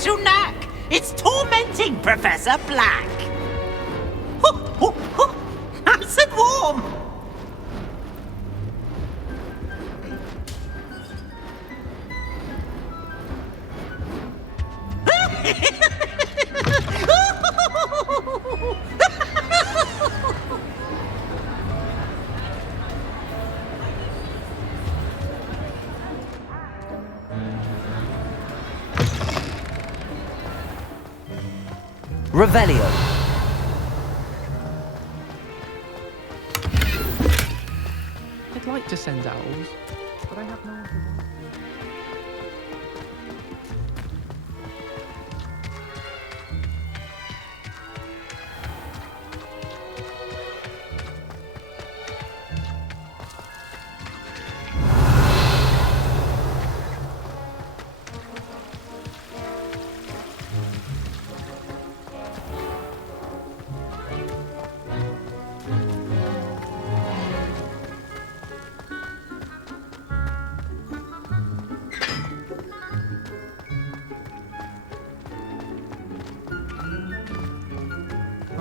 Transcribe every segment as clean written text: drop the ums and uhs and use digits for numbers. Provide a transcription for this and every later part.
special knack. It's tormenting Professor Black. Nice and warm. Revelio. I'd like to send owls, but I have no one who wants.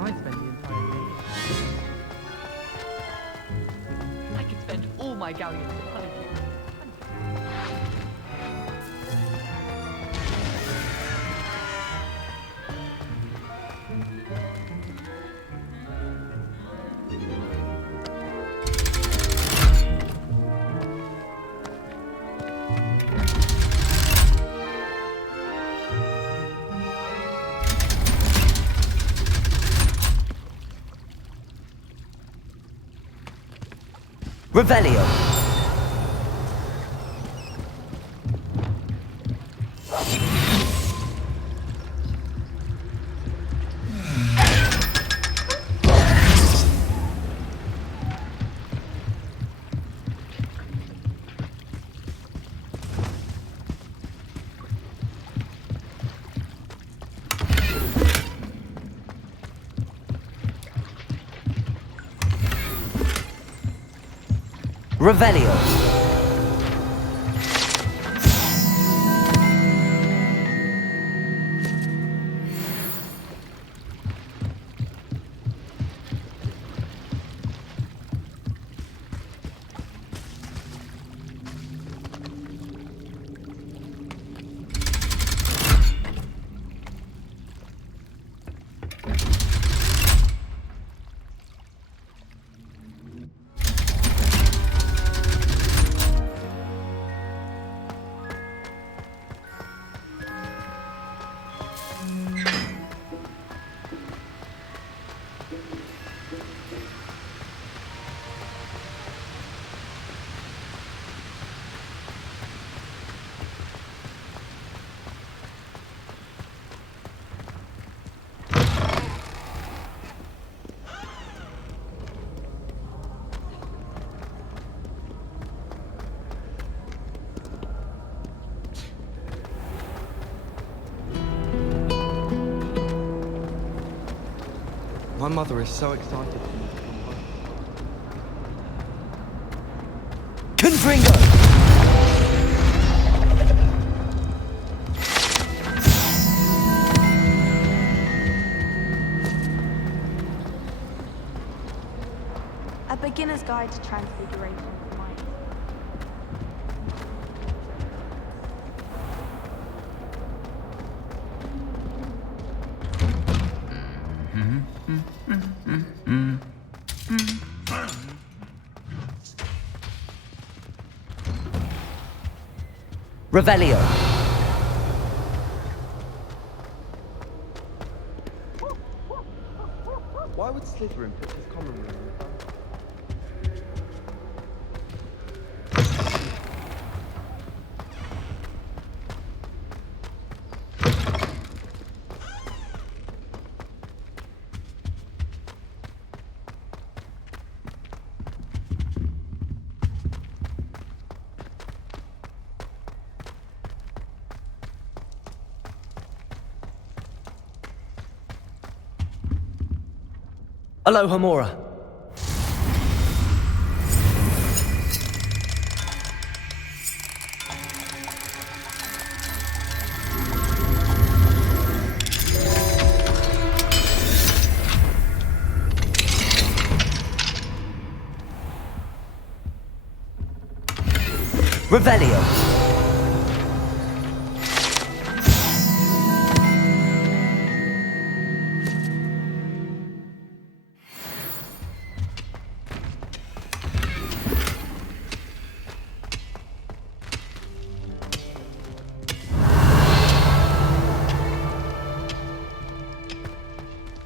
I spend the entire day. I could spend all my galleons upon you. Revelio. Revelio. My mother is so excited for me to come home. Confringo. A beginner's guide to transfiguration of mind. Revelio. Why would Slytherin pick his common room? Alohomora. Revelio.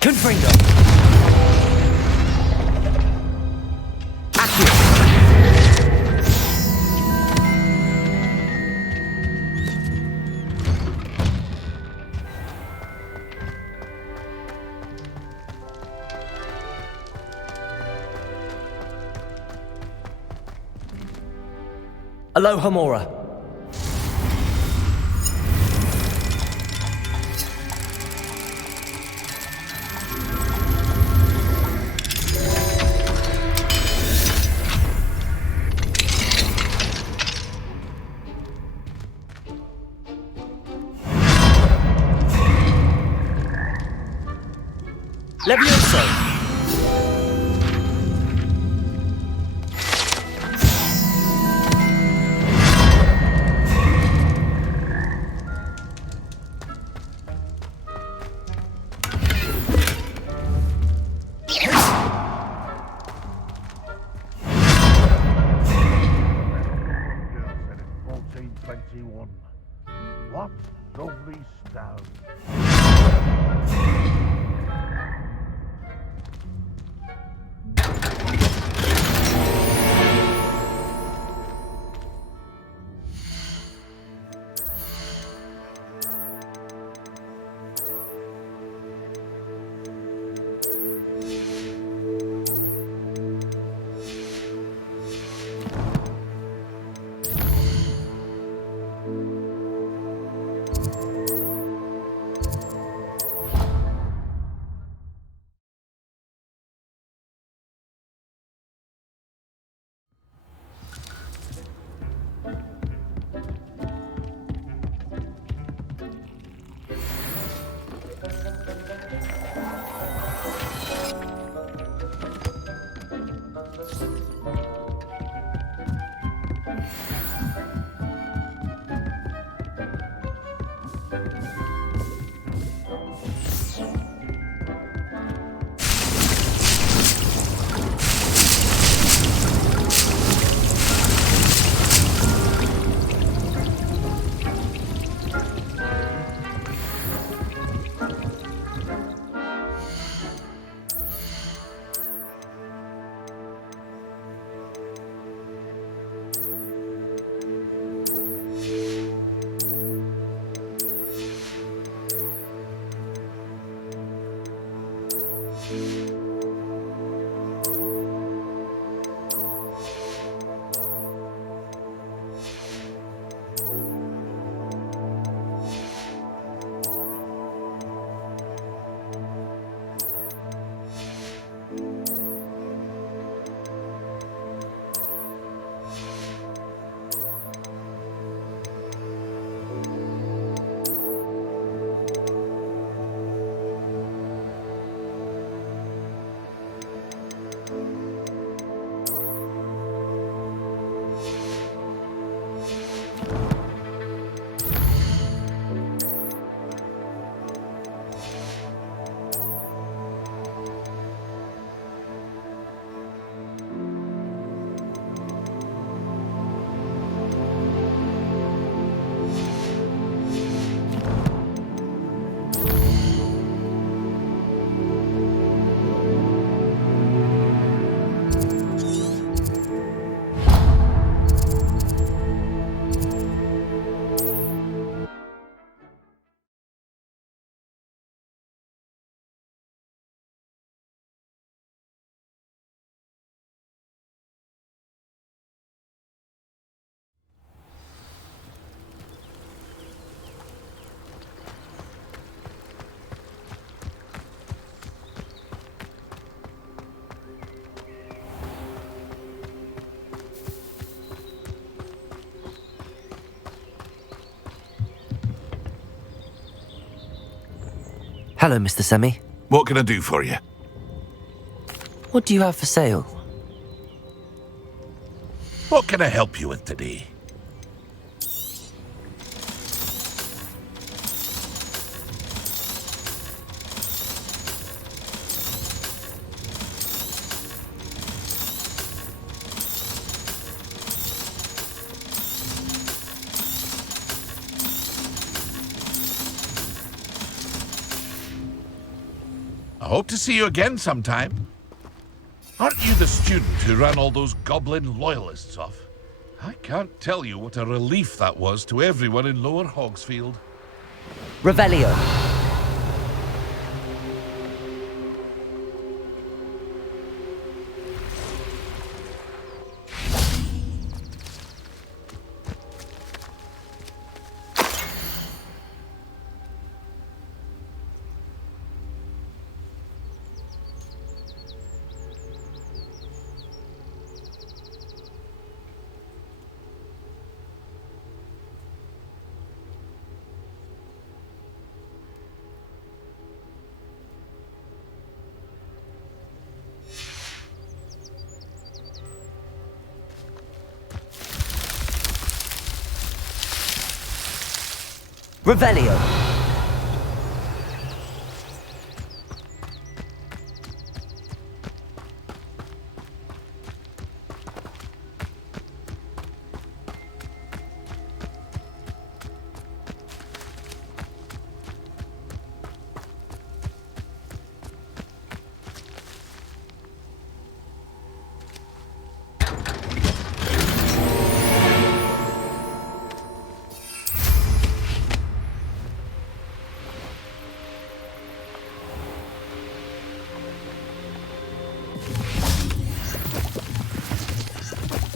Confringo. Accio. Aloha Mora. Levioso. What lovely stone. Hello, Mr. Semi. What can I do for you? What do you have for sale? What can I help you with today? I hope to see you again sometime. Aren't you the student who ran all those goblin loyalists off? I can't tell you what a relief that was to everyone in Lower Hogsfield. Revelio. Revelio.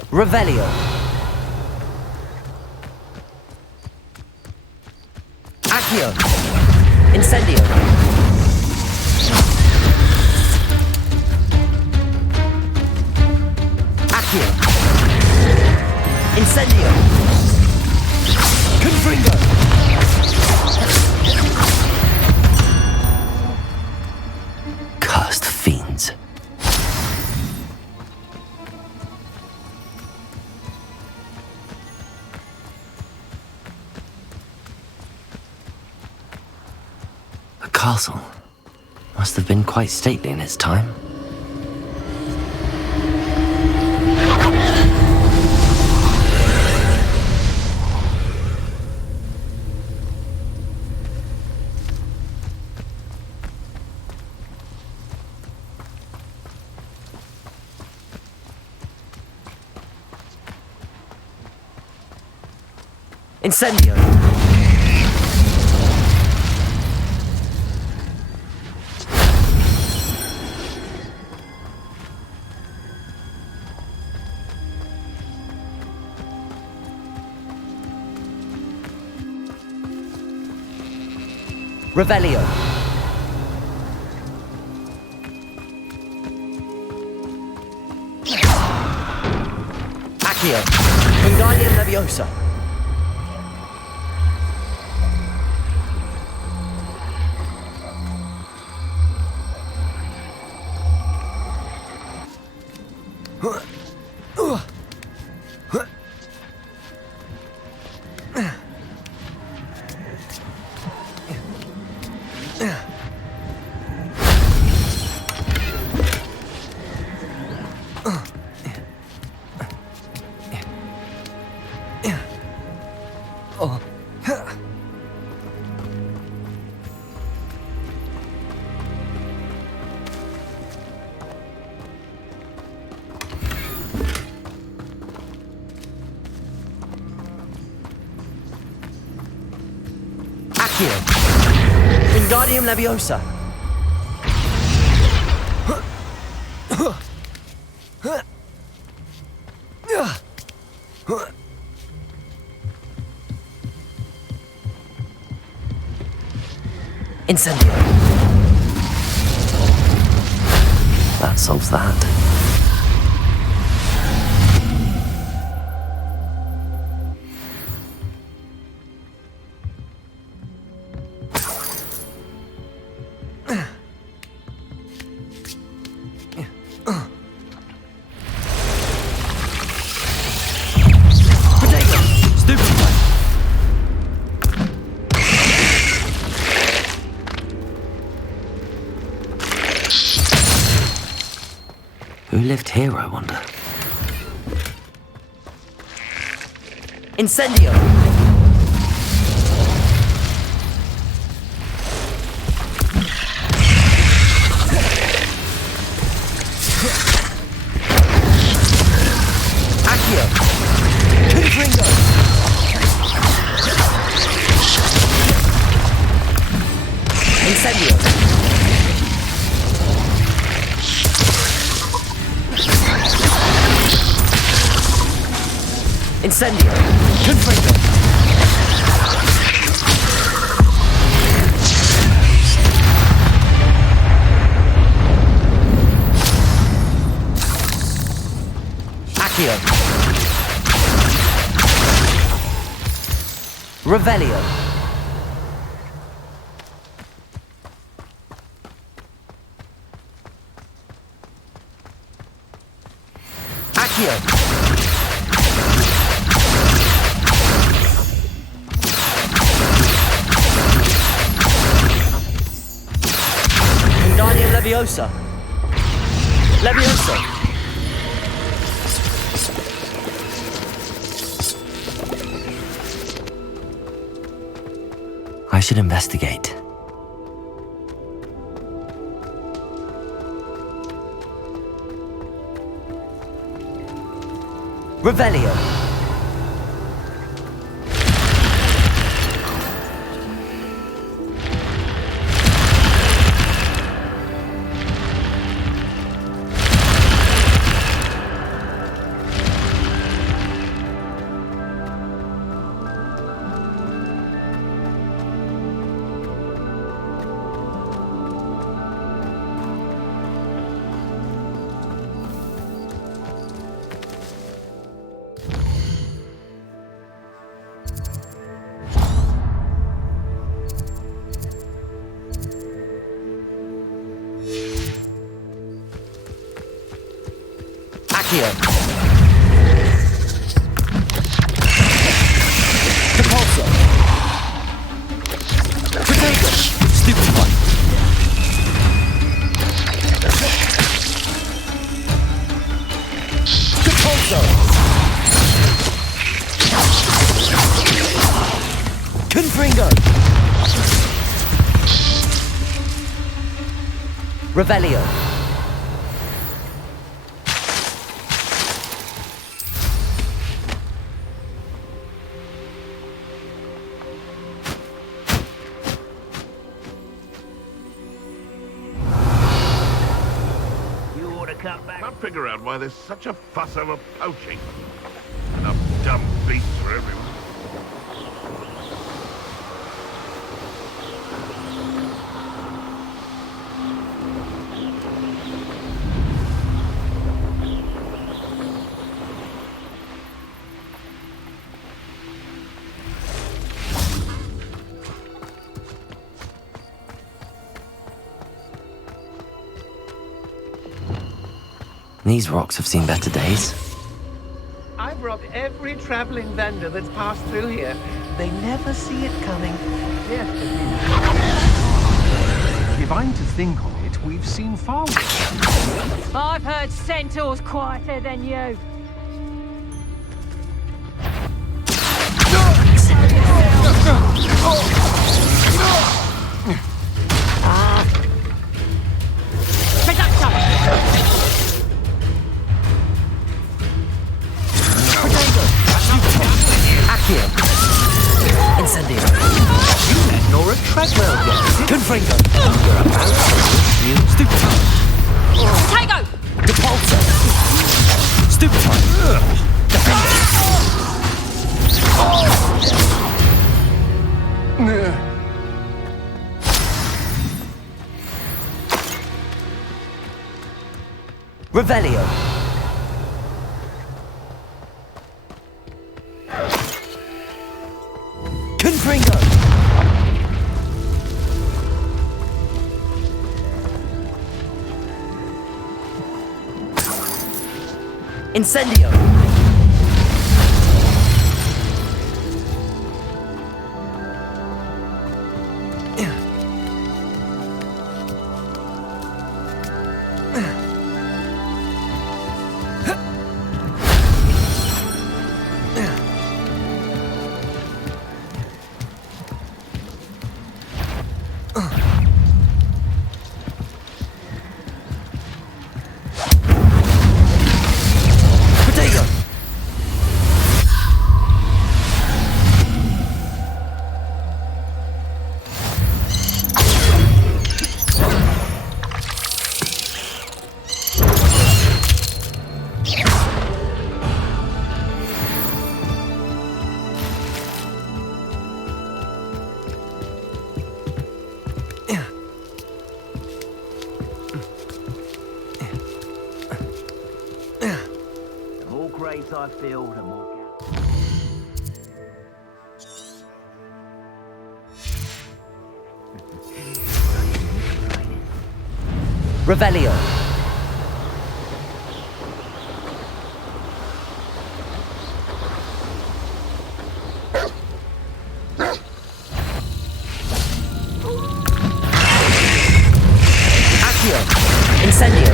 Revelio. Accio. Incendio. Accio. Incendio. Confringo. Cursed fiends. The castle must have been quite stately in its time. Incendio! Revelio. Accio. Wingardium Leviosa. Accio. Wingardium Leviosa. Incendio. That solves that. Who lived here, I wonder? Incendio! Accio. Confringo. Incendio. Incendio. Confringo. Accio. Revelio. Accio. Wingardium Leviosa. Leviosa. I should investigate. Revelio. Accio. Repulso. Potato. Stupid one. Repulso. Confringo. Revelio. Can't figure out why there's such a fuss over poaching. Enough dumb beasts for everyone. These rocks have seen better days. I've robbed every traveling vendor that's passed through here. They never see it coming. Yes, if I'm to think on it, we've seen far worse. I've heard centaurs quieter than you. Incendio. You let Nora Treadwell get Confringo. You're about to you stupefy. Potato! Repulso. Stupefy. Defender. Revelio. Confringo. Incendio. Potato. more graves I fill, the more... Revelio. Accio. Incendio.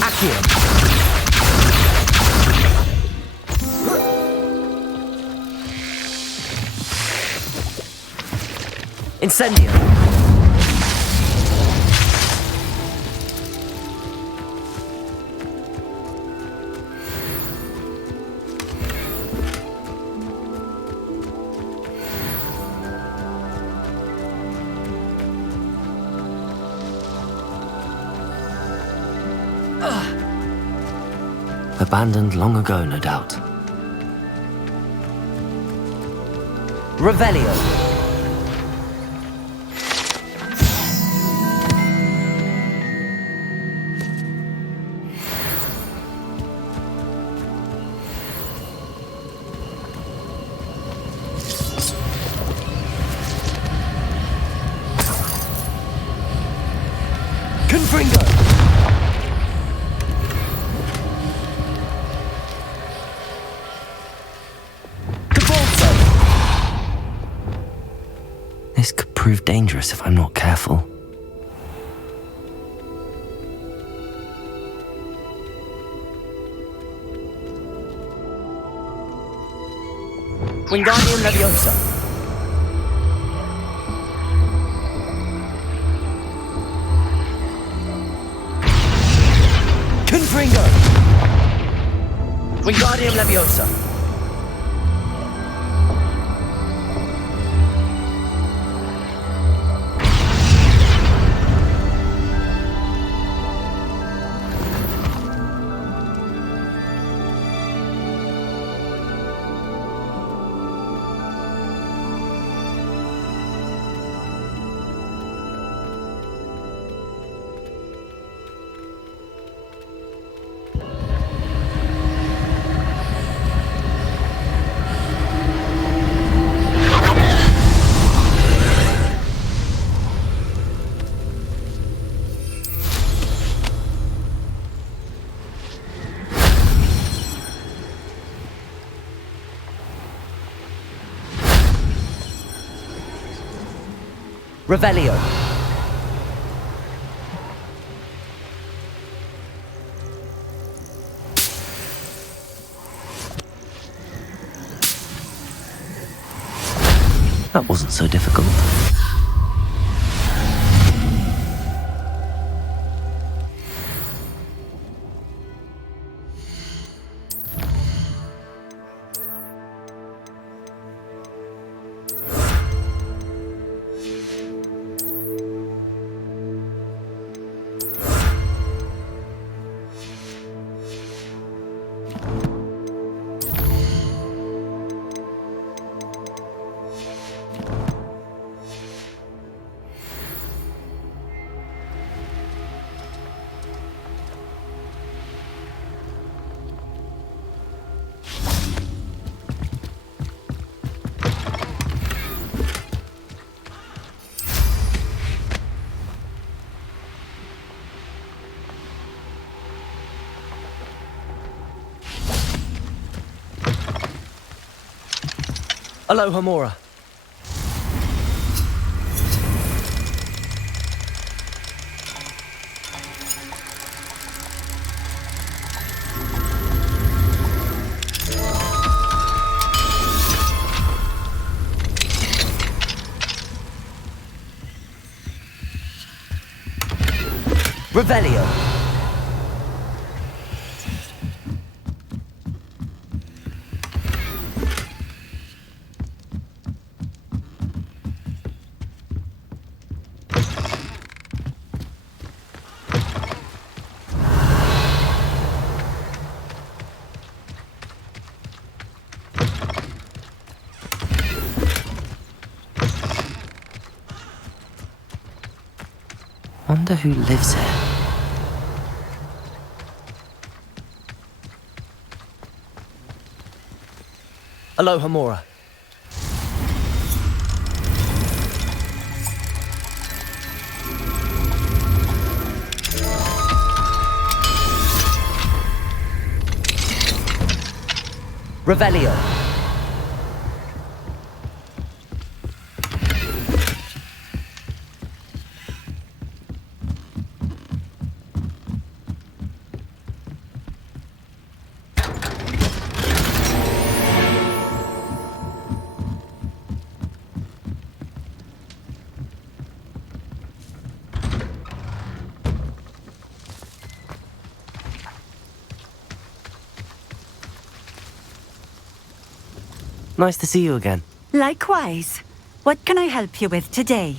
Accio. Incendio. Abandoned long ago, no doubt. Revelio. Confringo! Cabalzo! This could prove dangerous if I'm not careful. Wingardium Leviosa! Confringo! Wingardium Leviosa! Revelio. That wasn't so difficult. Aloha Mora. Revelio. wonder who lives here. Aloha Mora. Revelio. Nice to see you again. Likewise. What can I help you with today?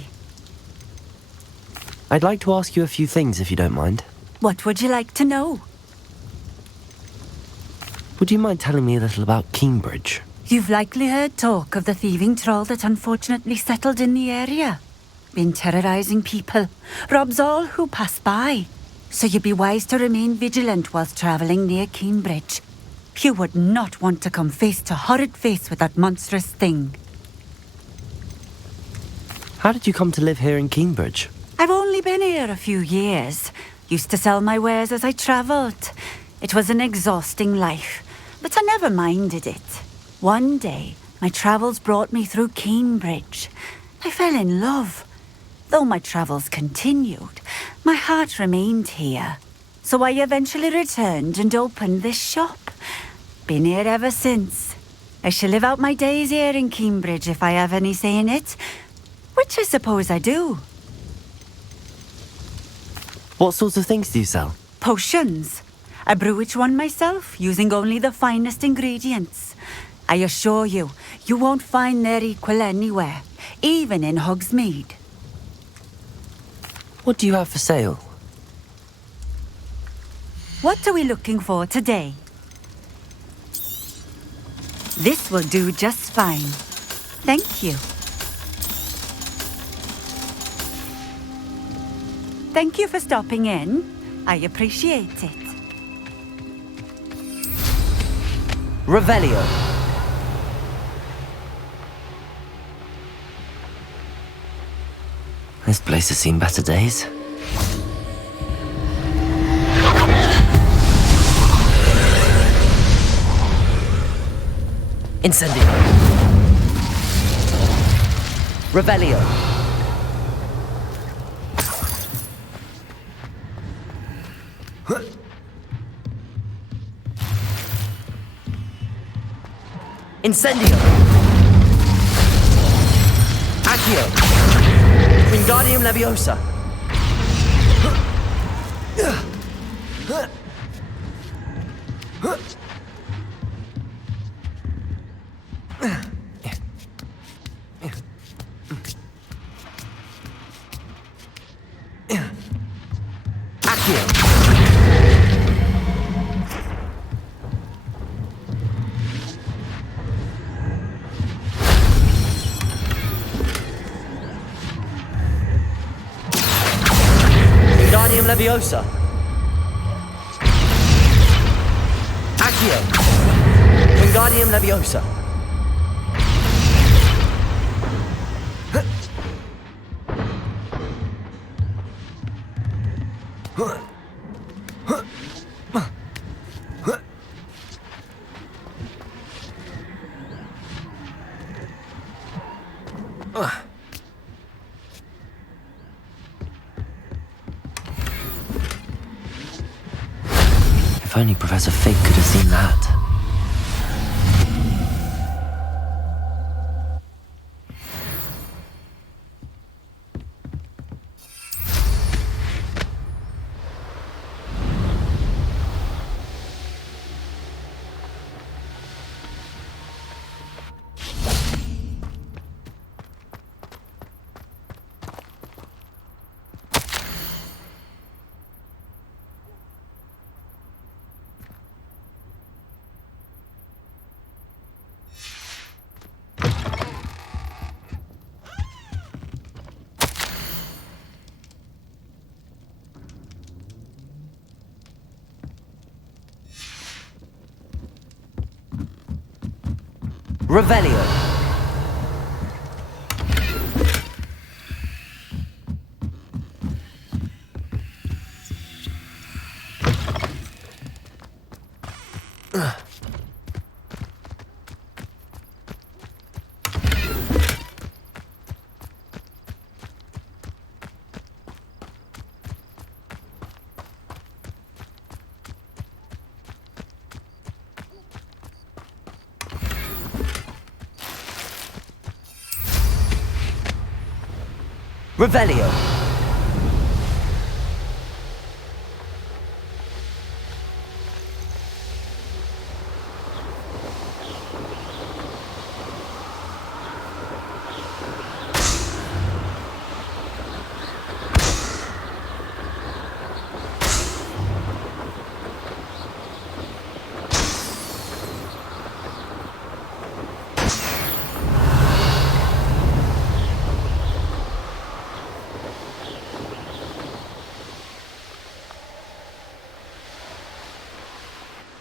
I'd like to ask you a few things if you don't mind. What would you like to know? Would you mind telling me a little about Cambridge? You've likely heard talk of the thieving troll that unfortunately settled in the area. Been terrorizing people. Robs all who pass by. So you'd be wise to remain vigilant whilst travelling near Cambridge. You would not want to come face to horrid face with that monstrous thing. How did you come to live here in Cambridge? I've only been here a few years. Used to sell my wares as I travelled. It was an exhausting life, but I never minded it. One day, my travels brought me through Cambridge. I fell in love. Though my travels continued, my heart remained here. So I eventually returned and opened this shop. Been here ever since. I shall live out my days here in Cambridge if I have any say in it, which I suppose I do. What sorts of things do you sell? Potions. I brew each one myself, using only the finest ingredients. I assure you, you won't find their equal anywhere, even in Hogsmeade. What do you have for sale? What are we looking for today? This will do just fine. Thank you. Thank you for stopping in. I appreciate it. Revelio. This place has seen better days. Incendio. Revelio. Incendio. Accio. Wingardium Leviosa. Wingardium Leviosa. Accio. Wingardium Leviosa. If only Professor Fig could have seen that. Revelio. Revelio.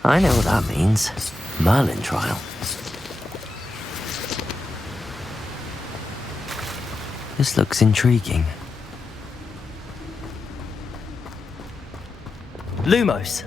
I know what that means. Merlin trial. This looks intriguing. Lumos.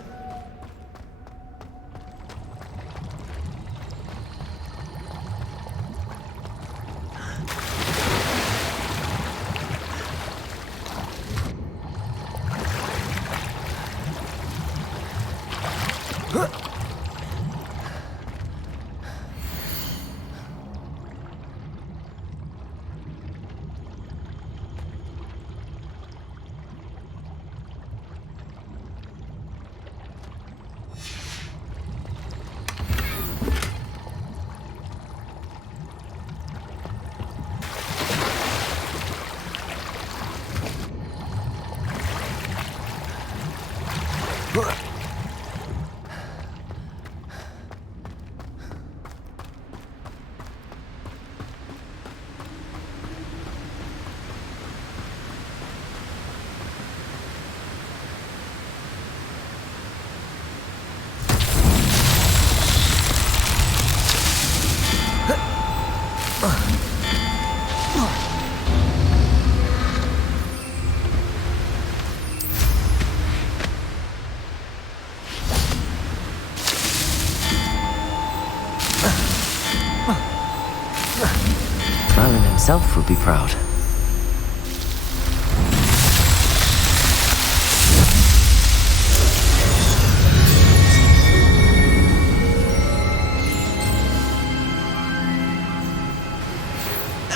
Merlin himself would be proud.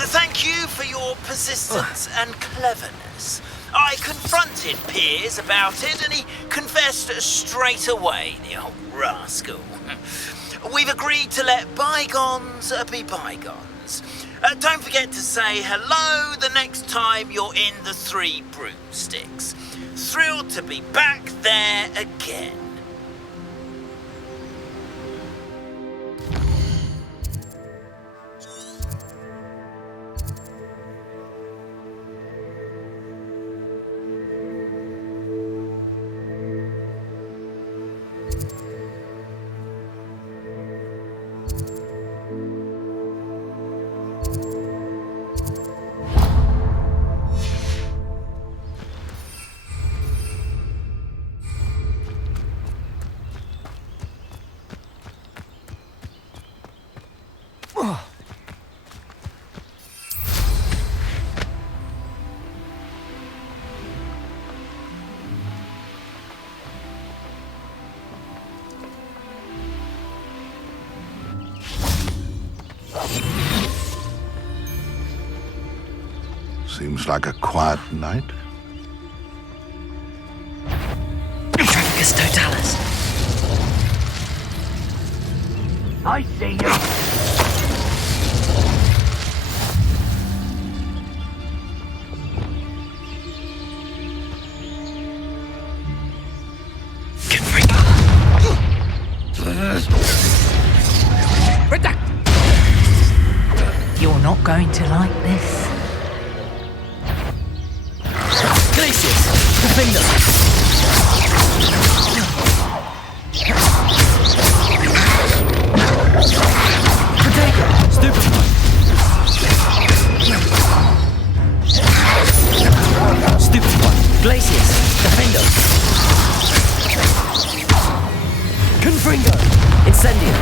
Thank you for your persistence and cleverness. I confronted Piers about it and he confessed straight away, the old rascal. We've agreed to let bygones be bygones. Don't forget to say hello the next time you're in the Three Broomsticks. Thrilled to be back there again. Seems like a quiet night. Trafficus Totalis. I see you. You're not going to like this. Glacius, defender. Protego. Stupid one. Glacius. Defendo. Confringo. Incendio.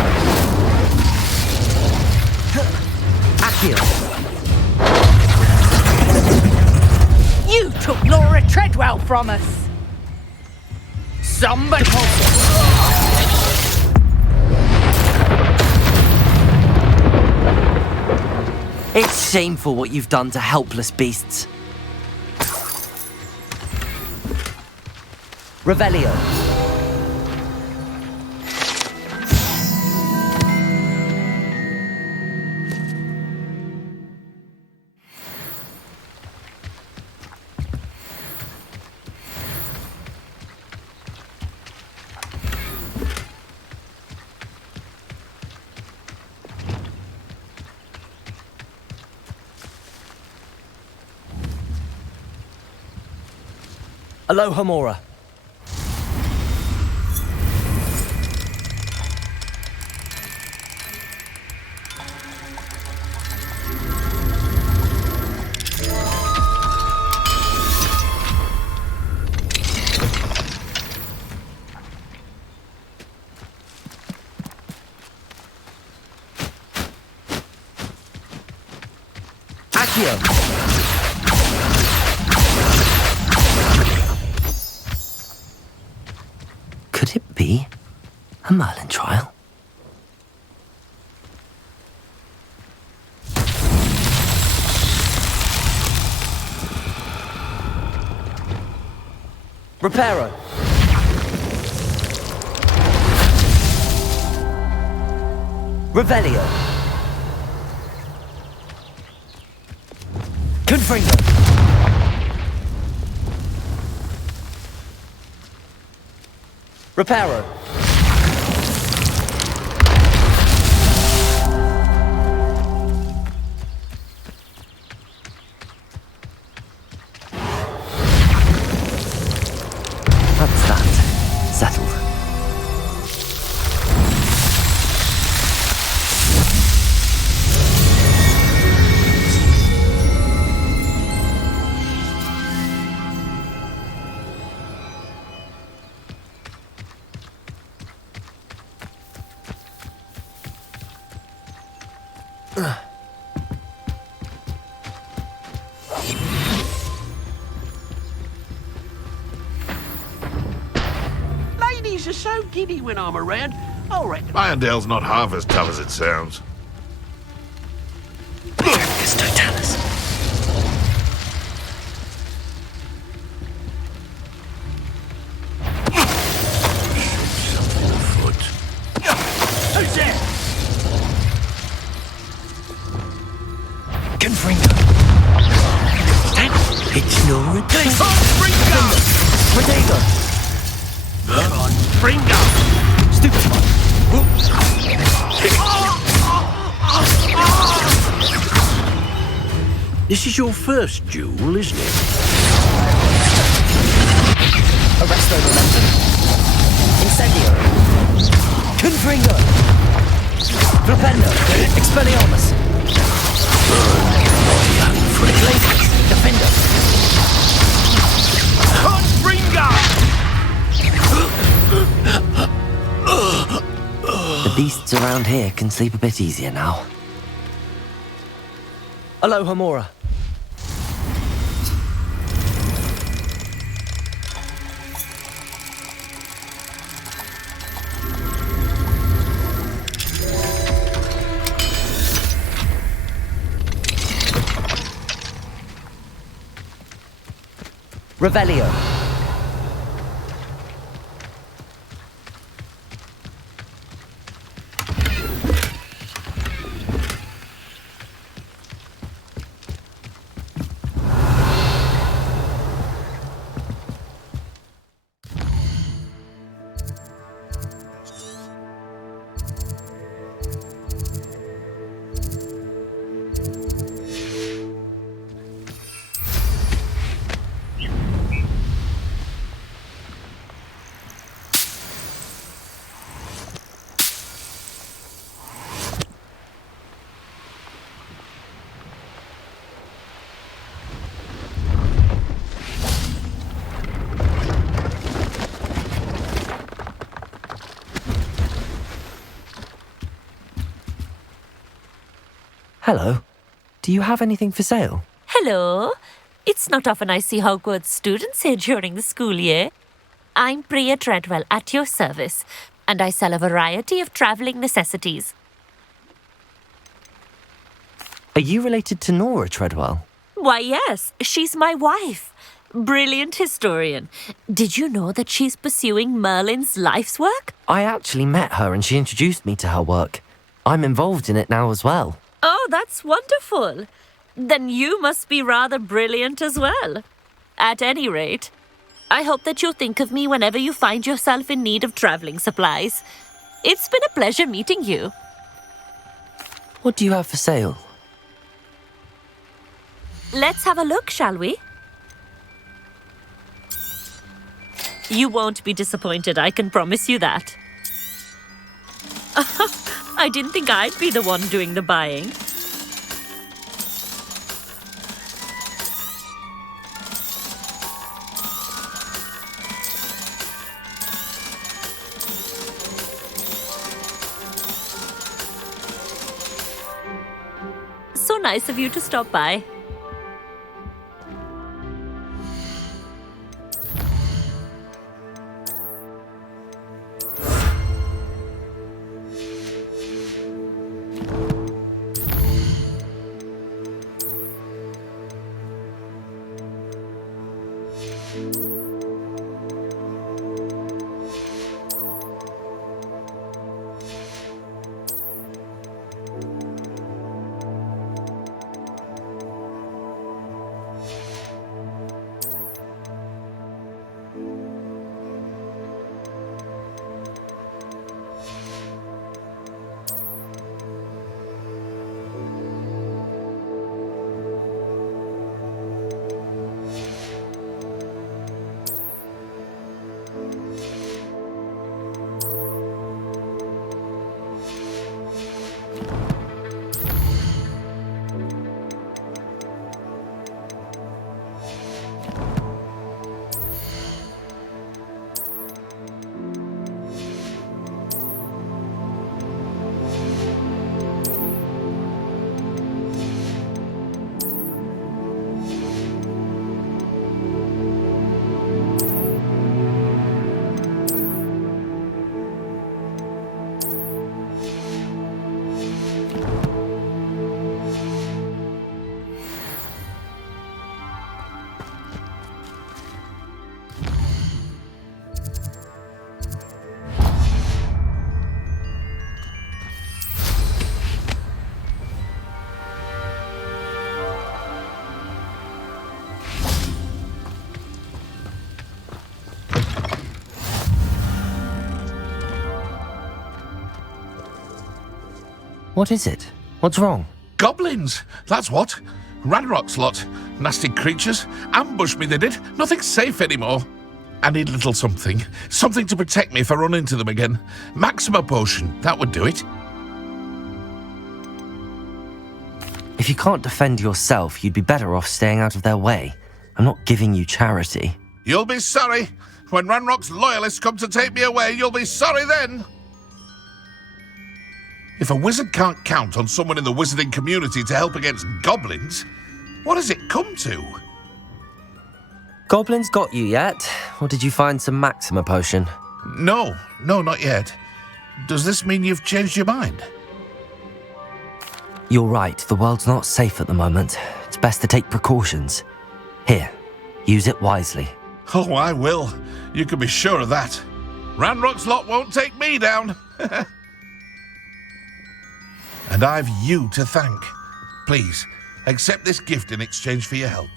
Accio. You took Laura Treadwell from us. Somebody. It's shameful what you've done to helpless beasts. Revelio. Alohomora. Accio. Could it be a Merlin trial? Reparo. Revelio. Confringo. Reparo. That's that. Settled. Ladies are so giddy when I'm around. I reckon. Irondale's not half as tough as it sounds. It's Totalis. Something afoot. Who's there? Confringo. It's no replace. Rodego. Come on, Fringo! Stupid one. This is your first duel, isn't it? Arresto momentum. Incendio. Confringo. Flipendo. Expelliarmus. Glacius. Defendo. Confringo! The beasts around here can sleep a bit easier now. Alohomora. Revelio. Hello. Do you have anything for sale? Hello. It's not often I see Hogwarts students here during the school year. I'm Priya Treadwell at your service, and I sell a variety of travelling necessities. Are you related to Nora Treadwell? Why, yes. She's my wife. Brilliant historian. Did you know that she's pursuing Merlin's life's work? I actually met her and she introduced me to her work. I'm involved in it now as well. Oh, that's wonderful. Then you must be rather brilliant as well. At any rate, I hope that you'll think of me whenever you find yourself in need of travelling supplies. It's been a pleasure meeting you. What do you have for sale? Let's have a look, shall we? You won't be disappointed, I can promise you that. I didn't think I'd be the one doing the buying. So nice of you to stop by. What is it? What's wrong? Goblins, that's what. Ranrock's lot. Nasty creatures. Ambushed me, they did. Nothing's safe anymore. I need a little something. Something to protect me if I run into them again. Maxima potion, that would do it. If you can't defend yourself, you'd be better off staying out of their way. I'm not giving you charity. You'll be sorry. When Ranrock's loyalists come to take me away, you'll be sorry then. If a wizard can't count on someone in the wizarding community to help against goblins, what has it come to? Goblins got you yet? Or did you find some Maxima potion? No, not yet. Does this mean you've changed your mind? You're right, the world's not safe at the moment. It's best to take precautions. Here, use it wisely. Oh, I will. You can be sure of that. Ranrock's lot won't take me down. And I've you to thank. Please, accept this gift in exchange for your help.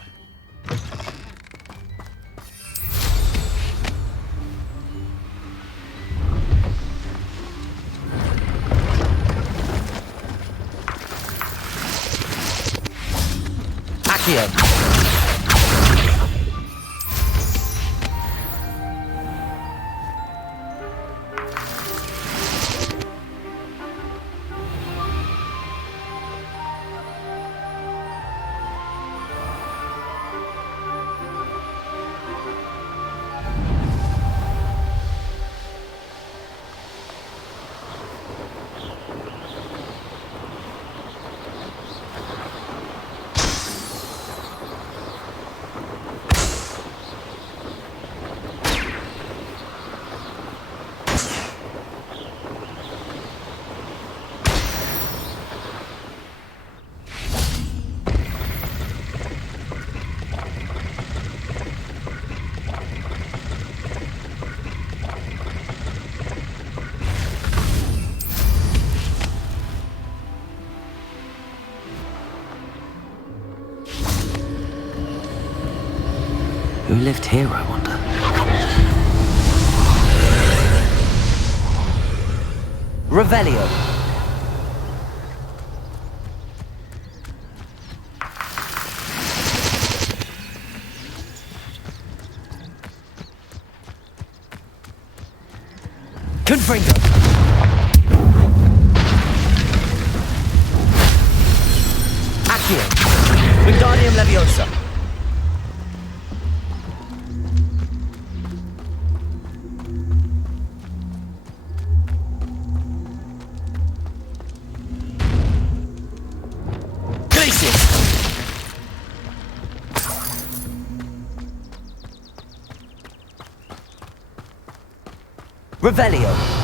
Accio. Who lived here, I wonder? Revelio. Confringo. Accio. Wingardium Leviosa. Revelio.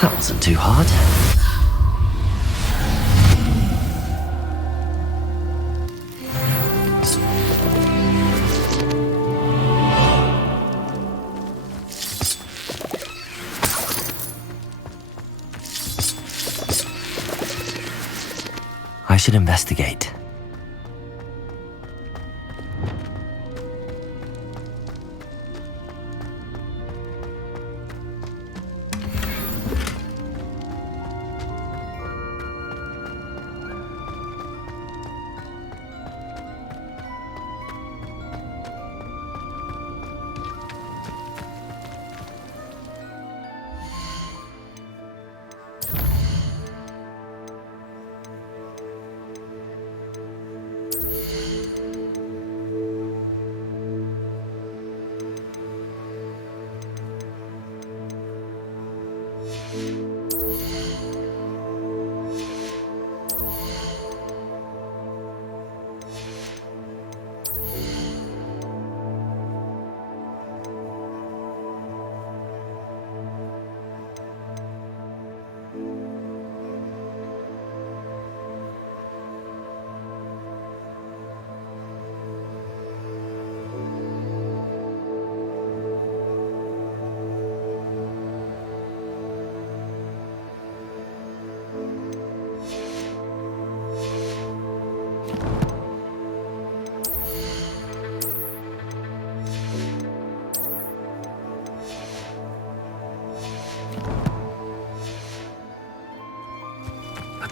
That wasn't too hard. I should investigate.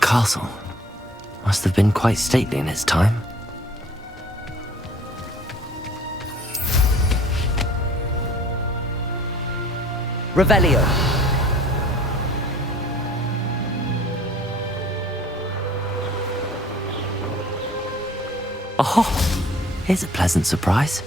Castle. Must have been quite stately in its time. Revelio. Oh, here's a pleasant surprise.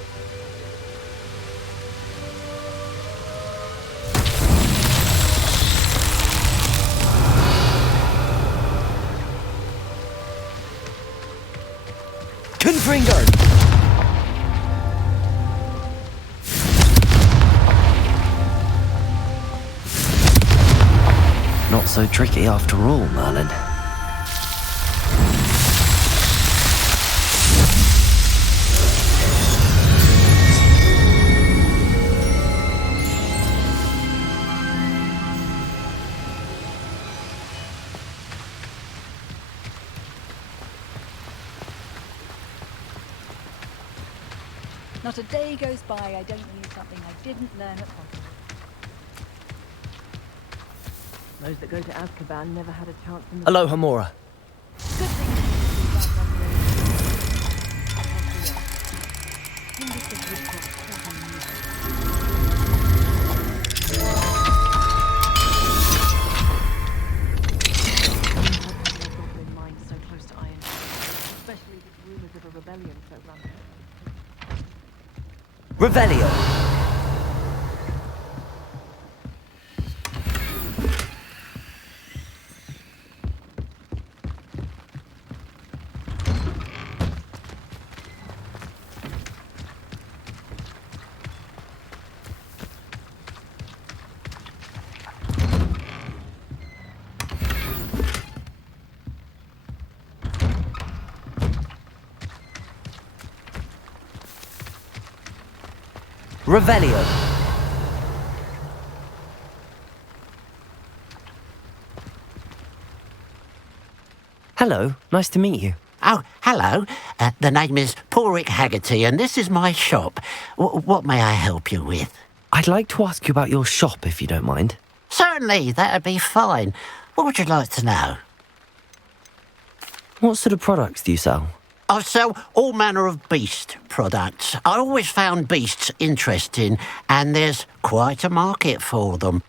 Confringo! Not so tricky after all, Merlin. Not a day goes by I don't use something I didn't learn at Hogwarts. Those that go to Azkaban never had a chance in the... Aloha, Mora. Good thing so close to Iron, especially with rumors of a rebellion so rampant. Revelio. Revelio. Hello, nice to meet you. Oh, hello. The name is Porrick Haggerty, and this is my shop. What may I help you with? I'd like to ask you about your shop, if you don't mind. Certainly, that'd be fine. What would you like to know? What sort of products do you sell? I sell all manner of beast products. I always found beasts interesting, and there's quite a market for them.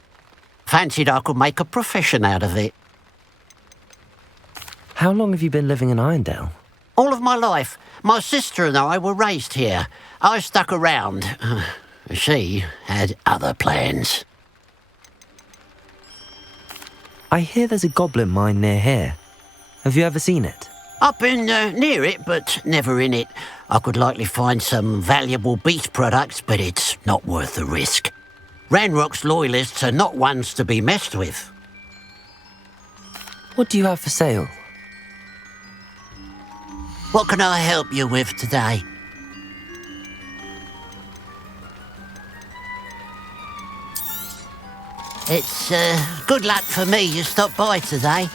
Fancied I could make a profession out of it. How long have you been living in Irondale? All of my life. My sister and I were raised here. I stuck around. She had other plans. I hear there's a goblin mine near here. Have you ever seen it? I've been near it, but never in it. I could likely find some valuable beast products, but it's not worth the risk. Ranrock's loyalists are not ones to be messed with. What do you have for sale? What can I help you with today? It's good luck for me you stopped by today.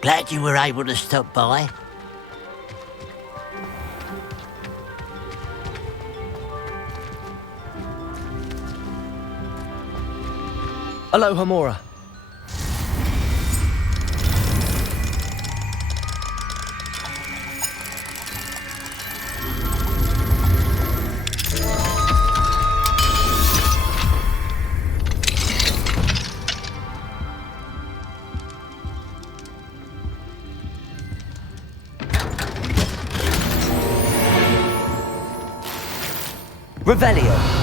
Glad you were able to stop by. Aloha Mora. Revelio.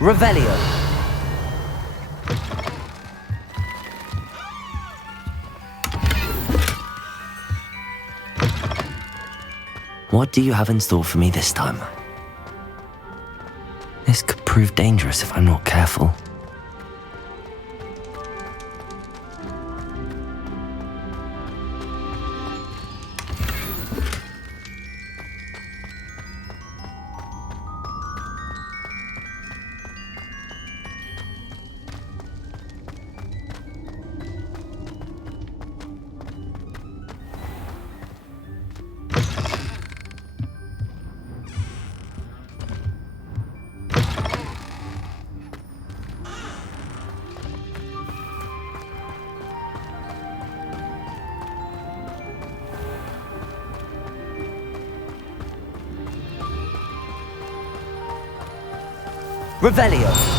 Revelio. What do you have in store for me this time? This could prove dangerous if I'm not careful. Revelio.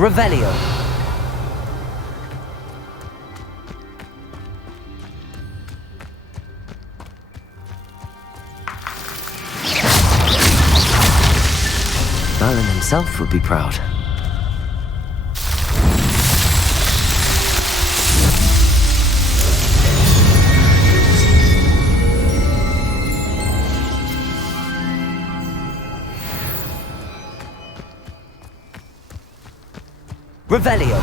Revelio. Merlin himself would be proud. Revelio.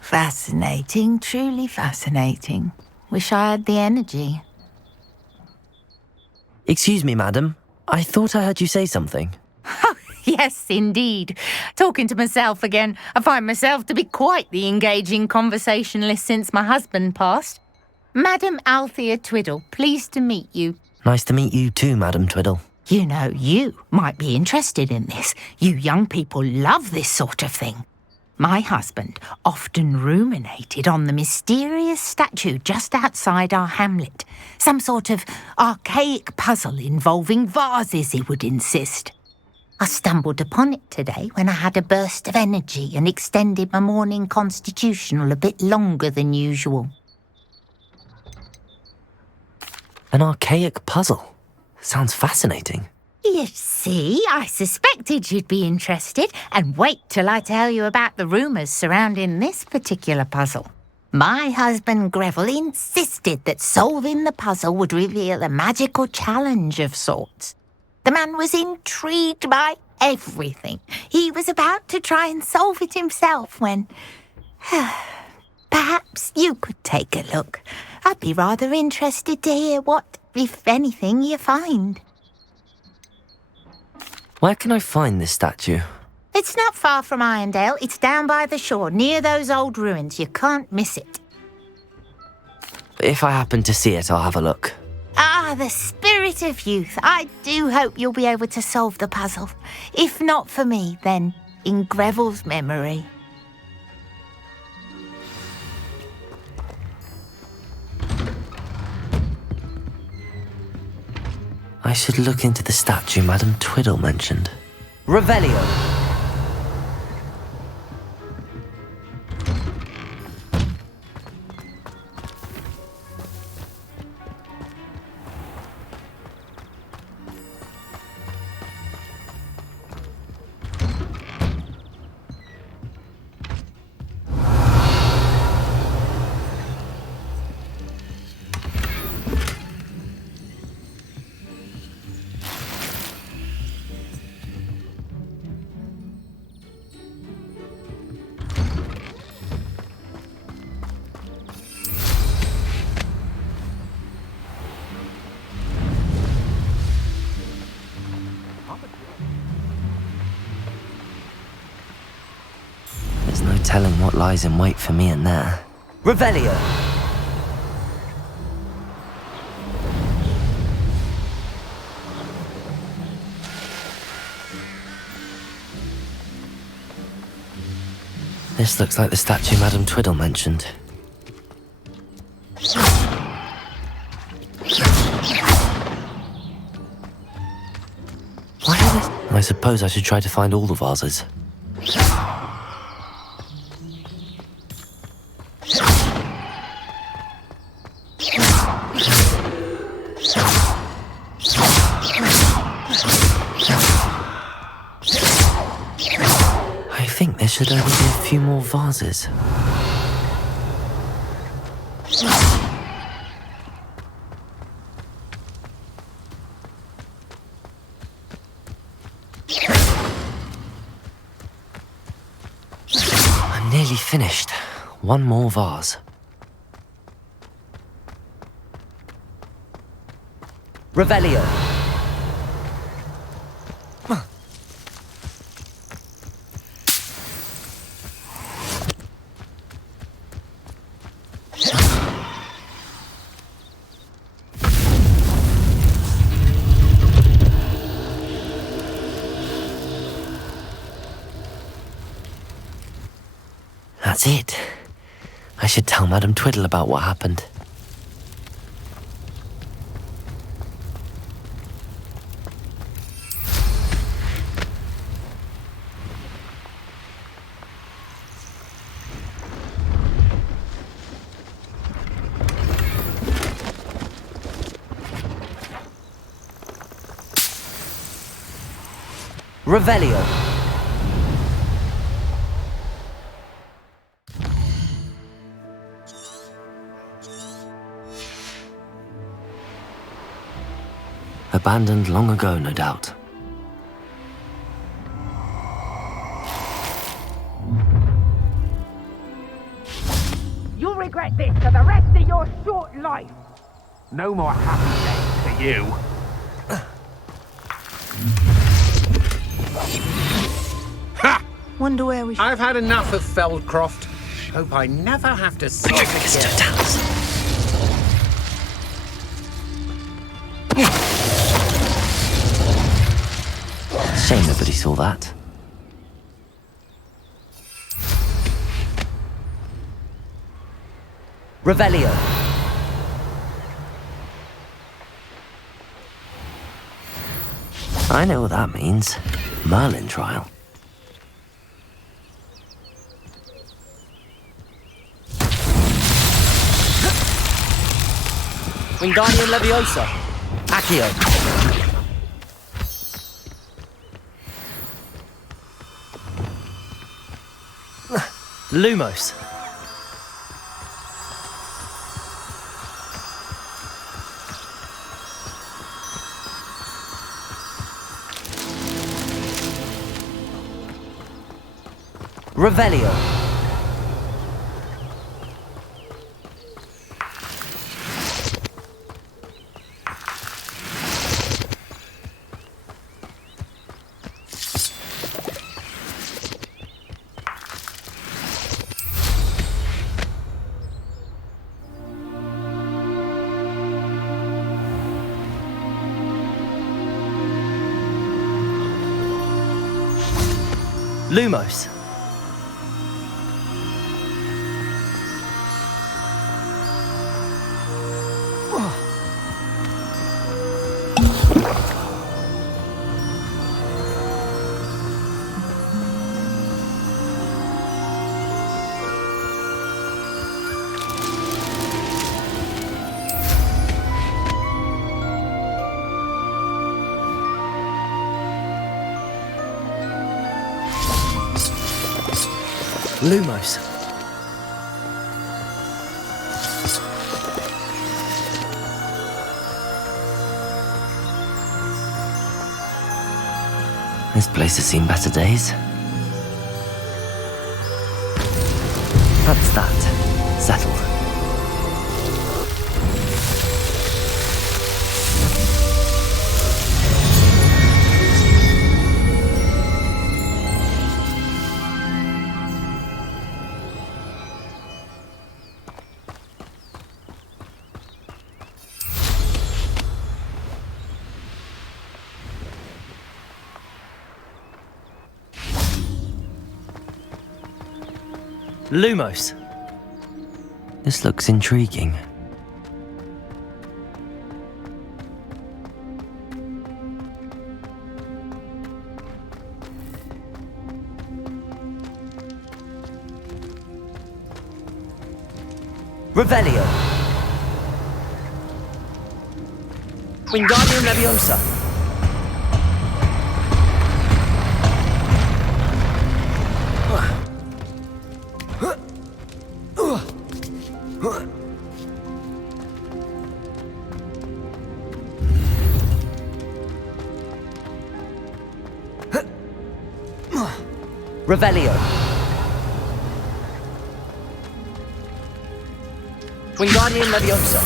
Fascinating, truly fascinating. Wish I had the energy. Excuse me, madam. I thought I heard you say something. Yes, indeed. Talking to myself again. I find myself to be quite the engaging conversationalist since my husband passed. Madam Althea Twiddle, pleased to meet you. Nice to meet you too, Madam Twiddle. You know, you might be interested in this. You young people love this sort of thing. My husband often ruminated on the mysterious statue just outside our hamlet. Some sort of archaic puzzle involving vases, he would insist. I stumbled upon it today when I had a burst of energy and extended my morning constitutional a bit longer than usual. An archaic puzzle. Sounds fascinating. You see, I suspected you'd be interested, and wait till I tell you about the rumours surrounding this particular puzzle. My husband Greville insisted that solving the puzzle would reveal a magical challenge of sorts. The man was intrigued by everything. He was about to try and solve it himself when... Perhaps you could take a look. I'd be rather interested to hear what, if anything, you find. Where can I find this statue? It's not far from Irondale. It's down by the shore, near those old ruins. You can't miss it. If I happen to see it, I'll have a look. Ah, the spirit of youth. I do hope you'll be able to solve the puzzle. If not for me, then in Greville's memory. I should look into the statue Madam Twiddle mentioned. Revelio. telling what lies in wait for me in there. Revelio! This looks like the statue Madame Twiddle mentioned. Why are they... I suppose I should try to find all the vases. I think there should only be a few more vases. I'm nearly finished. One more vase. Revelio. That's it. I should tell Madame Twiddle about what happened. Revelio. Abandoned long ago, no doubt. You'll regret this for the rest of your short life. No more happy days for you. Ha! Wonder where we should... I've had enough of Feldcroft. Hope I never have to see it again. Shame nobody saw that. Revelio. I know what that means. Merlin trial. Wingardium Leviosa. Accio. Lumos. Revelio. Lumos. Lumos. This place has seen better days. That's that. Settled. Lumos. This looks intriguing. Revelio. Wingardium Leviosa. Revelio. Wingardium Leviosa.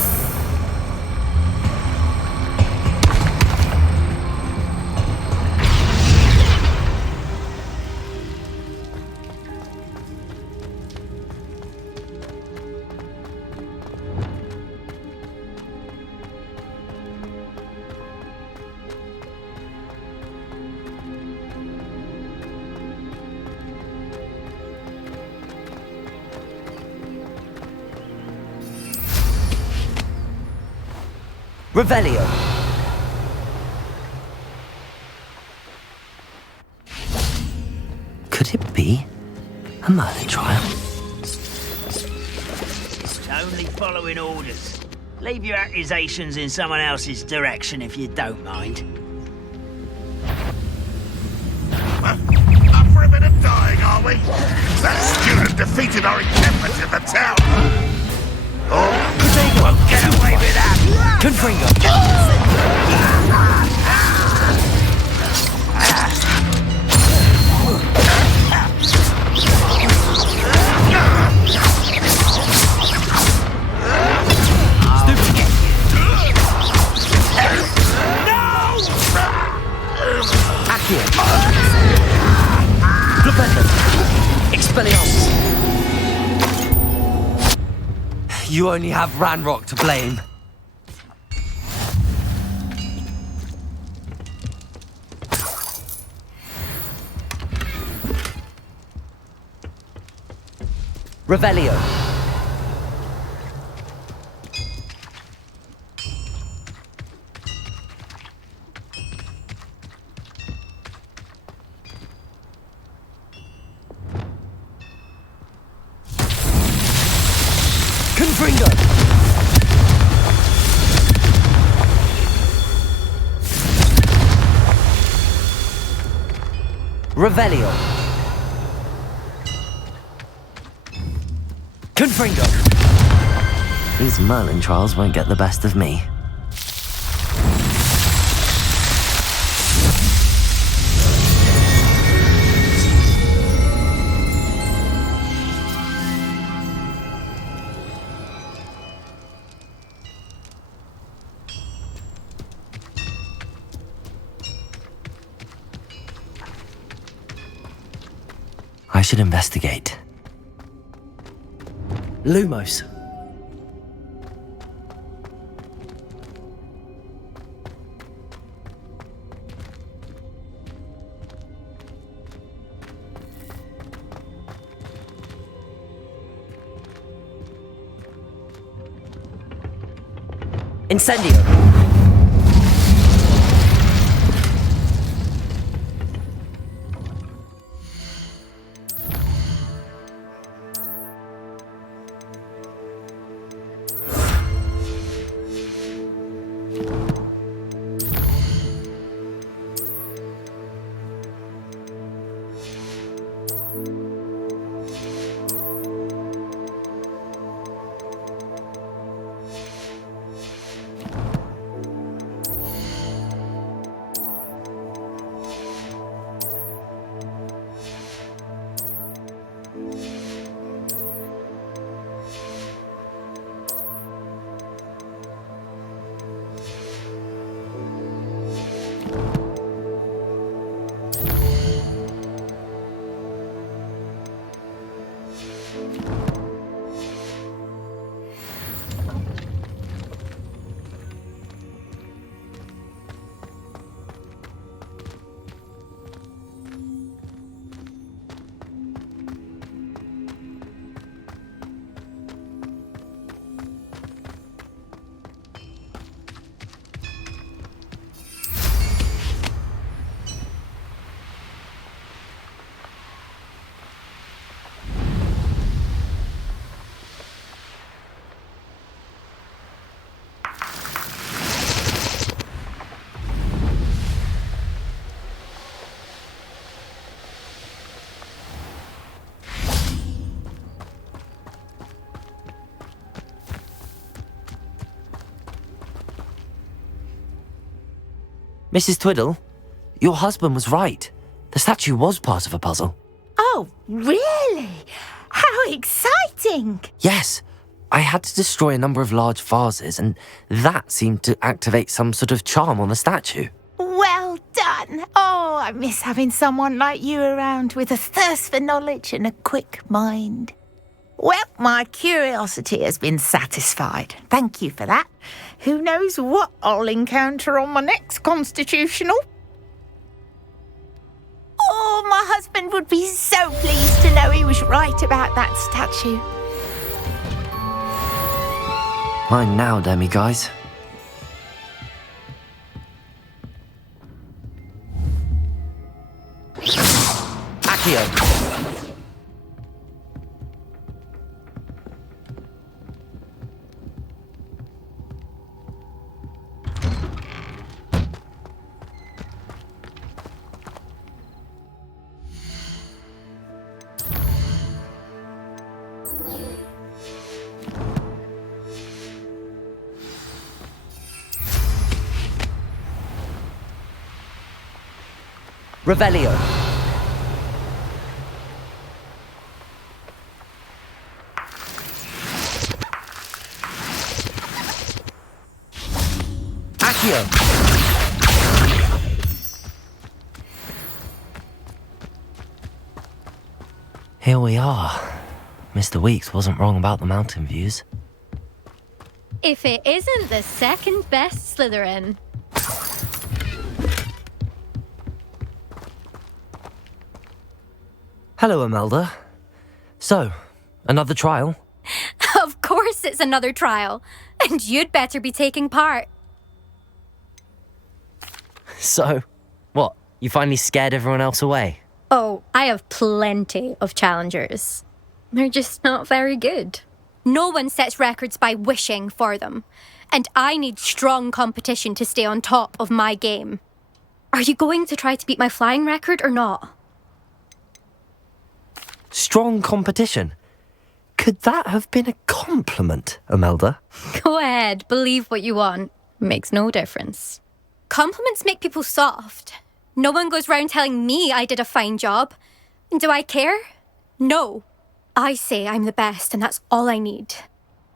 Revelio. Could it be a Merlin trial? It's only following orders. Leave your accusations in someone else's direction if you don't mind. Up for a bit of dying, are we? That student defeated our encampment in the town. Oh, they won't get away with that! Confringo! Accio! Flipendo! Expelliarmus! You only have Ranrock to blame. Revelio. Confringo. Revelio. Confringo. These Merlin trials won't get the best of me. I should investigate. Lumos. Incendio. Mrs. Twiddle, your husband was right. The statue was part of a puzzle. Oh, really? How exciting! Yes, I had to destroy a number of large vases, and that seemed to activate some sort of charm on the statue. Well done. Oh, I miss having someone like you around with a thirst for knowledge and a quick mind. Well, my curiosity has been satisfied. Thank you for that. Who knows what I'll encounter on my next constitutional? Oh, my husband would be so pleased to know he was right about that statue. Mine now, demi-guys. Accio! Revelio. Accio. Here we are. Mr. Weeks wasn't wrong about the mountain views. If it isn't the second best Slytherin. Hello, Imelda. So, another trial? Of course it's another trial. And you'd better be taking part. So, what? You finally scared everyone else away? Oh, I have plenty of challengers. They're just not very good. No one sets records by wishing for them. And I need strong competition to stay on top of my game. Are you going to try to beat my flying record or not? Strong competition? Could that have been a compliment, Imelda? Go ahead, believe what you want. Makes no difference. Compliments make people soft. No one goes round telling me I did a fine job. And do I care? No. I say I'm the best and that's all I need.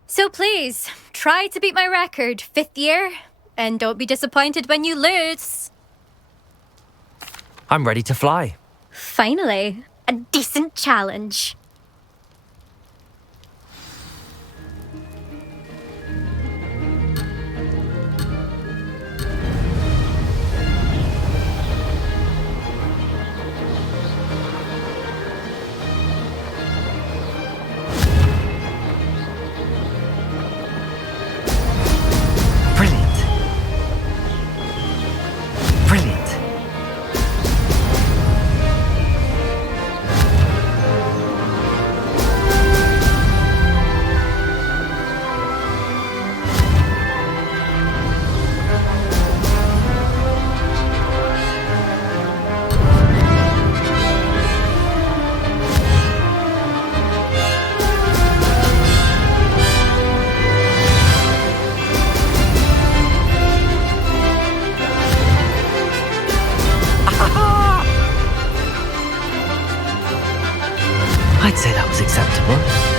So please, try to beat my record, 5th year, and don't be disappointed when you lose. I'm ready to fly. Finally, a decent challenge. I'd say that was acceptable.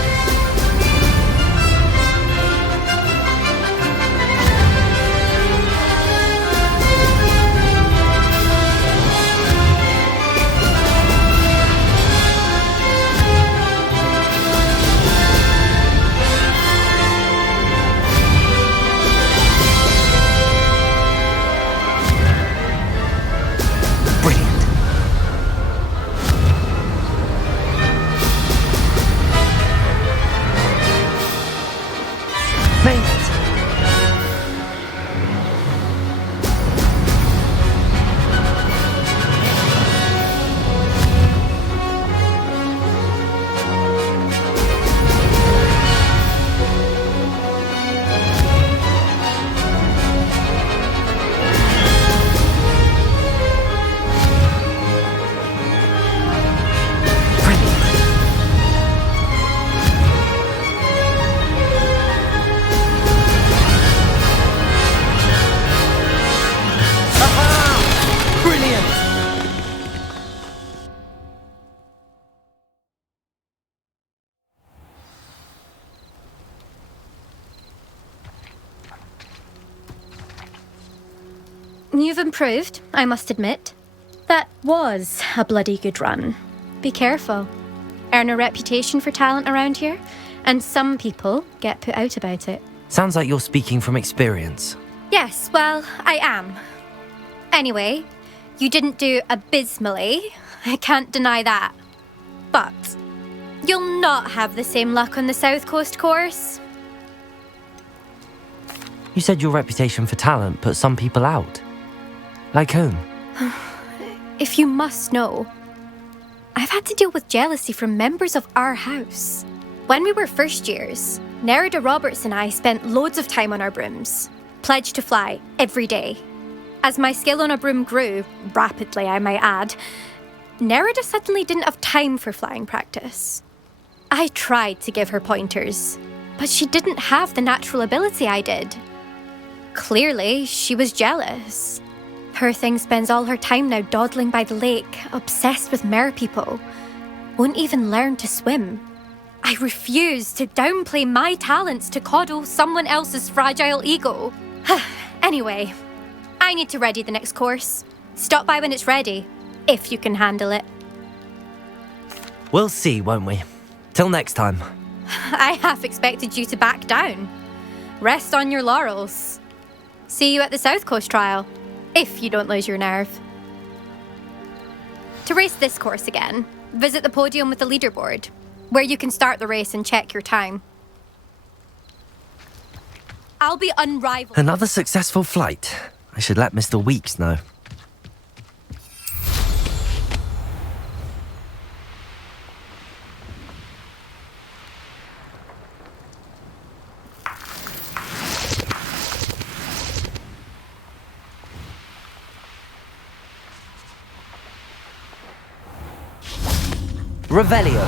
you've improved, I must admit. That was a bloody good run. Be careful. Earn a reputation for talent around here, and some people get put out about it. Sounds like you're speaking from experience. Yes, well, I am. Anyway, you didn't do abysmally. I can't deny that. But you'll not have the same luck on the South Coast course. You said your reputation for talent put some people out. Like whom? If you must know, I've had to deal with jealousy from members of our house. When we were first years, Nerida Roberts and I spent loads of time on our brooms, pledged to fly every day. As my skill on a broom grew, rapidly I might add, Nerida suddenly didn't have time for flying practice. I tried to give her pointers, but she didn't have the natural ability I did. Clearly, she was jealous. Poor thing spends all her time now dawdling by the lake, obsessed with merpeople. Won't even learn to swim. I refuse to downplay my talents to coddle someone else's fragile ego. Anyway, I need to ready the next course. Stop by when it's ready, if you can handle it. We'll see, won't we? Till next time. I half expected you to back down. Rest on your laurels. See you at the South Coast trial, if you don't lose your nerve. To race this course again, visit the podium with the leaderboard, where you can start the race and check your time. I'll be unrivaled. Another successful flight. I should let Mr. Weeks know. Revelio.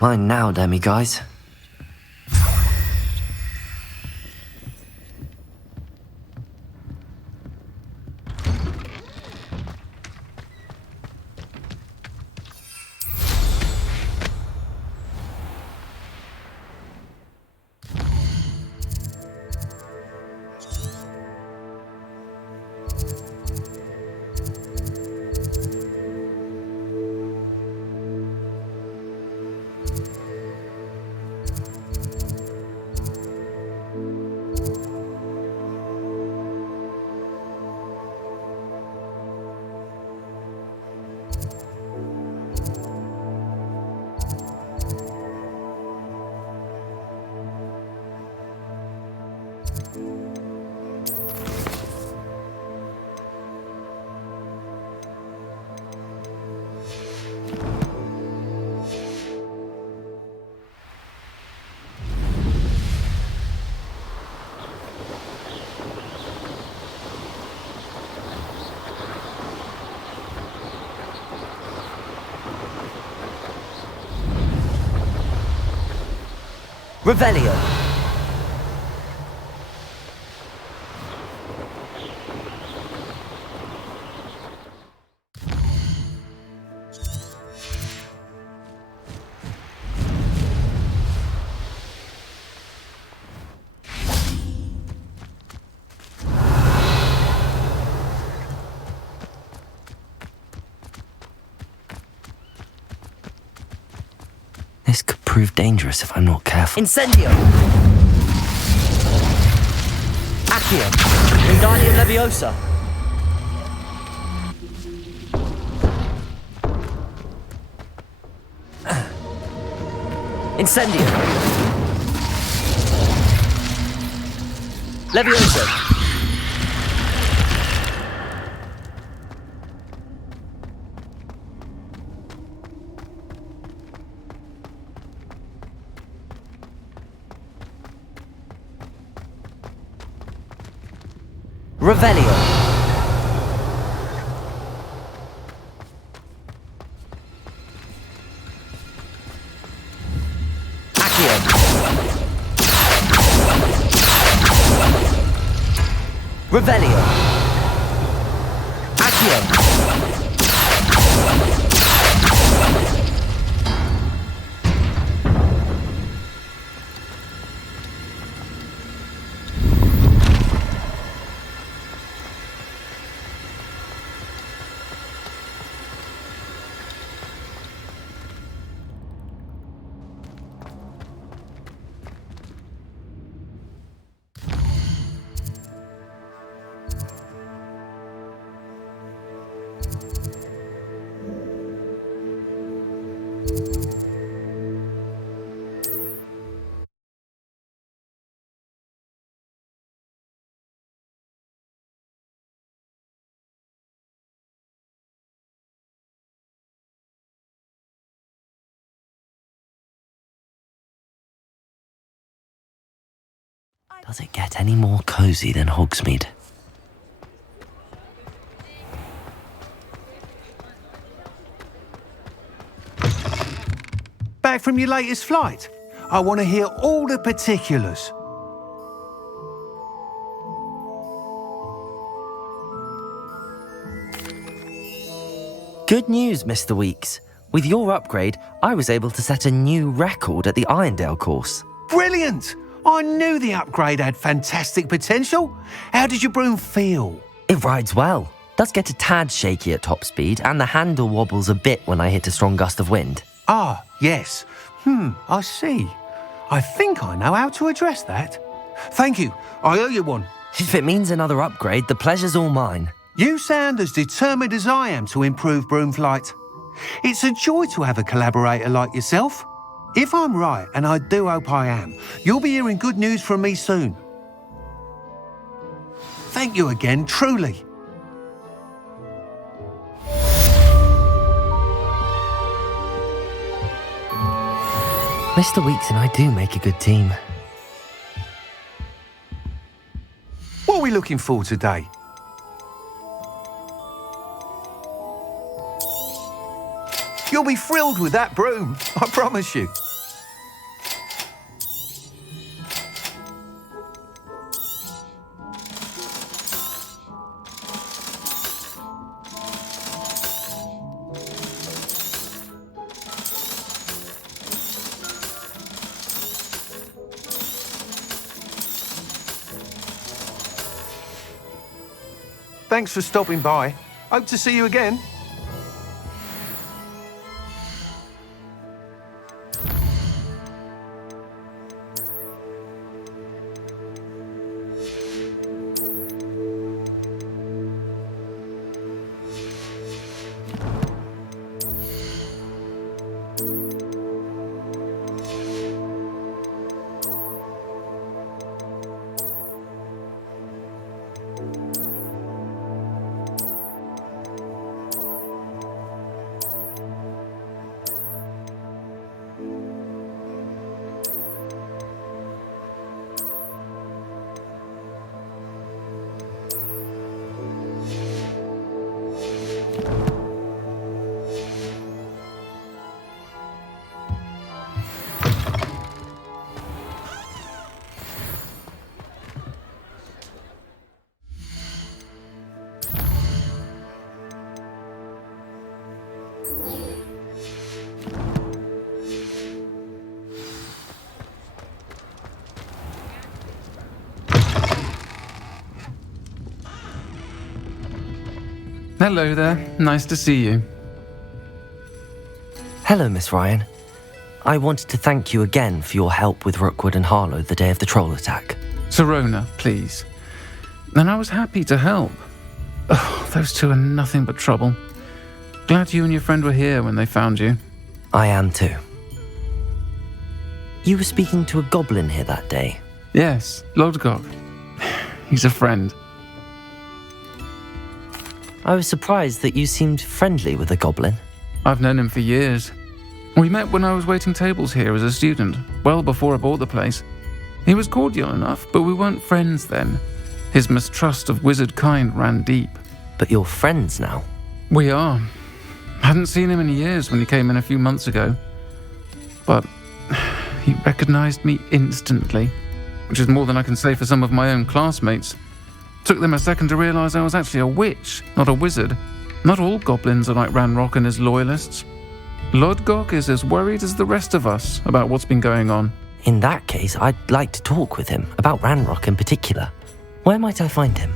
Mine now, demi-guys. Revelio. This could prove dangerous if I'm not careful. Incendio! Accio! Wingardium Leviosa! Incendio! Leviosa! Revelio. Accio. Revelio. Accio. Does it get any more cosy than Hogsmeade? Back from your latest flight? I want to hear all the particulars. Good news, Mr. Weeks. With your upgrade, I was able to set a new record at the Irondale course. Brilliant! I knew the upgrade had fantastic potential. How did your broom feel? It rides well. Does get a tad shaky at top speed, and the handle wobbles a bit when I hit a strong gust of wind. Ah, yes. I see. I think I know how to address that. Thank you. I owe you one. If it means another upgrade, the pleasure's all mine. You sound as determined as I am to improve broom flight. It's a joy to have a collaborator like yourself. If I'm right, and I do hope I am, you'll be hearing good news from me soon. Thank you again, truly. Mr. Weeks and I do make a good team. What are we looking for today? You'll be thrilled with that broom, I promise you. Thanks for stopping by. Hope to see you again. Hello there. Nice to see you. Hello, Miss Ryan. I wanted to thank you again for your help with Rookwood and Harlow the day of the troll attack. Serona, please. And I was happy to help. Oh, those two are nothing but trouble. Glad you and your friend were here when they found you. I am too. You were speaking to a goblin here that day? Yes, Lodgokom. He's a friend. I was surprised that you seemed friendly with the goblin. I've known him for years. We met when I was waiting tables here as a student, well before I bought the place. He was cordial enough, but we weren't friends then. His mistrust of wizard kind ran deep. But you're friends now? We are. Hadn't seen him in years when he came in a few months ago. But he recognized me instantly, which is more than I can say for some of my own classmates. Took them a second to realise I was actually a witch, not a wizard. Not all goblins are like Ranrock and his loyalists. Lodgokom is as worried as the rest of us about what's been going on. In that case, I'd like to talk with him, about Ranrock in particular. Where might I find him?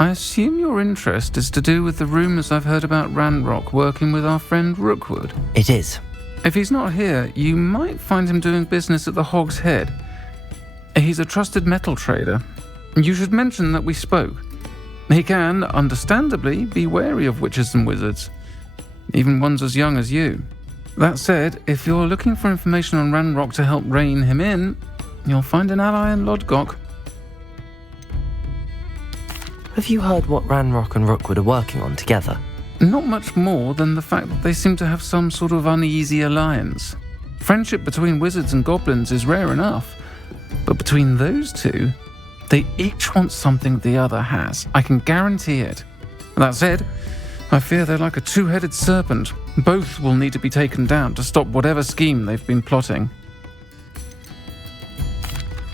I assume your interest is to do with the rumours I've heard about Ranrock working with our friend Rookwood. It is. If he's not here, you might find him doing business at the Hog's Head. He's a trusted metal trader. You should mention that we spoke. He can, understandably, be wary of witches and wizards, even ones as young as you. That said, if you're looking for information on Ranrock to help rein him in, you'll find an ally in Lodgokom. Have you heard what Ranrock and Rookwood are working on together? Not much more than the fact that they seem to have some sort of uneasy alliance. Friendship between wizards and goblins is rare enough, but between those two, They each want something the other has. I can guarantee it. That said, I fear they're like a two-headed serpent. Both will need to be taken down to stop whatever scheme they've been plotting.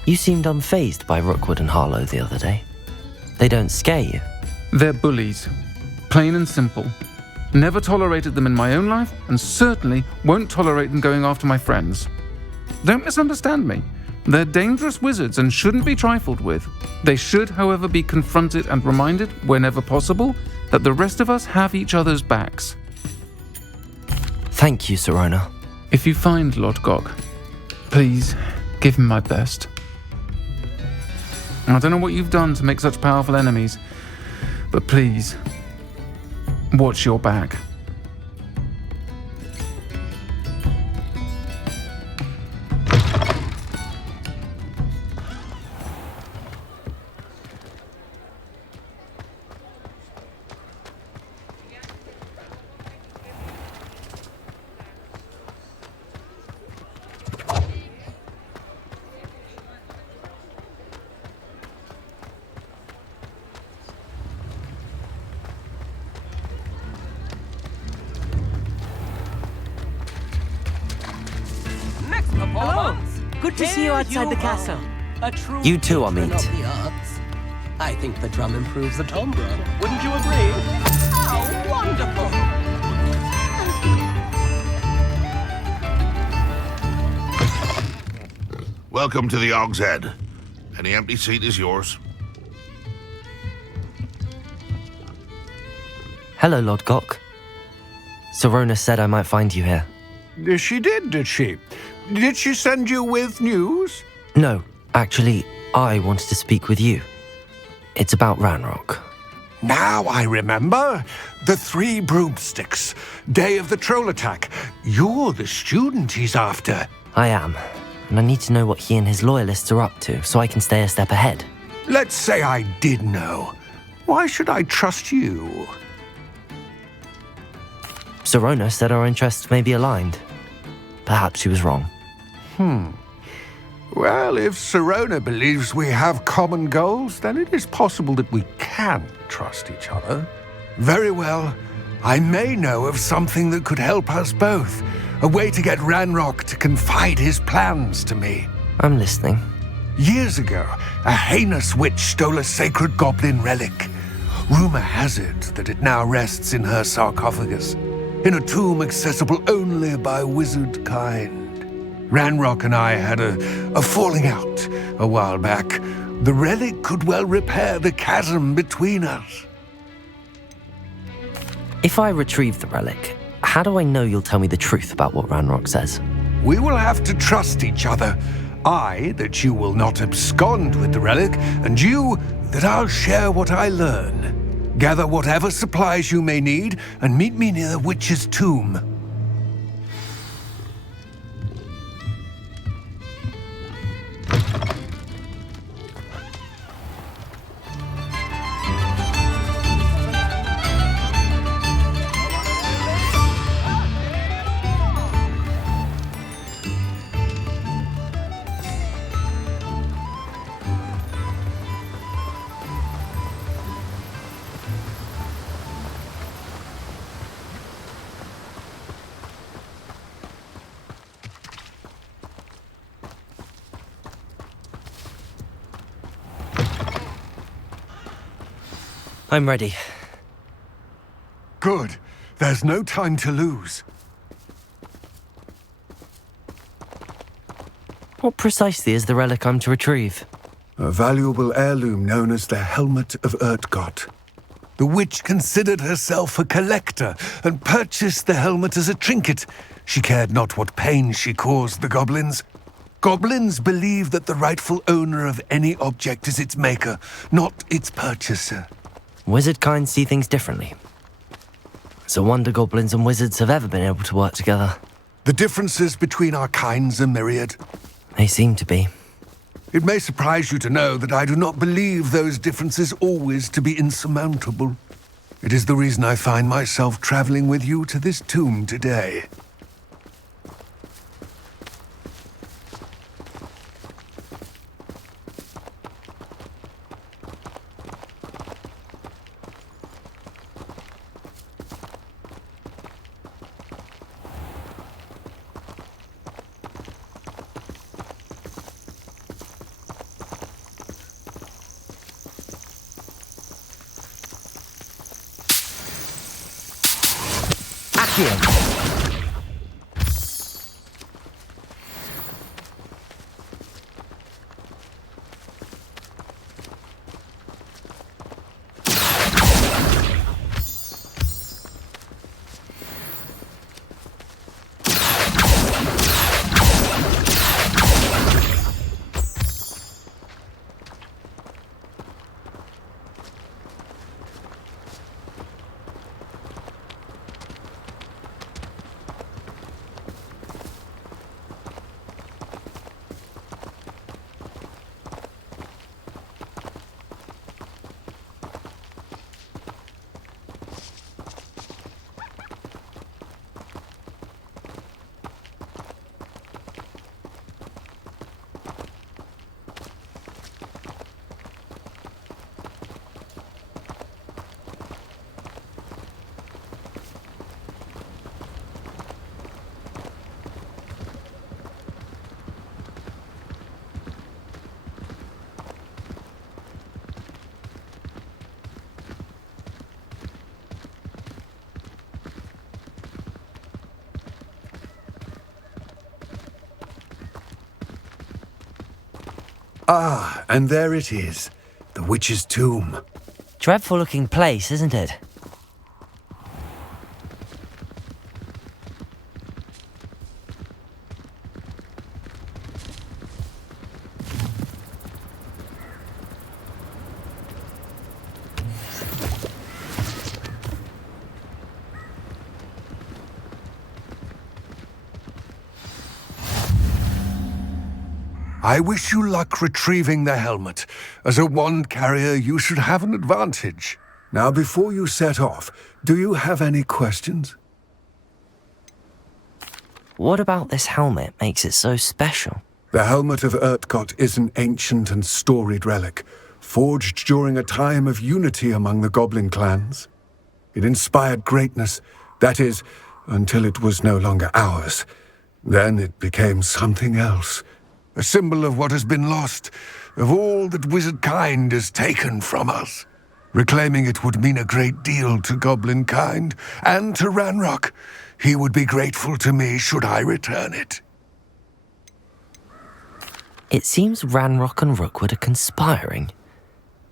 You seemed unfazed by Rookwood and Harlow the other day. They don't scare you. They're bullies. Plain and simple. Never tolerated them in my own life, and certainly won't tolerate them going after my friends. Don't misunderstand me. They're dangerous wizards and shouldn't be trifled with. They should, however, be confronted and reminded, whenever possible, that the rest of us have each other's backs. Thank you, Sirona. If you find Lodgok, please give him my best. I don't know what you've done to make such powerful enemies, but please, watch your back. Hello. Good to see you outside the castle. You too, Amit. I think the drum improves the timbre. Wouldn't you agree? How wonderful! Welcome to the Og's Head. Any empty seat is yours. Hello, Lodgok. Sirona said I might find you here. She did she? Did she send you with news? No, actually, I wanted to speak with you. It's about Ranrock. Now I remember. The 3 broomsticks. Day of the troll attack. You're the student he's after. I am, and I need to know what he and his loyalists are up to so I can stay a step ahead. Let's say I did know. Why should I trust you? Sirona said our interests may be aligned. Perhaps she was wrong. Well, if Sirona believes we have common goals, then it is possible that we can trust each other. Very well. I may know of something that could help us both. A way to get Ranrock to confide his plans to me. I'm listening. Years ago, a heinous witch stole a sacred goblin relic. Rumor has it that it now rests in her sarcophagus, in a tomb accessible only by wizard kind. Ranrock and I had a falling out a while back. The relic could well repair the chasm between us. If I retrieve the relic, how do I know you'll tell me the truth about what Ranrock says? We will have to trust each other. I, that you will not abscond with the relic, and you, that I'll share what I learn. Gather whatever supplies you may need, and meet me near the witch's tomb. I'm ready. Good. There's no time to lose. What precisely is the relic I'm to retrieve? A valuable heirloom known as the Helmet of Urtgott. The witch considered herself a collector and purchased the helmet as a trinket. She cared not what pain she caused the goblins. Goblins believe that the rightful owner of any object is its maker, not its purchaser. Wizard kind see things differently. It's a wonder goblins and wizards have ever been able to work together. The differences between our kinds are myriad. They seem to be. It may surprise you to know that I do not believe those differences always to be insurmountable. It is the reason I find myself traveling with you to this tomb today. you. Ah, and there it is. The witch's tomb. Dreadful looking place, isn't it? I wish you luck retrieving the helmet. As a wand carrier, you should have an advantage. Now, before you set off, do you have any questions? What about this helmet makes it so special? The helmet of Urtkot is an ancient and storied relic, forged during a time of unity among the goblin clans. It inspired greatness, that is, until it was no longer ours. Then it became something else. A symbol of what has been lost, of all that wizard kind has taken from us. Reclaiming it would mean a great deal to goblin kind, and to Ranrock. He would be grateful to me should I return it. It seems Ranrock and Rookwood are conspiring.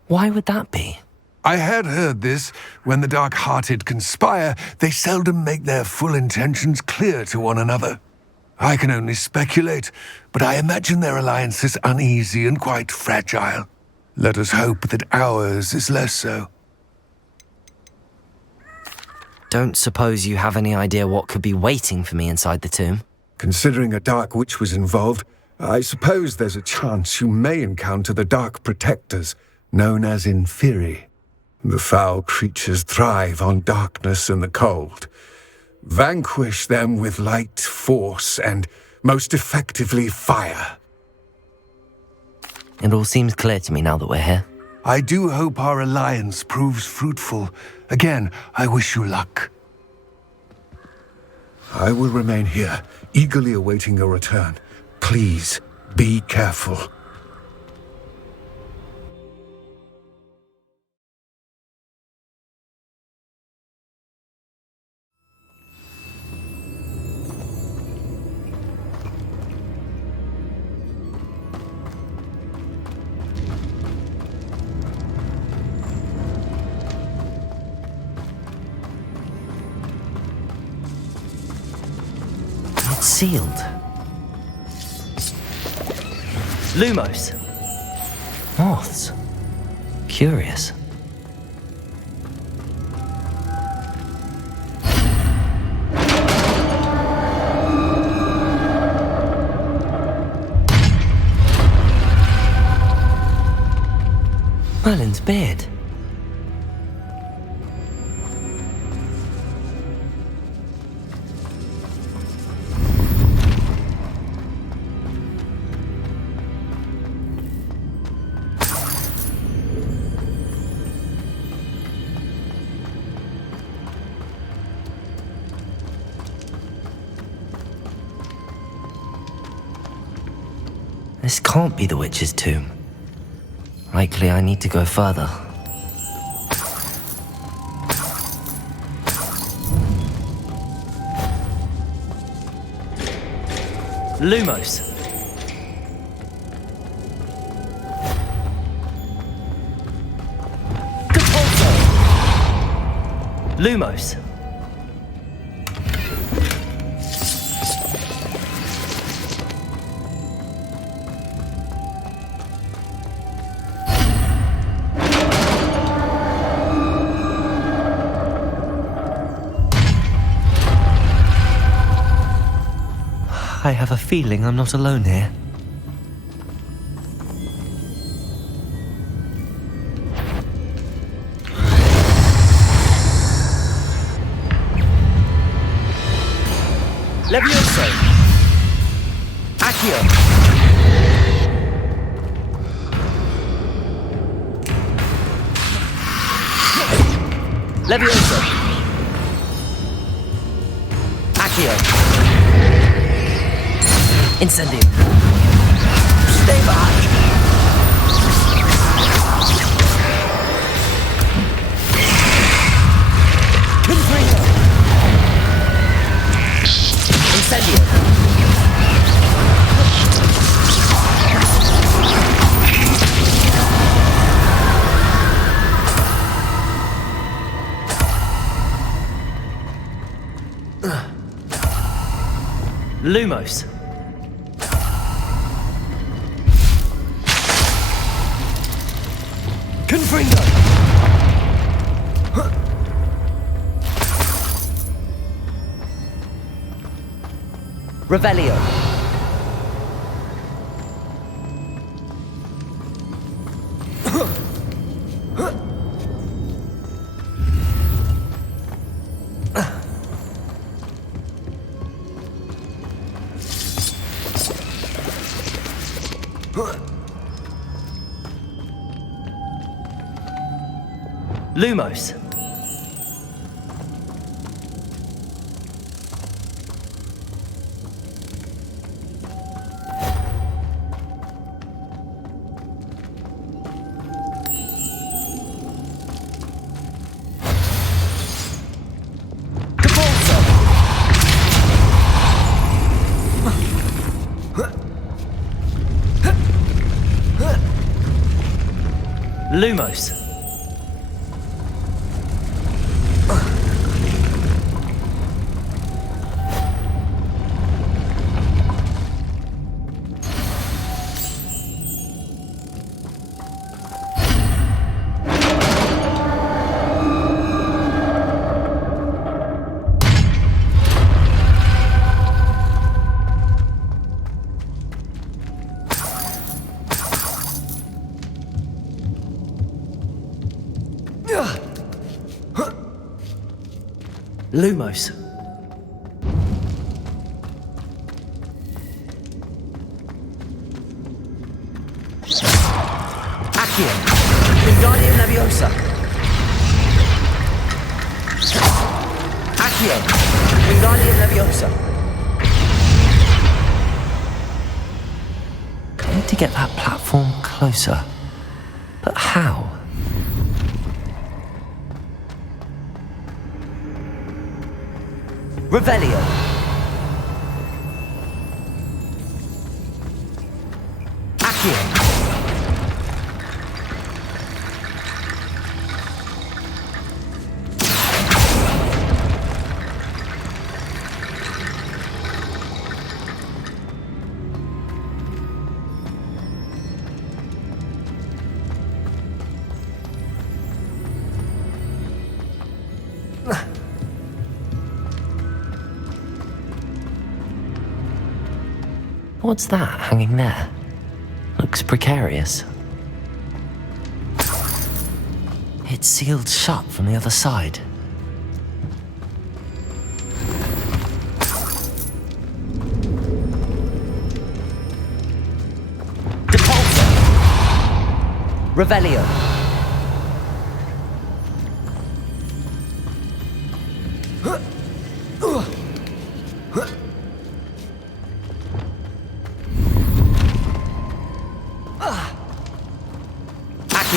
Why would that be? I had heard this. When the dark-hearted conspire, they seldom make their full intentions clear to one another. I can only speculate, but I imagine their alliance is uneasy and quite fragile. Let us hope that ours is less so. Don't suppose you have any idea what could be waiting for me inside the tomb? Considering a dark witch was involved, I suppose there's a chance you may encounter the dark protectors, known as Inferi. The foul creatures thrive on darkness and the cold. Vanquish them with light, force, and, most effectively, fire. It all seems clear to me now that we're here. I do hope our alliance proves fruitful. Again, I wish you luck. I will remain here, eagerly awaiting your return. Please, be careful. It's sealed. Lumos. Moths. Curious. Merlin's beard. This can't be the witch's tomb. Likely I need to go further. Lumos. Capulso. Lumos. I have a feeling I'm not alone here. Levioso. Accio. Levioso. Accio. Incendio. Stay back. Confringo. Incendio. Lumos. Confringo. Revelio. Lumos. Lumos. Lumos. Accio. Wingardium Leviosa. Accio. Wingardium Leviosa. I need to get that platform closer. But how? Revelio. Accio. What's that hanging there? Looks precarious. It's sealed shut from the other side. Depulso. Revelio.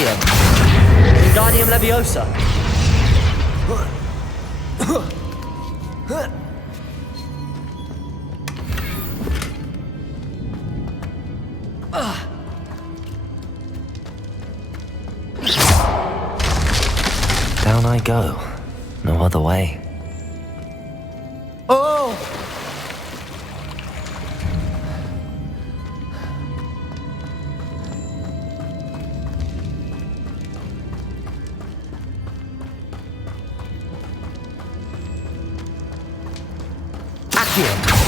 Wingardium Leviosa. down I go. No other way. Oh! Accio!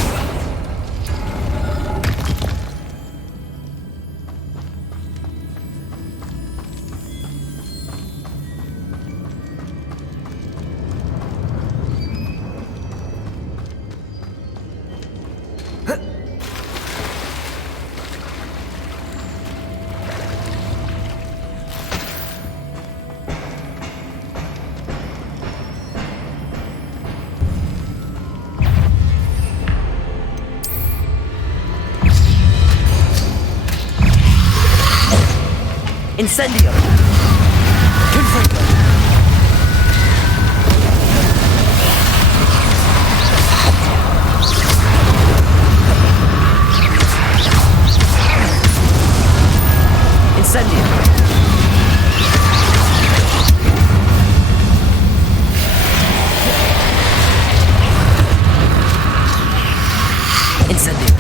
Incendio! Confringo! Incendio! Incendio!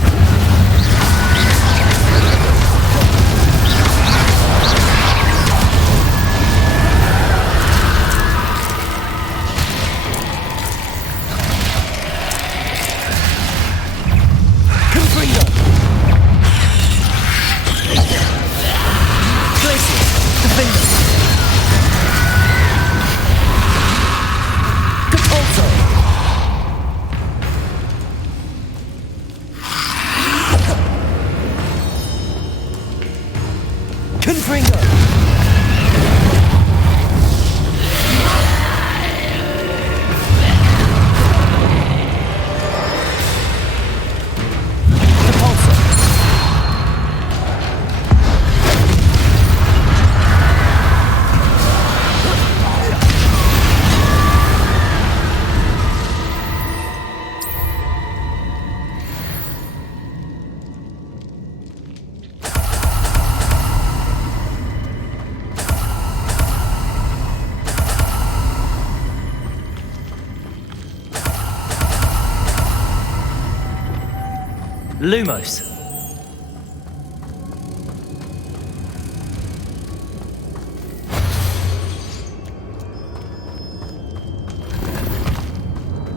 Lumos.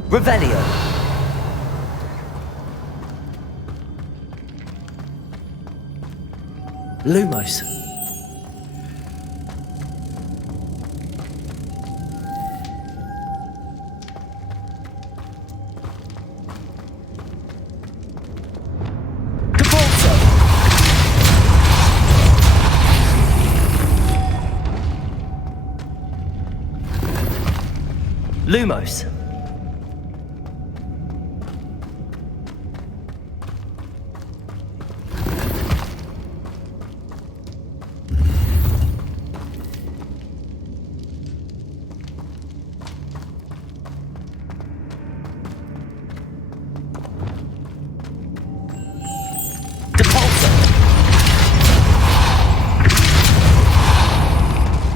Revelio. Lumos. Lumos.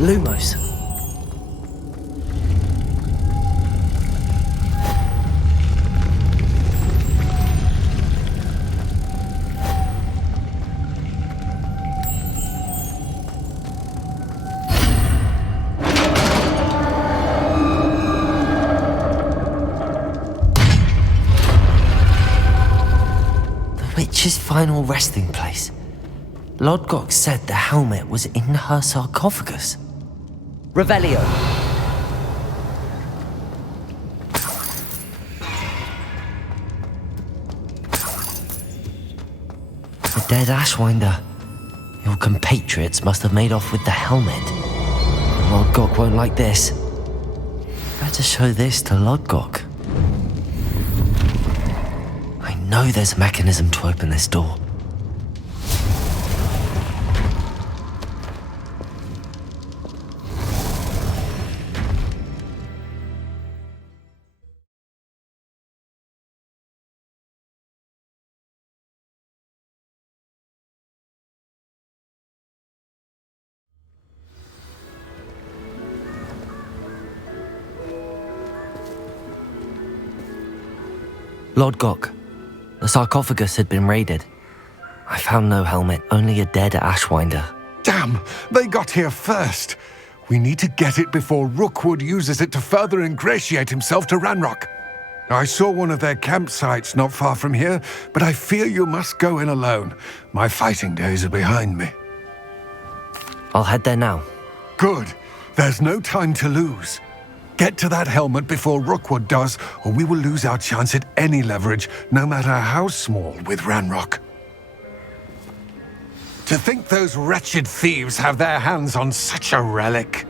Lumos. Witch's final resting place. Lodgok said the helmet was in her sarcophagus. Revelio. The dead Ashwinder. Your compatriots must have made off with the helmet. Lodgok won't like this. Better show this to Lodgok. I know there's a mechanism to open this door. Lodgok. The sarcophagus had been raided. I found no helmet, only a dead Ashwinder. Damn! They got here first. We need to get it before Rookwood uses it to further ingratiate himself to Ranrock. I saw one of their campsites not far from here, but I fear you must go in alone. My fighting days are behind me. I'll head there now. Good. There's no time to lose. Get to that helmet before Rookwood does, or we will lose our chance at any leverage, no matter how small, with Ranrock. To think those wretched thieves have their hands on such a relic.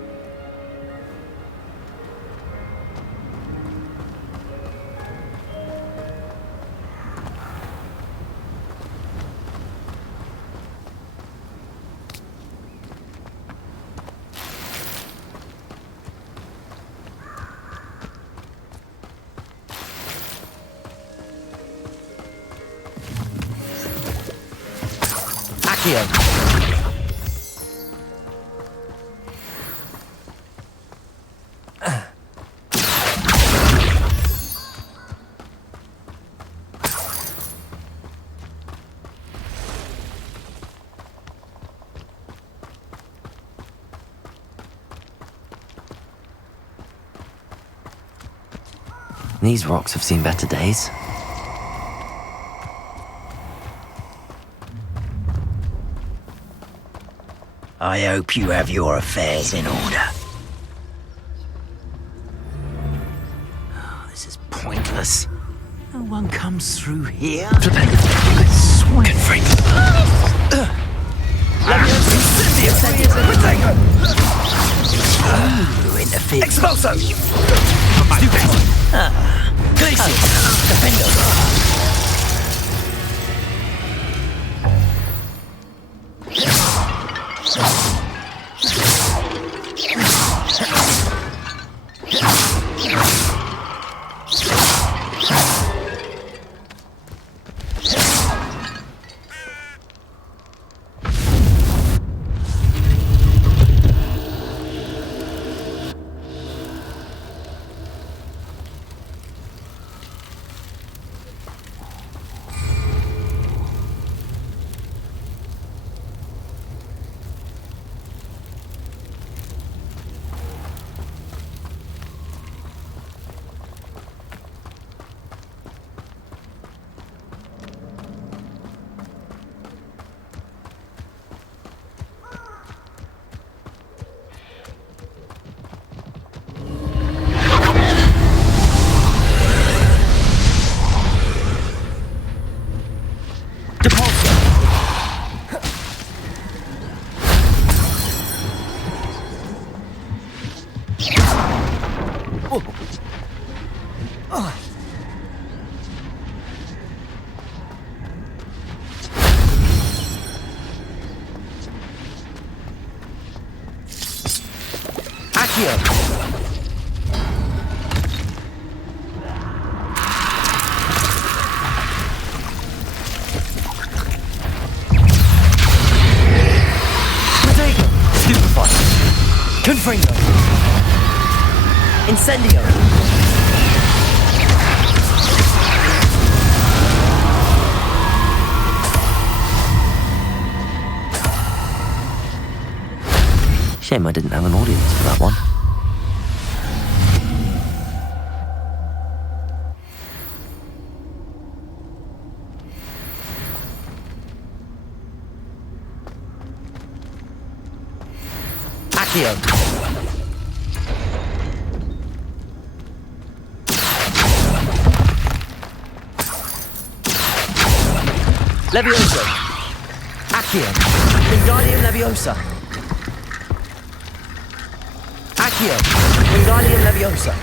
These rocks have seen better days. I hope you have your affairs in order. Oh, this is pointless. No one comes through here. I swear. Interfere. Expulso! Glacius! Defender! Confringo. Incendio. Shame I didn't have an audience for that one. Accio. Leviosa. Accio. Wingardium Leviosa. Accio. Wingardium Leviosa.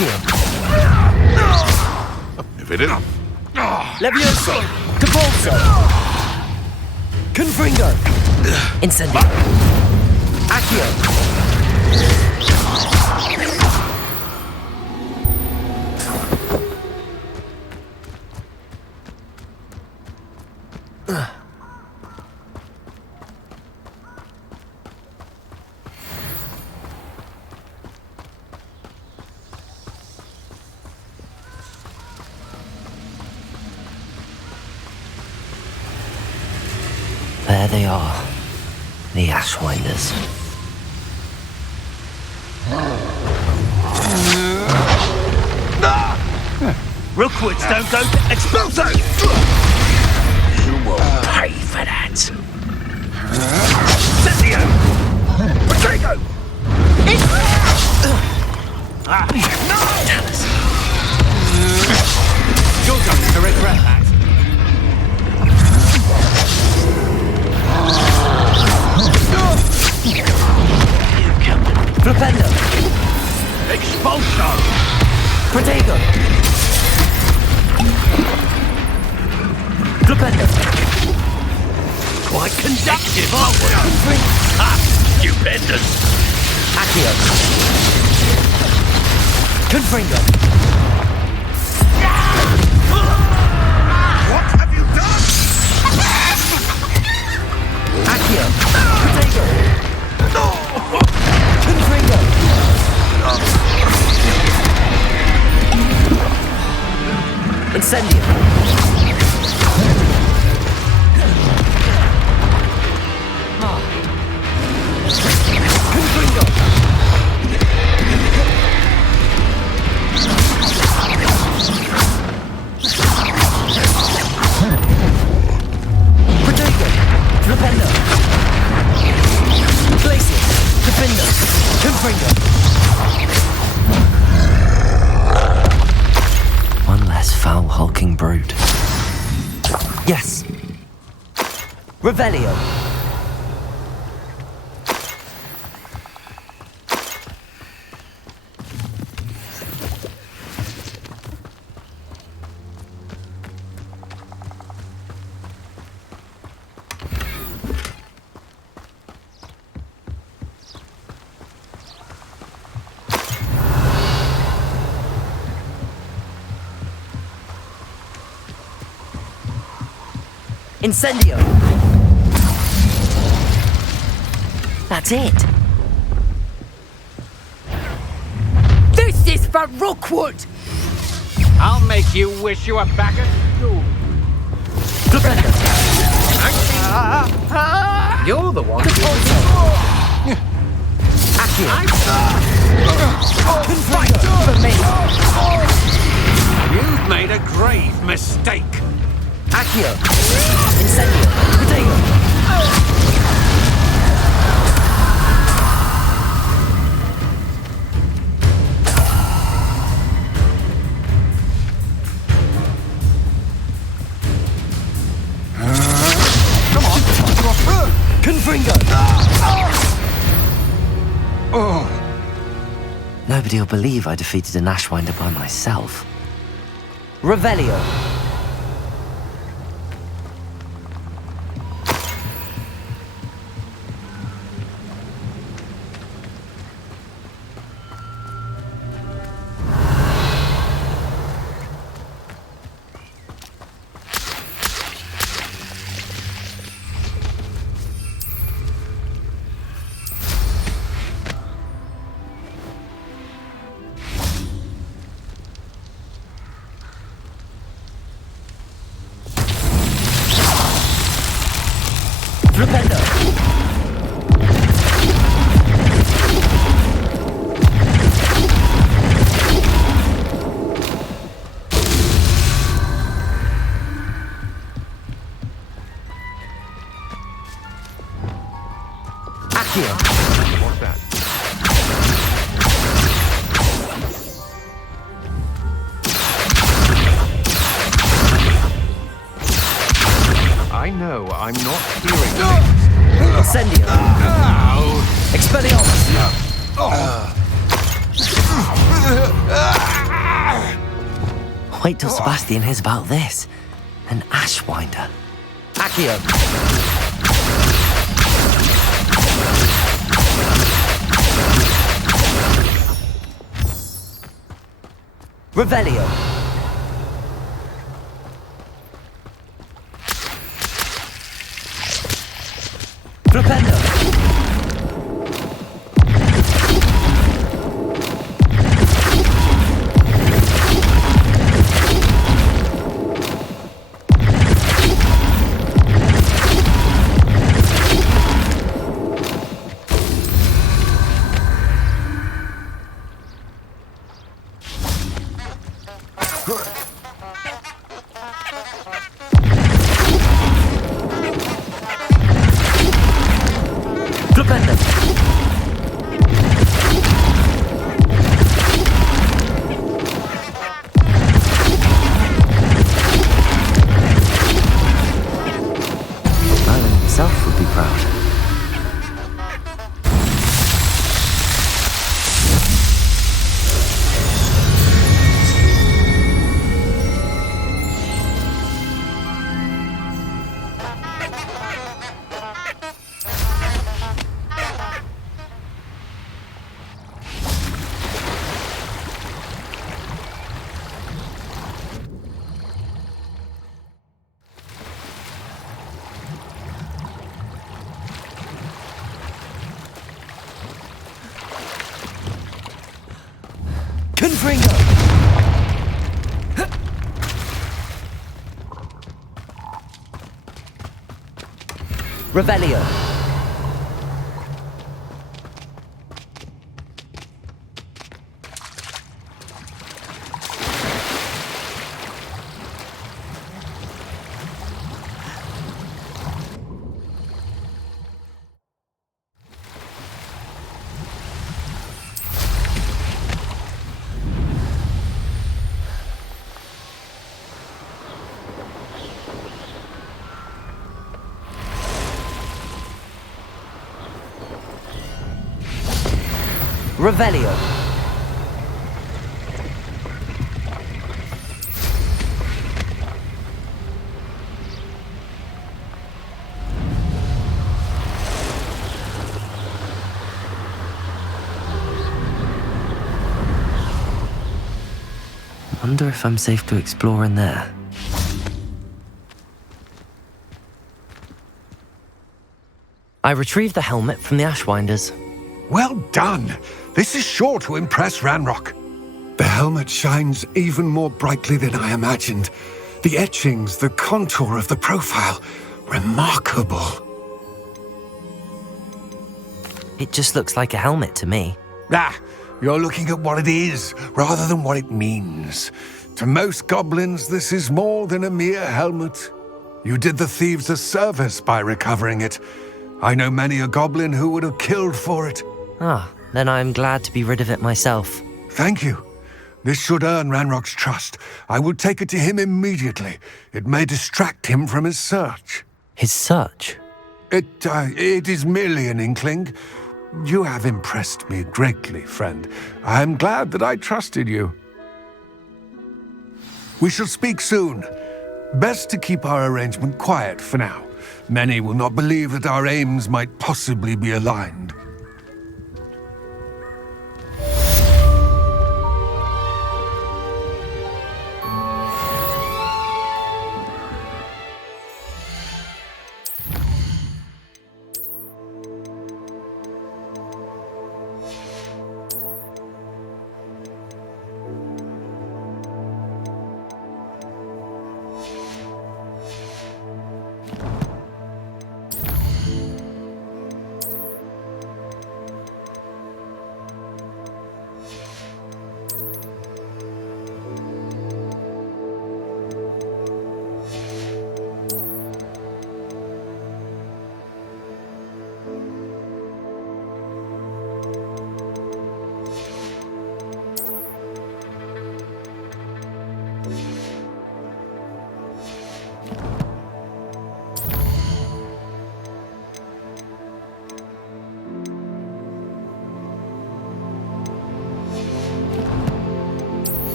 Accio. If it didn't. Levioso. Cavolso. Confringo. Incendio. Accio. There they are, the Ashwinders. Rookwoods don't go to Expulso! You will pay for that. Cetio! Patrico! You're going to regret that. Flipendo. Expulso! Protego. Flipendo. Quite conductive, aren't we? Stupendous! Accio. Confringo. What have you done? Accio. Protego. Confringo. Incendio. Confringo. Protego. Flipendo. Glacier. Defender. Confringo. One less foul hulking brood. Yes. Revelio. Incendio. That's it. This is for Rookwood! I'll make you wish you were back at school. You're the one. You've made a grave mistake. Accio. Incendio. Protego. Come on! Confringo. Nobody will believe I defeated an Ashwinder by myself. Revelio. What's that? I know, I'm not hearing things. Incendio. Expelliarmus. Wait till Sebastian hears about this. An ashwinder. Accio. Revelio. Flipendo. Confringo! Revelio. Revelio. Wonder if I'm safe to explore in there. I retrieved the helmet from the Ashwinders. Well done. This is sure to impress Ranrock. The helmet shines even more brightly than I imagined. The etchings, the contour of the profile, remarkable. It just looks like a helmet to me. Ah, you're looking at what it is, rather than what it means. To most goblins, this is more than a mere helmet. You did the thieves a service by recovering it. I know many a goblin who would have killed for it. Ah, then I'm glad to be rid of it myself. Thank you. This should earn Ranrock's trust. I will take it to him immediately. It may distract him from his search. His search? It is merely an inkling. You have impressed me greatly, friend. I am glad that I trusted you. We shall speak soon. Best to keep our arrangement quiet for now. Many will not believe that our aims might possibly be aligned.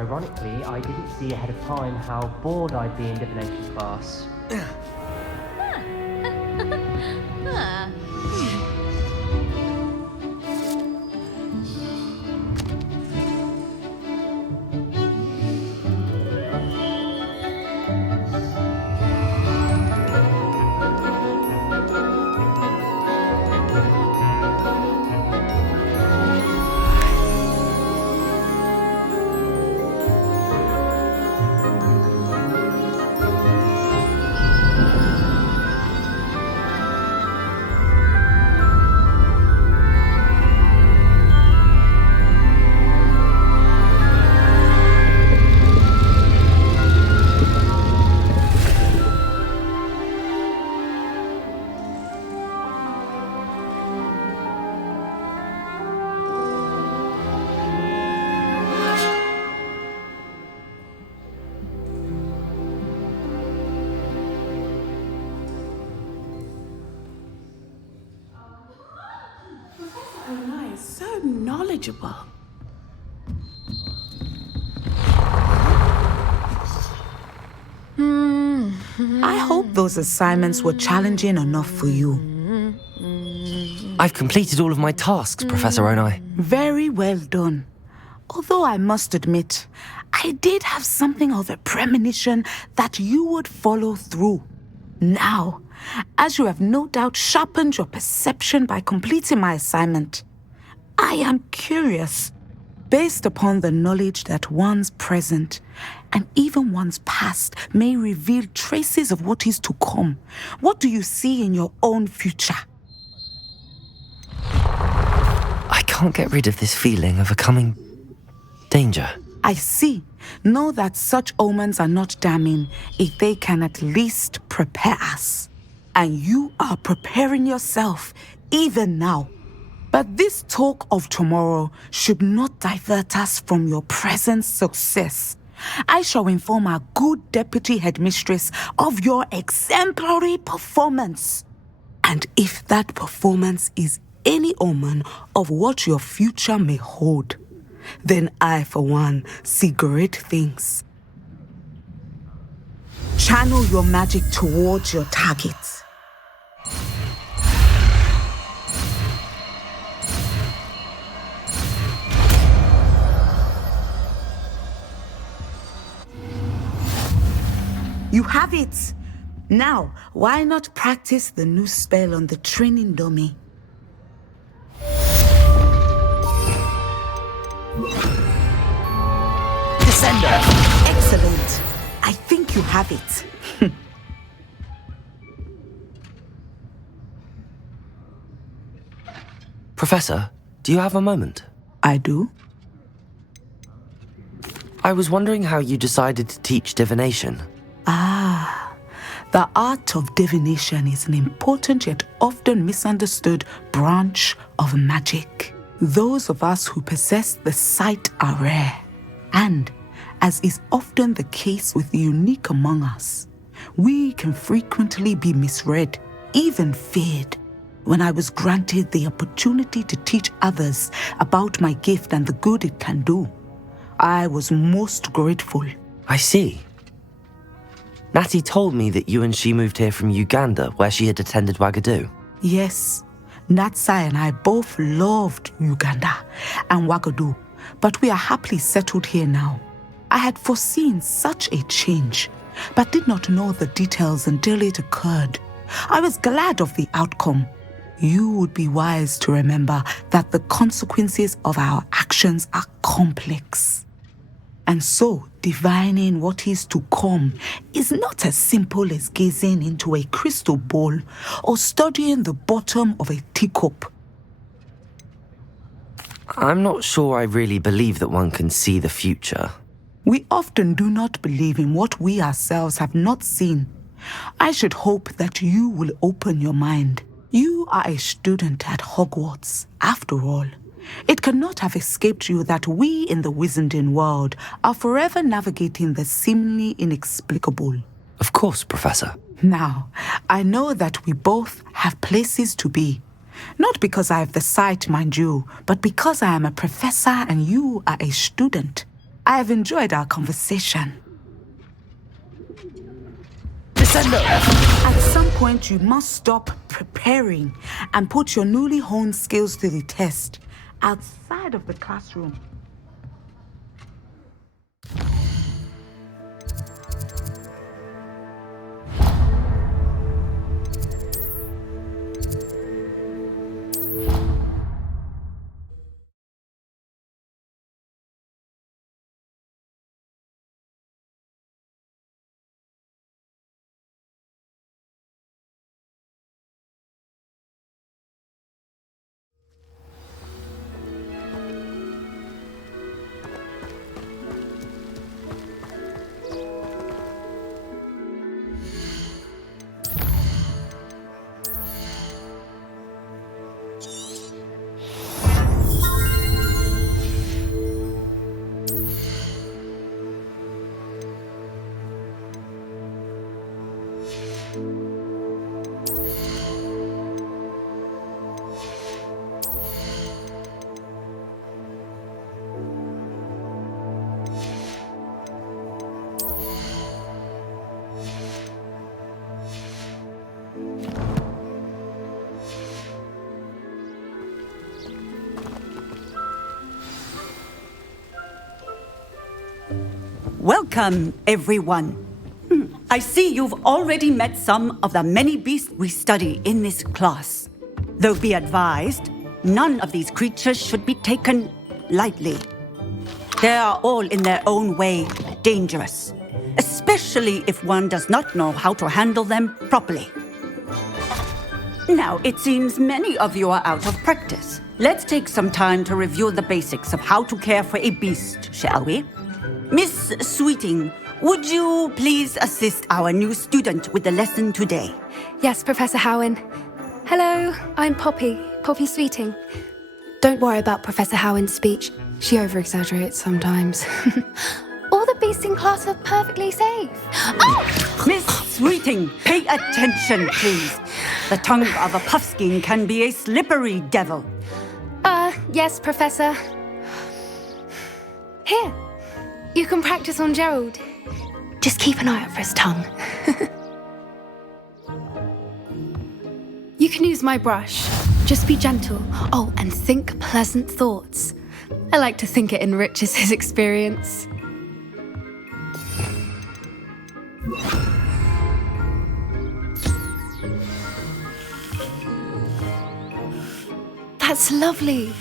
Ironically, I didn't see ahead of time how bored I'd be in divination class. So knowledgeable. I hope those assignments were challenging enough for you. I've completed all of my tasks, Professor Onai. Very well done. Although I must admit, I did have something of a premonition that you would follow through. Now, as you have no doubt sharpened your perception by completing my assignment, I am curious, based upon the knowledge that one's present and even one's past may reveal traces of what is to come. What do you see in your own future? I can't get rid of this feeling of a coming danger. I see. Know that such omens are not damning if they can at least prepare us. And you are preparing yourself even now. But this talk of tomorrow should not divert us from your present success. I shall inform our good deputy headmistress of your exemplary performance. And if that performance is any omen of what your future may hold, then I, for one, see great things. Channel your magic towards your targets. You have it! Now, why not practice the new spell on the training dummy? Descender! Excellent! I think you have it. Professor, do you have a moment? I do. I was wondering how you decided to teach divination. The art of divination is an important yet often misunderstood branch of magic. Those of us who possess the sight are rare. And, as is often the case with the unique among us, we can frequently be misread, even feared. When I was granted the opportunity to teach others about my gift and the good it can do, I was most grateful. I see. Natty told me that you and she moved here from Uganda, where she had attended Wagadu. Yes, Natsai and I both loved Uganda and Wagadu, but we are happily settled here now. I had foreseen such a change, but did not know the details until it occurred. I was glad of the outcome. You would be wise to remember that the consequences of our actions are complex. And so, divining what is to come is not as simple as gazing into a crystal ball or studying the bottom of a teacup. I'm not sure I really believe that one can see the future. We often do not believe in what we ourselves have not seen. I should hope that you will open your mind. You are a student at Hogwarts, after all. It cannot have escaped you that we in the Wizarding world are forever navigating the seemingly inexplicable. Of course, Professor. Now, I know that we both have places to be. Not because I have the sight, mind you, but because I am a professor and you are a student. I have enjoyed our conversation. At some point, you must stop preparing and put your newly honed skills to the test outside of the classroom. Welcome, everyone. I see you've already met some of the many beasts we study in this class. Though be advised, none of these creatures should be taken lightly. They are all in their own way dangerous, especially if one does not know how to handle them properly. Now, it seems many of you are out of practice. Let's take some time to review the basics of how to care for a beast, shall we? Miss Sweeting, would you please assist our new student with the lesson today? Yes, Professor Howen. Hello, I'm Poppy Sweeting. Don't worry about Professor Howen's speech. She over-exaggerates sometimes. All the beasts in class are perfectly safe. Oh! Miss Sweeting, pay attention, please. The tongue of a puffskein can be a slippery devil. Yes, Professor. Here, you can practice on Gerald. Just keep an eye out for his tongue. You can use my brush. Just be gentle. Oh, and think pleasant thoughts. I like to think it enriches his experience. That's lovely.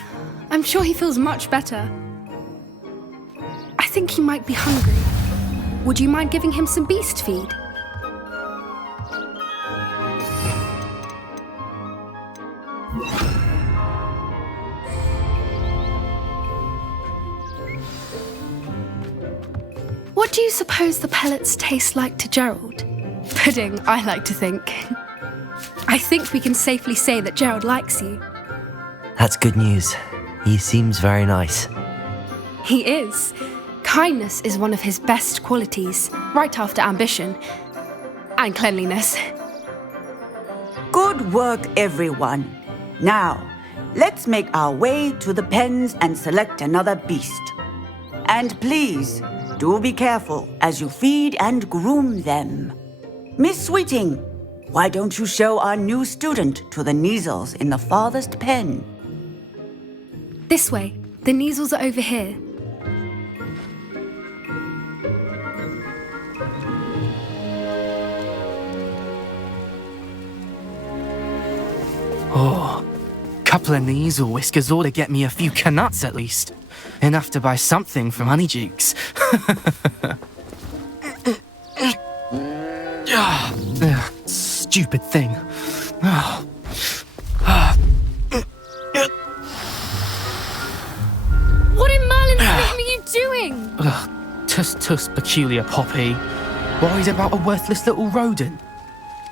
I'm sure he feels much better. I think he might be hungry. Would you mind giving him some beast feed? What do you suppose the pellets taste like to Gerald? Pudding, I like to think. I think we can safely say that Gerald likes you. That's good news. He seems very nice. He is. Kindness is one of his best qualities, right after ambition and cleanliness. Good work, everyone. Now, let's make our way to the pens and select another beast. And please, do be careful as you feed and groom them. Miss Sweeting, why don't you show our new student to the Neasels in the farthest pen? This way. The Neasels are over here. Oh, couple of Neasel whiskers ought to get me a few canuts at least. Enough to buy something from Honeydukes. Stupid thing. What in Merlin's name are you doing? Tuss, peculiar Poppy. Worried about a worthless little rodent.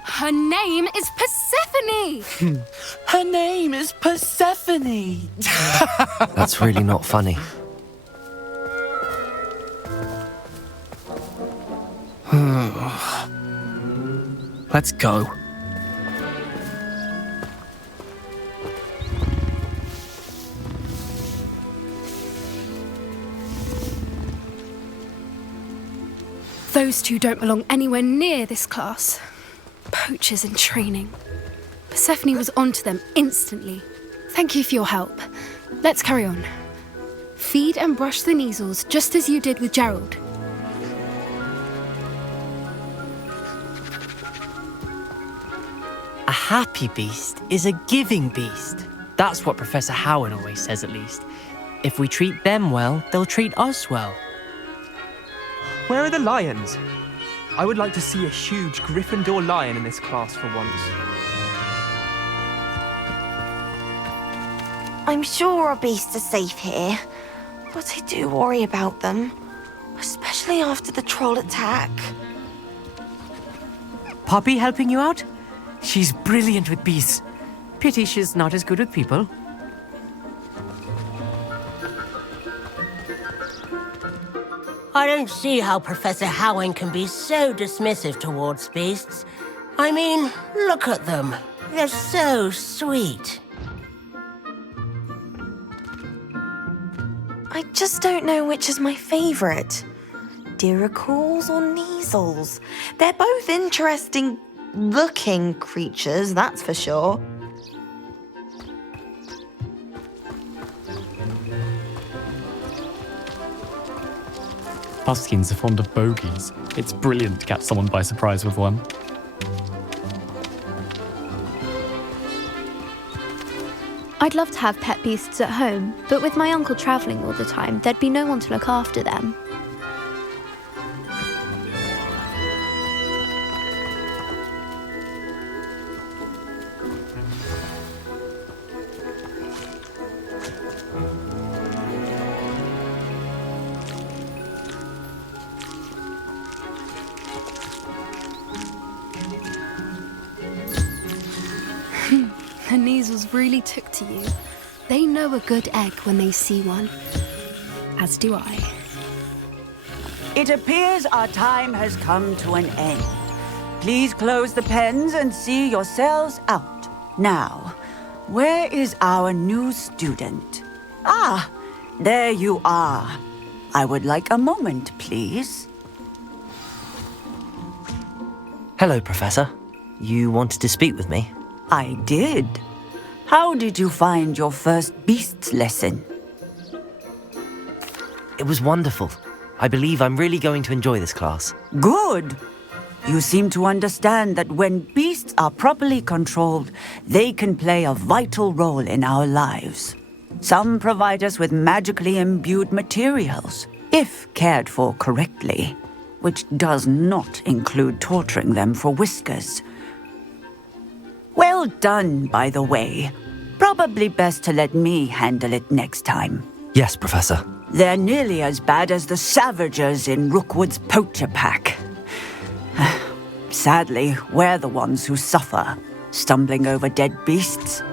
Her name is Persephone! Her name is Persephone! That's really not funny. Let's go. Those two don't belong anywhere near this class. Poachers in training. Persephone was onto them instantly. Thank you for your help. Let's carry on. Feed and brush the Neasels just as you did with Gerald. A happy beast is a giving beast. That's what Professor Howard always says, at least. If we treat them well, they'll treat us well. Where are the lions? I would like to see a huge Gryffindor lion in this class for once. I'm sure our beasts are safe here, but I do worry about them, especially after the troll attack. Poppy helping you out? She's brilliant with beasts. Pity she's not as good with people. I don't see how Professor Howard can be so dismissive towards beasts. I mean, look at them. They're so sweet. I just don't know which is my favourite. Diracles or Neasels? They're both interesting looking creatures, that's for sure. Puskins are fond of bogies. It's brilliant to catch someone by surprise with one. I'd love to have pet beasts at home, but with my uncle travelling all the time, there'd be no one to look after them. The Neasels really took to you. They know a good egg when they see one. As do I. It appears our time has come to an end. Please close the pens and see yourselves out. Now, where is our new student? Ah, there you are. I would like a moment, please. Hello, Professor. You wanted to speak with me? I did. How did you find your first beasts lesson? It was wonderful. I believe I'm really going to enjoy this class. Good. You seem to understand that when beasts are properly controlled, they can play a vital role in our lives. Some provide us with magically imbued materials, if cared for correctly, which does not include torturing them for whiskers. Well done, by the way. Probably best to let me handle it next time. Yes, Professor. They're nearly as bad as the Savagers in Rookwood's poacher pack. Sadly, we're the ones who suffer, stumbling over dead beasts.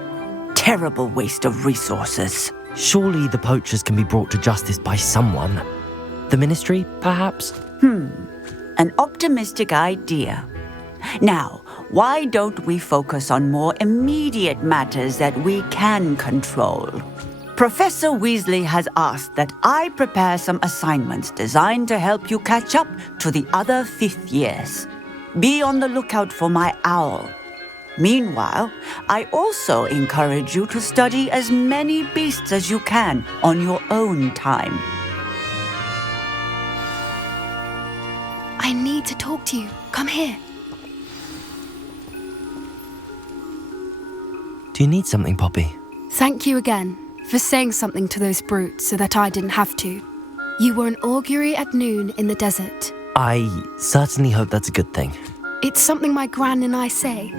Terrible waste of resources. Surely the poachers can be brought to justice by someone. The Ministry, perhaps? An optimistic idea. Now, why don't we focus on more immediate matters that we can control? Professor Weasley has asked that I prepare some assignments designed to help you catch up to the other fifth years. Be on the lookout for my owl. Meanwhile, I also encourage you to study as many beasts as you can on your own time. I need to talk to you. Come here. Do you need something, Poppy? Thank you again for saying something to those brutes so that I didn't have to. You were an augury at noon in the desert. I certainly hope that's a good thing. It's something my gran and I say.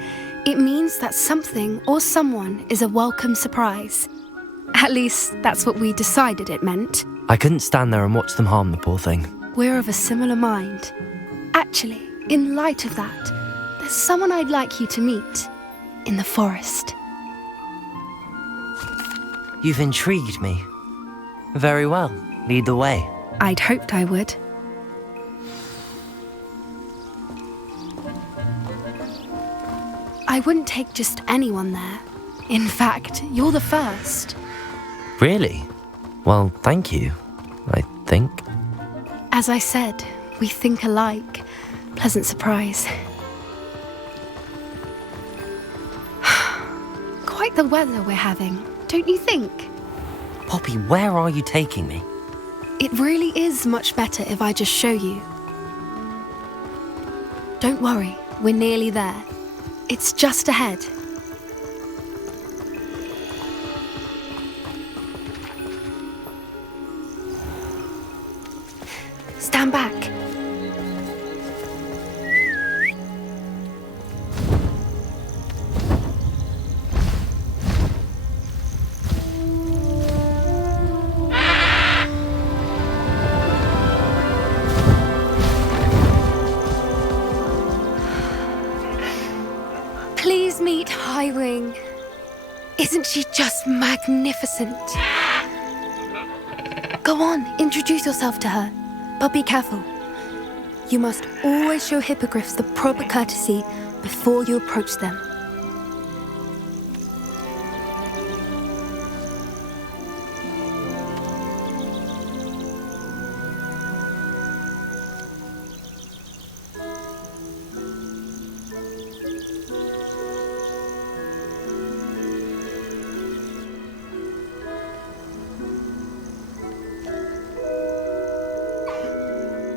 It means that something or someone is a welcome surprise. At least, that's what we decided it meant. I couldn't stand there and watch them harm the poor thing. We're of a similar mind. Actually, in light of that, there's someone I'd like you to meet. In the forest. You've intrigued me. Very well. Lead the way. I'd hoped I would. I wouldn't take just anyone there. In fact, you're the first. Really? Well, thank you, I think. As I said, We think alike. Pleasant surprise. Quite the weather we're having, don't you think? Poppy, where are you taking me? It really is much better if I just show you. Don't worry, we're nearly there. It's just ahead. Stand back. Please meet Highwing. Isn't she just magnificent? Go on, introduce yourself to her. But be careful. You must always show hippogriffs the proper courtesy before you approach them.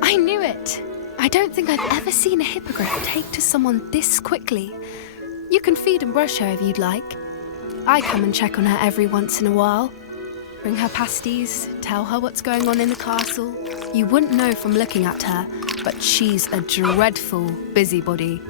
I knew it! I don't think I've ever seen a hippogriff take to someone this quickly. You can feed and brush her if you'd like. I come and check on her every once in a while. Bring her pasties, tell her what's going on in the castle. You wouldn't know from looking at her, but she's a dreadful busybody.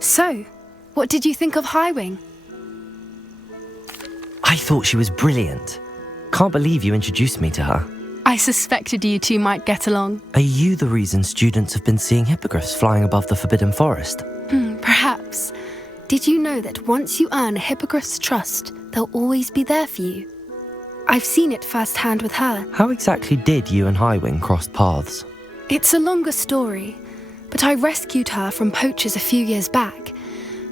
So, what did you think of Highwing? I thought she was brilliant. Can't believe you introduced me to her. I suspected you two might get along. Are you the reason students have been seeing hippogriffs flying above the Forbidden Forest? Perhaps. Did you know that once you earn a hippogriff's trust, they'll always be there for you? I've seen it firsthand with her. How exactly did you and Highwing cross paths? It's a longer story, but I rescued her from poachers a few years back.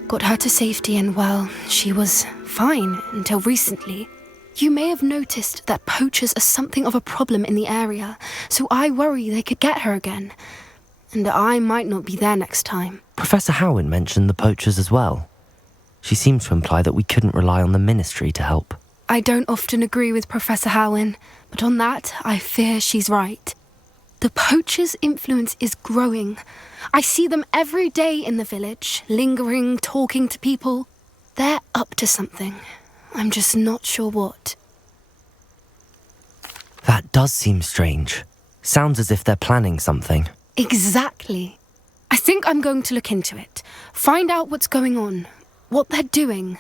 Got her to safety and, well, she was fine until recently. You may have noticed that poachers are something of a problem in the area, so I worry they could get her again. And I might not be there next time. Professor Howin mentioned the poachers as well. She seemed to imply that we couldn't rely on the ministry to help. I don't often agree with Professor Howin, but on that, I fear she's right. The poachers' influence is growing. I see them every day in the village, lingering, talking to people. They're up to something. I'm just not sure what. That does seem strange. Sounds as if they're planning something. Exactly. I think I'm going to look into it. Find out what's going on, what they're doing.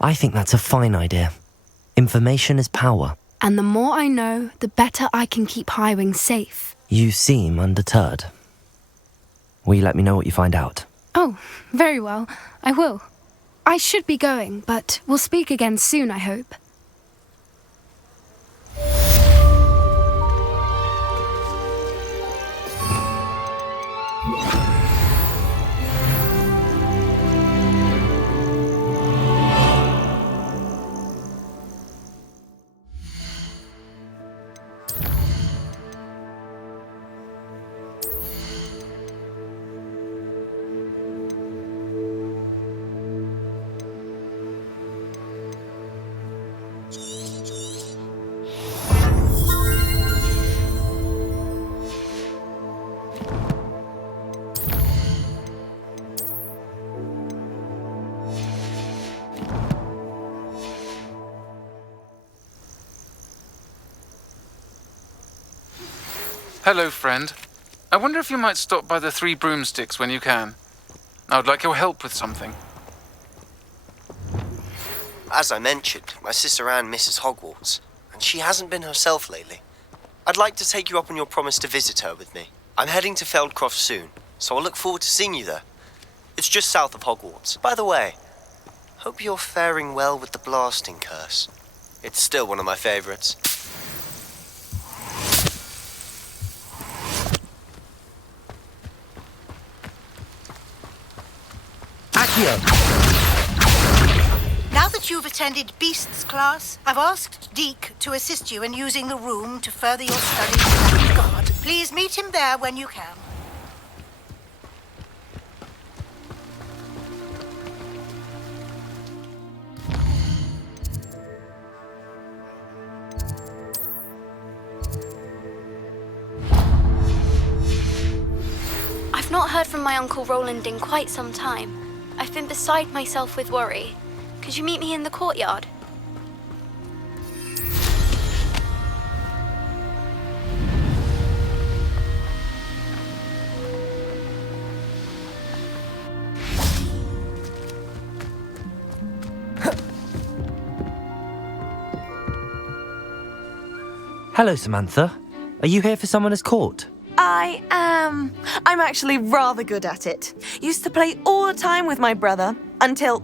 I think that's a fine idea. Information is power. And the more I know, the better I can keep Highwing safe. You seem undeterred. Will you let me know what you find out? Oh, very well. I will. I should be going, but we'll speak again soon, I hope. Hello, friend. I wonder if you might stop by the Three Broomsticks when you can. I would like your help with something. As I mentioned, my sister Anne misses Hogwarts, and she hasn't been herself lately. I'd like to take you up on your promise to visit her with me. I'm heading to Feldcroft soon, so I look forward to seeing you there. It's just south of Hogwarts. By the way, hope you're faring well with the blasting curse. It's still one of my favourites. Now that you've attended Beasts class, I've asked Deke to assist you in using the room to further your studies in that regard. Please meet him there when you can. I've not heard from my Uncle Roland in quite some time. I've been beside myself with worry. Could you meet me in the courtyard? Hello, Samantha. Are you here for Summoner's Court? I am. I'm actually rather good at it. Used to play all the time with my brother until...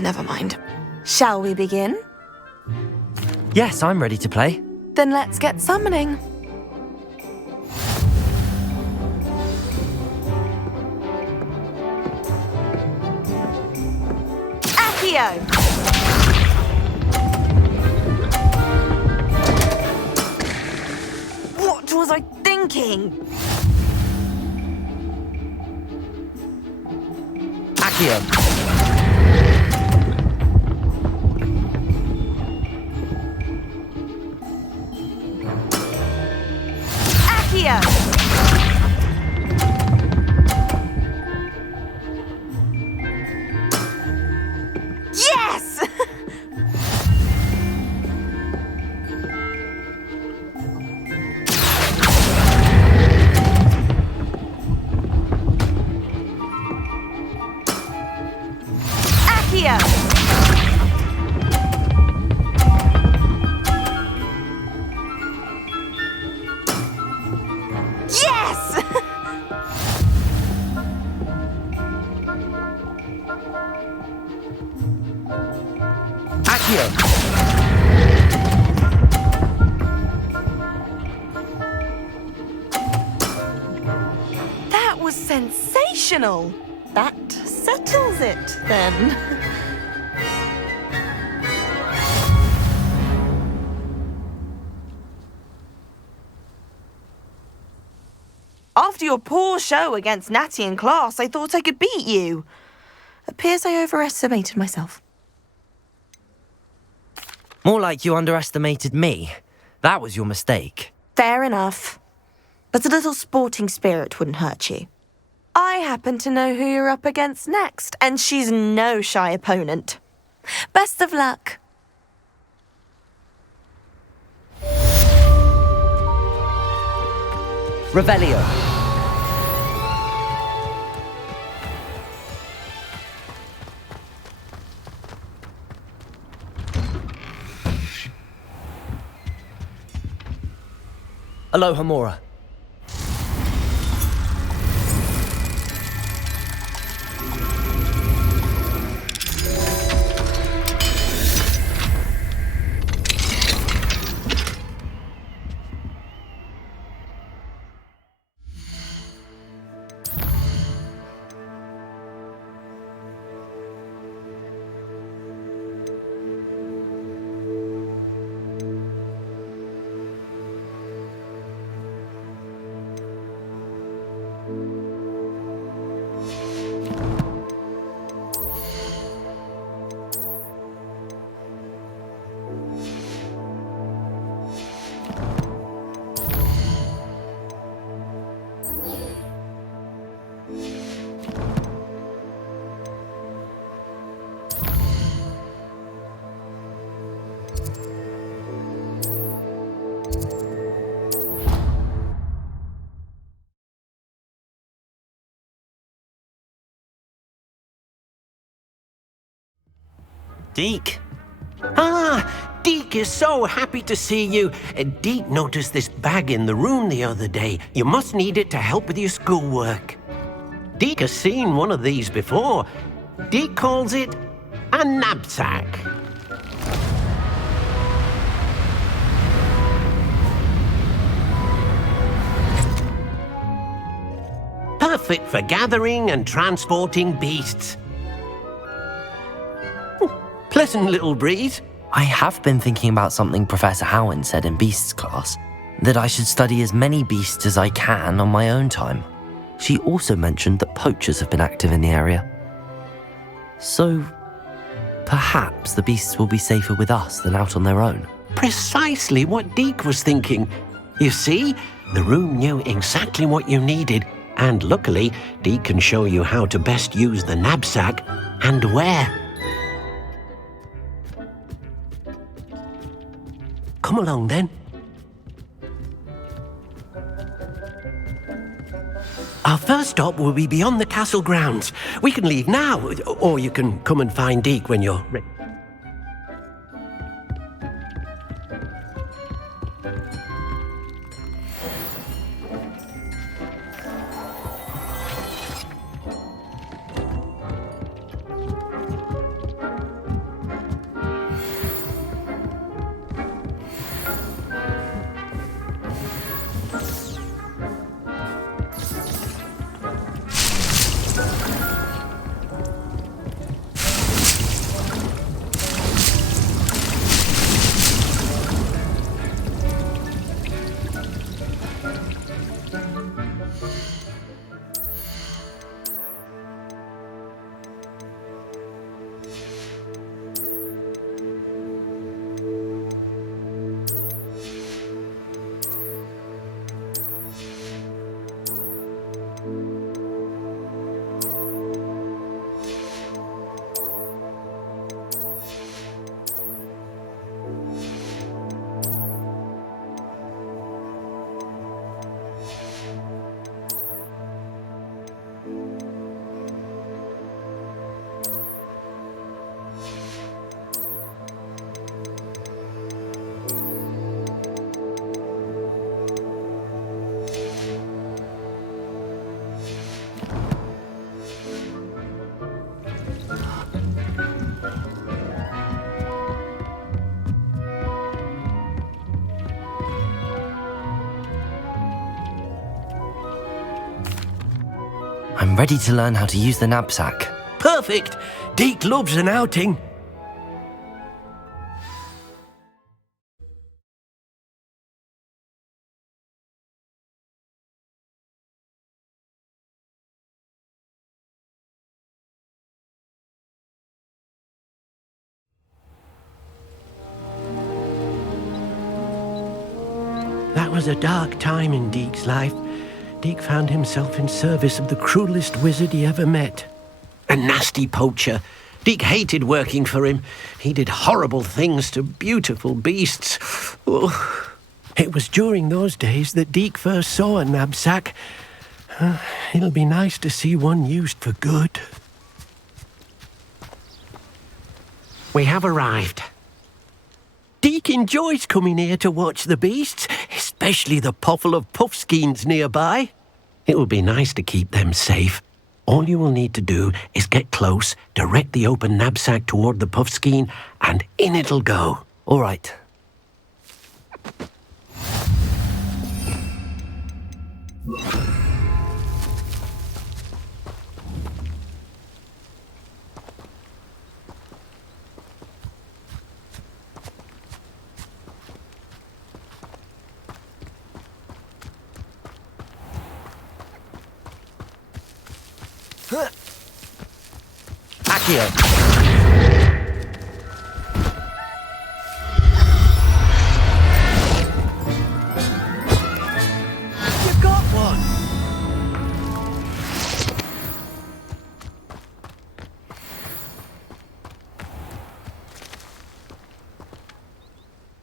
Never mind. Shall we begin? Yes, I'm ready to play. Then let's get summoning. Accio! What was I thinking? Accio! Accio! Yes! Accio! Yes! Accio! That was sensational. That settles it, then. After your poor show against Natty in class, I thought I could beat you. Appears I overestimated myself. More like you underestimated me. That was your mistake. Fair enough. But a little sporting spirit wouldn't hurt you. I happen to know who you're up against next, and she's no shy opponent. Best of luck. Revelio. Alohomora. Deke. Ah! Deke is so happy to see you. Deke noticed this bag in the room the other day. You must need it to help with your schoolwork. Deke has seen one of these before. Deke calls it a knapsack. Perfect for gathering and transporting beasts. Pleasant little breeze. I have been thinking about something Professor Howen said in Beasts class, that I should study as many beasts as I can on my own time. She also mentioned that poachers have been active in the area. So, perhaps the beasts will be safer with us than out on their own. Precisely what Deke was thinking. You see, the room knew exactly what you needed, and luckily, Deke can show you how to best use the knapsack and where. Come along then. Our first stop will be beyond the castle grounds. We can leave now, or you can come and find Deke when you're ready. I'm ready to learn how to use the knapsack. Perfect! Deke loves an outing. That was a dark time in Deke's life. Deke found himself in service of the cruelest wizard he ever met. A nasty poacher. Deke hated working for him. He did horrible things to beautiful beasts. Oh. It was during those days that Deke first saw a knapsack. It'll be nice to see one used for good. We have arrived. Deke enjoys coming here to watch the beasts, especially the potful of puffskeins nearby. It will be nice to keep them safe. All you will need to do is get close, direct the open knapsack toward the puffskein, and in it'll go. All right. Accio. You got one.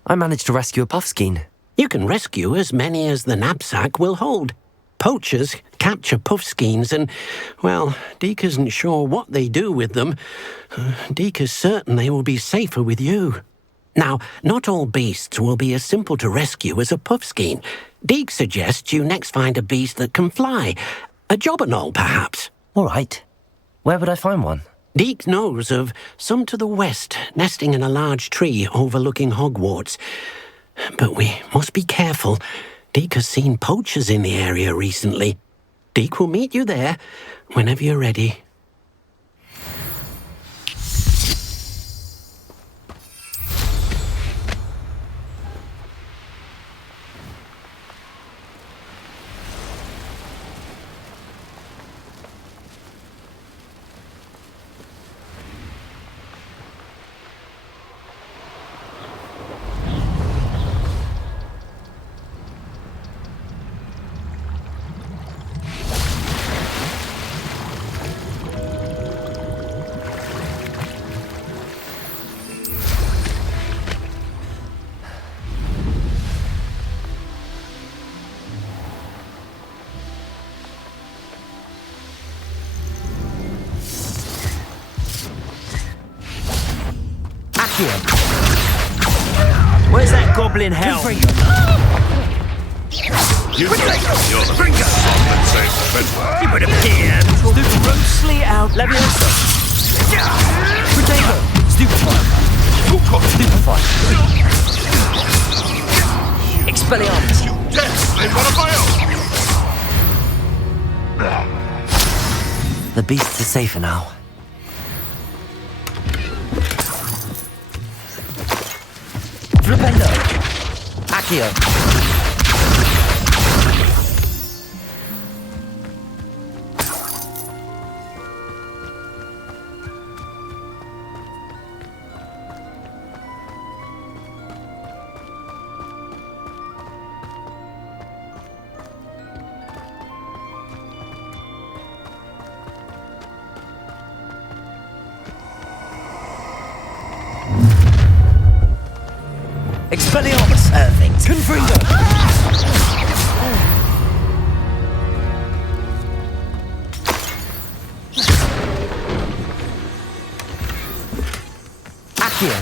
I managed to rescue a puffskein. You can rescue as many as the knapsack will hold. Poachers capture puffskeins and, well, Deke isn't sure what they do with them. Deke is certain they will be safer with you. Now, not all beasts will be as simple to rescue as a puffskein. Deke suggests you next find a beast that can fly. A jobberknoll, perhaps. All right. Where would I find one? Deke knows of some to the west, nesting in a large tree overlooking Hogwarts. But we must be careful. Deke has seen poachers in the area recently. Deke will meet you there whenever you're ready. Where's that goblin hell? You think you're the biggest son that saves the bedrock? It would appear grossly out. Leviosa. Potato. Stupefy. Stupefy. Expelliarmus. You dare slay one of my own! The beasts are safer now. Flipendo. Accio. Expelliarmus. Perfect. Confringo. Accio.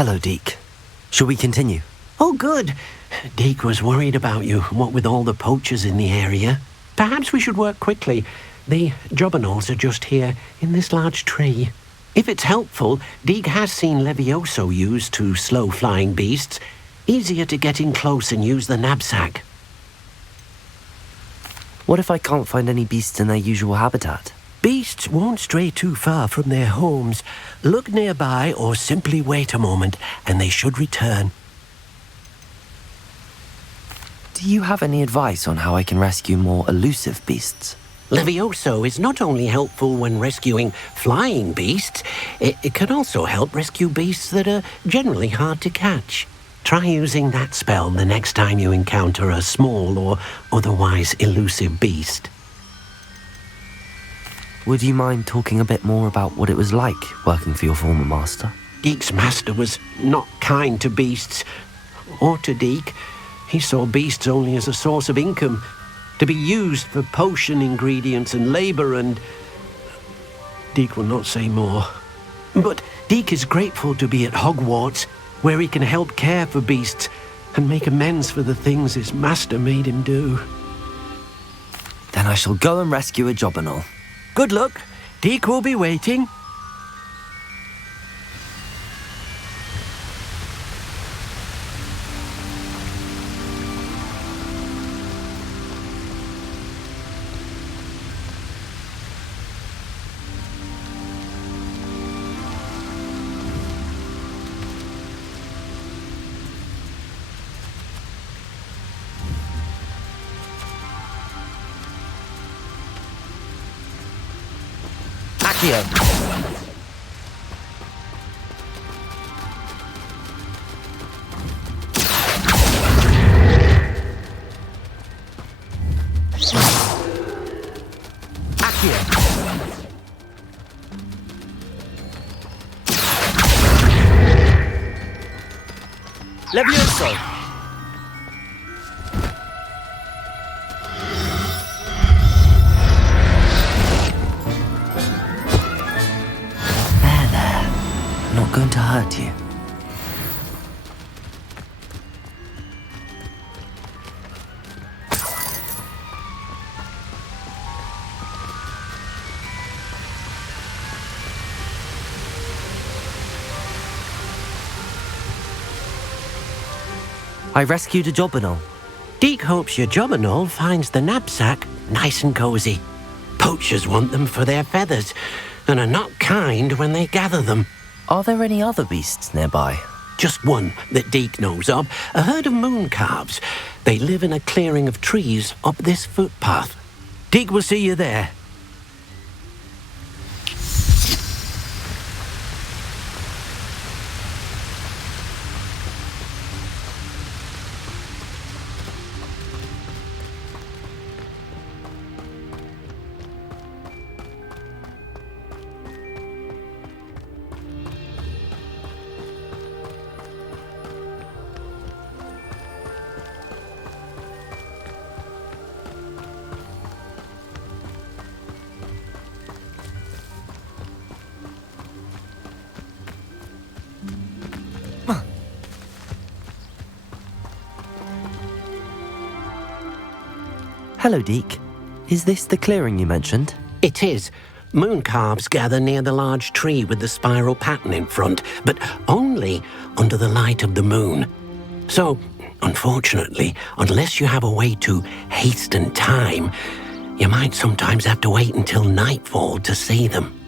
Hello, Deke. Shall we continue? Oh, good. Deke was worried about you, what with all the poachers in the area. Perhaps we should work quickly. The jobberknolls are just here, in this large tree. If it's helpful, Deke has seen Levioso used to slow flying beasts. Easier to get in close and use the knapsack. What if I can't find any beasts in their usual habitat? Beasts won't stray too far from their homes. Look nearby or simply wait a moment and they should return. Do you have any advice on how I can rescue more elusive beasts? Levioso is not only helpful when rescuing flying beasts, it can also help rescue beasts that are generally hard to catch. Try using that spell the next time you encounter a small or otherwise elusive beast. Would you mind talking a bit more about what it was like working for your former master? Deke's master was not kind to beasts, or to Deke. He saw beasts only as a source of income, to be used for potion ingredients and labour, and Deke will not say more. But Deke is grateful to be at Hogwarts, where he can help care for beasts and make amends for the things his master made him do. Then I shall go and rescue a jobberknoll. Good luck. Deke will be waiting. Accio. Levioso! There. Not going to hurt you. I rescued a Jobberknoll. Deke hopes your Jobberknoll finds the knapsack nice and cozy. Poachers want them for their feathers, and are not kind when they gather them. Are there any other beasts nearby? Just one that Deke knows of, a herd of moon calves. They live in a clearing of trees up this footpath. Deke will see you there. Hello, Deke. Is this the clearing you mentioned? It is. Moon calves gather near the large tree with the spiral pattern in front, but only under the light of the moon. So, unfortunately, unless you have a way to hasten time, you might sometimes have to wait until nightfall to see them.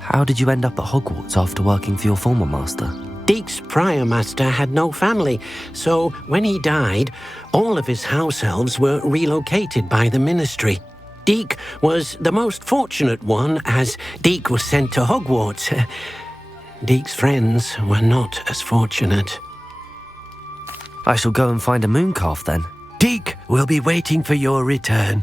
How did you end up at Hogwarts after working for your former master? Deke's prior master had no family, so when he died, all of his house elves were relocated by the ministry. Deke was the most fortunate one, as Deke was sent to Hogwarts. Deke's friends were not as fortunate. I shall go and find a moon calf then. Deke will be waiting for your return.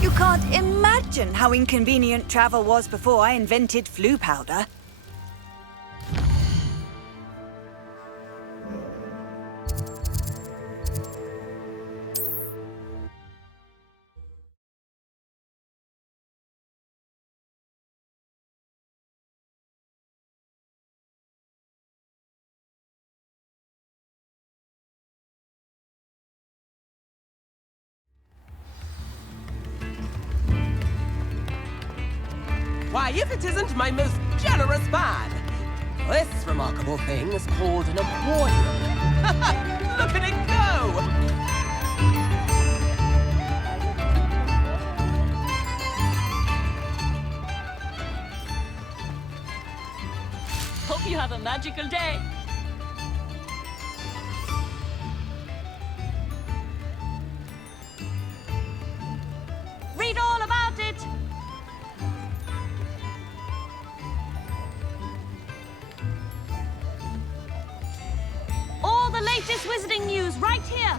You can't imagine how inconvenient travel was before I invented flu powder. Why, if it isn't my most generous man! This remarkable thing is called an aquarium. Look at it go! Hope you have a magical day. Read all about it. All the latest wizarding news right here.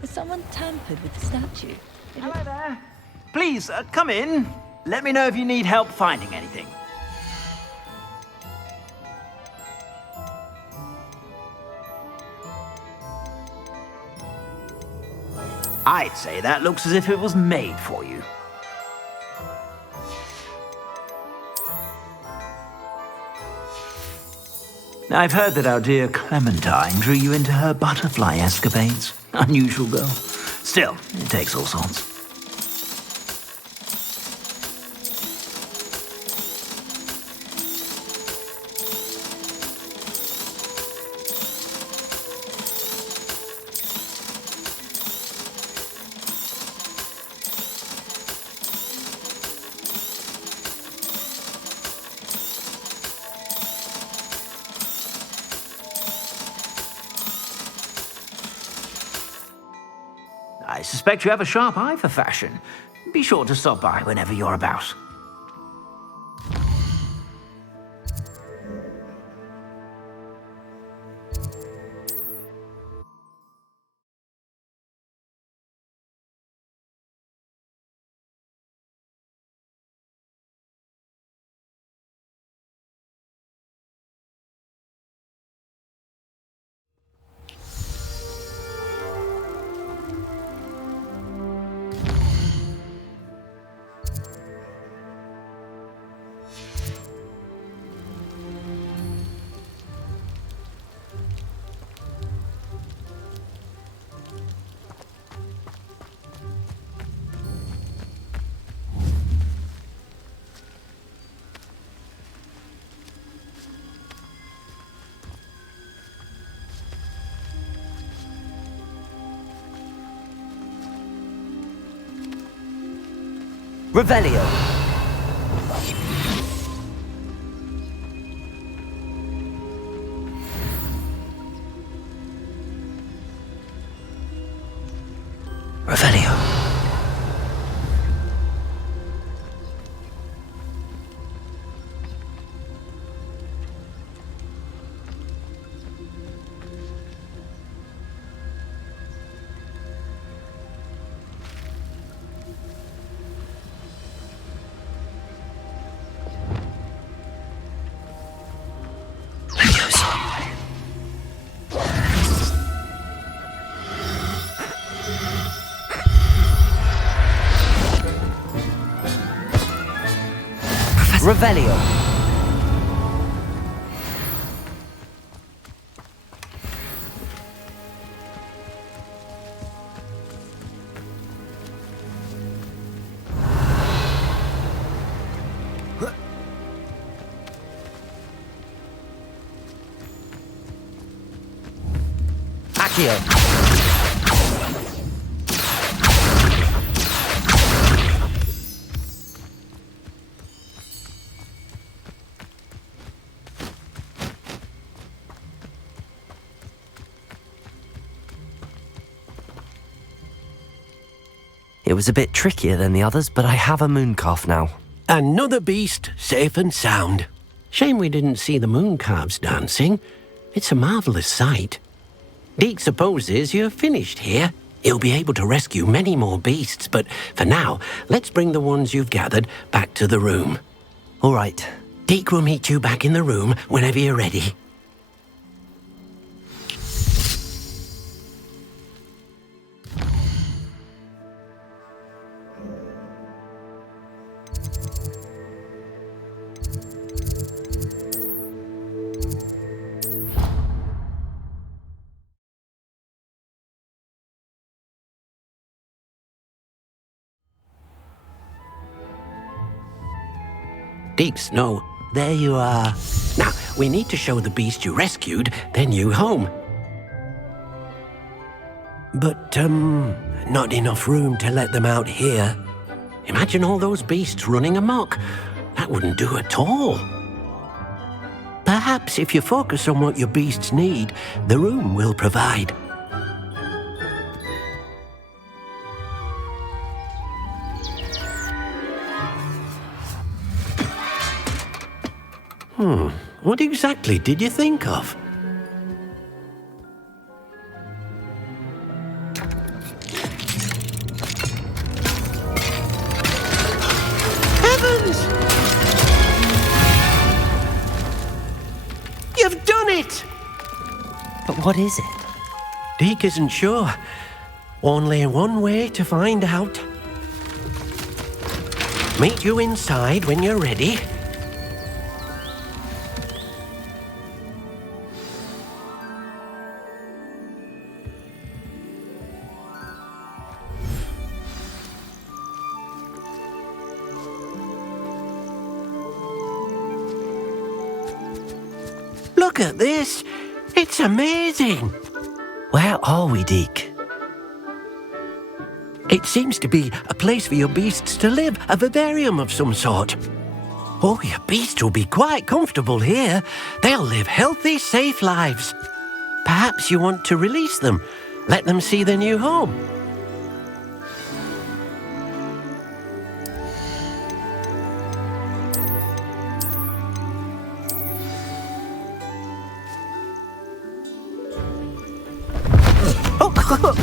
Has someone tampered with the statue? Hello there. Please, come in. Let me know if you need help finding anything. I'd say that looks as if it was made for you. I've heard that our dear Clementine drew you into her butterfly escapades. Unusual girl. Still, it takes all sorts. I suspect you have a sharp eye for fashion. Be sure to stop by whenever you're about. Revelio. Revelio. Revelio. Accio. It was a bit trickier than the others, but I have a mooncalf now. Another beast, safe and sound. Shame we didn't see the mooncalves dancing. It's a marvellous sight. Deke supposes you're finished here. He'll be able to rescue many more beasts, but for now, let's bring the ones you've gathered back to the room. All right. Deke will meet you back in the room whenever you're ready. Deep snow. There you are. Now, we need to show the beast you rescued their new home. But, not enough room to let them out here. Imagine all those beasts running amok. That wouldn't do at all. Perhaps if you focus on what your beasts need, the room will provide. What exactly did you think of? Heavens! You've done it! But what is it? Deke isn't sure. Only one way to find out. Meet you inside when you're ready. Look at this. It's amazing. Where are we, Deke? It seems to be a place for your beasts to live, a vivarium of some sort. Oh, your beasts will be quite comfortable here. They'll live healthy, safe lives. Perhaps you want to release them, let them see their new home. Oh!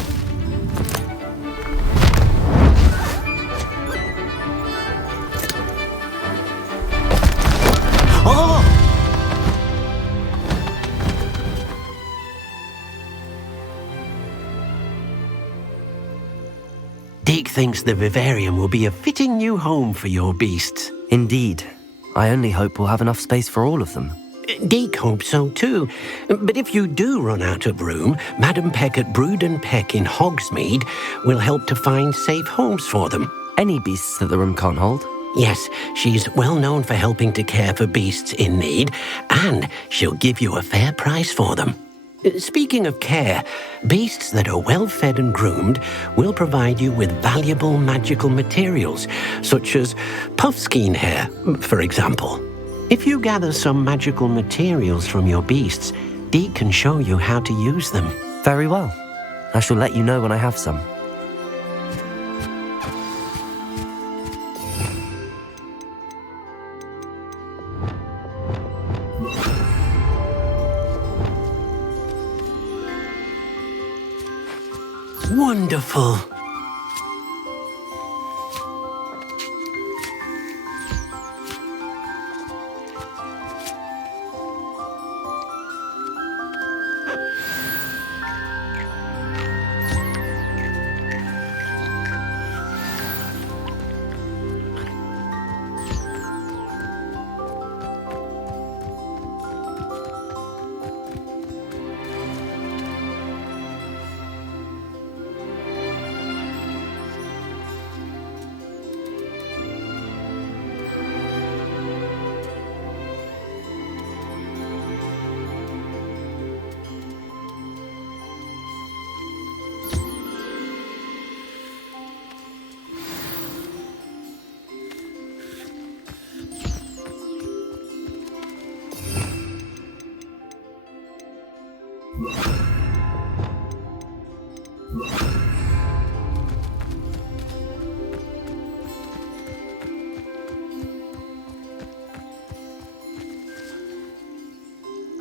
Deke thinks the vivarium will be a fitting new home for your beasts. Indeed. I only hope we'll have enough space for all of them. Deke hopes so too. But if you do run out of room, Madam Peck at Brood and Peck in Hogsmeade will help to find safe homes for them. Any beasts that the room can't hold? Yes, she's well known for helping to care for beasts in need, and she'll give you a fair price for them. Speaking of care, beasts that are well fed and groomed will provide you with valuable magical materials, such as puffskein hair, for example. If you gather some magical materials from your beasts, Deke can show you how to use them. Very well. I shall let you know when I have some. Wonderful.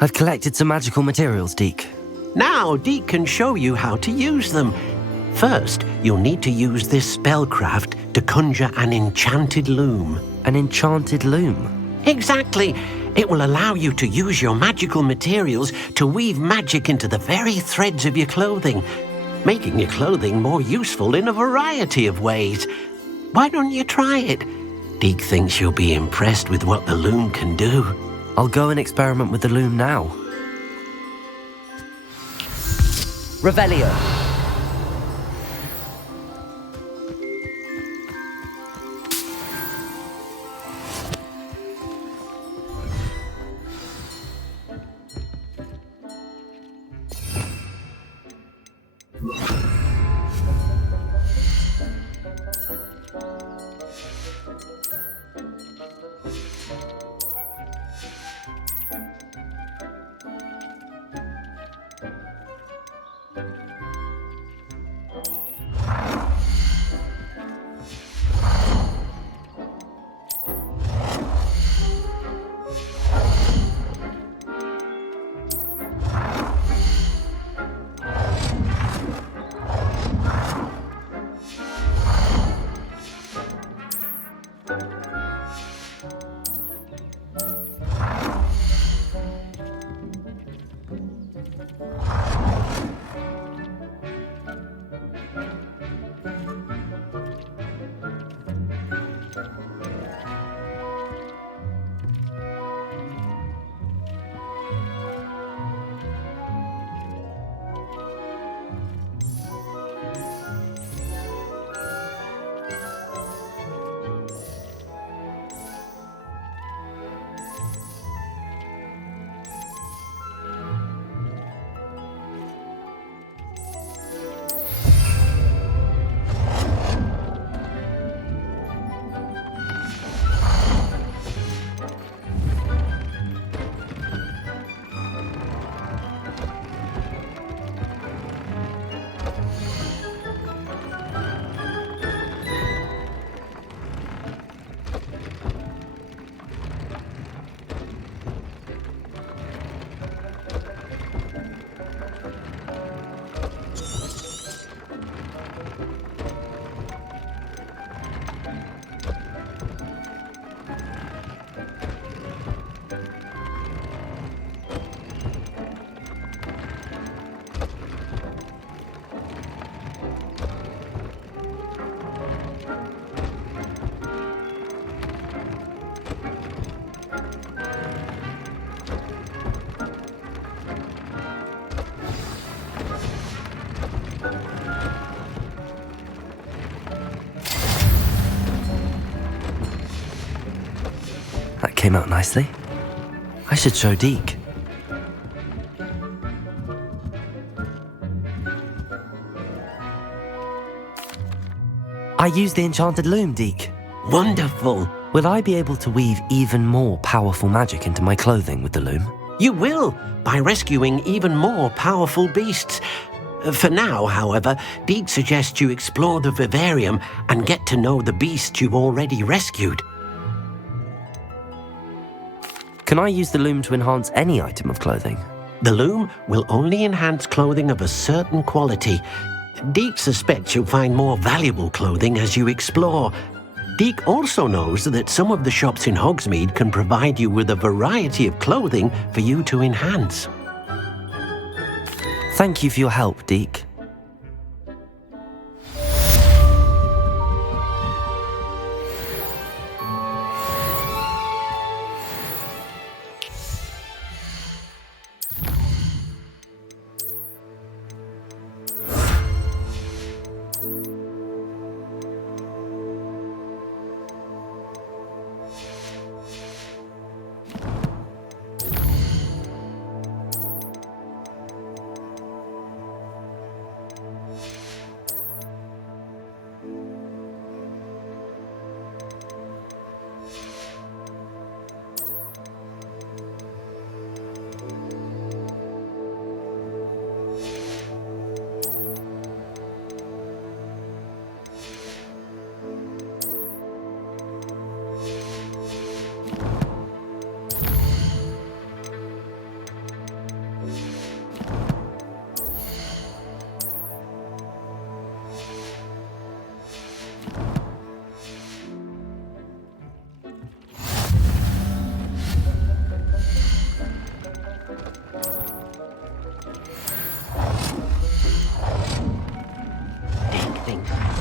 I've collected some magical materials, Deke. Now Deke can show you how to use them. First, you'll need to use this spellcraft to conjure an enchanted loom. An enchanted loom? Exactly. It will allow you to use your magical materials to weave magic into the very threads of your clothing, making your clothing more useful in a variety of ways. Why don't you try it? Deke thinks you'll be impressed with what the loom can do. I'll go and experiment with the loom now. Revelio. That came out nicely. I should show Deke. I used the enchanted loom, Deke. Wonderful. Will I be able to weave even more powerful magic into my clothing with the loom? You will, by rescuing even more powerful beasts. For now, however, Deke suggests you explore the vivarium and get to know the beasts you've already rescued. Can I use the loom to enhance any item of clothing? The loom will only enhance clothing of a certain quality. Deke suspects you'll find more valuable clothing as you explore. Deke also knows that some of the shops in Hogsmeade can provide you with a variety of clothing for you to enhance. Thank you for your help, Deke.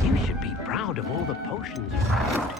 You should be proud of all the potions you found.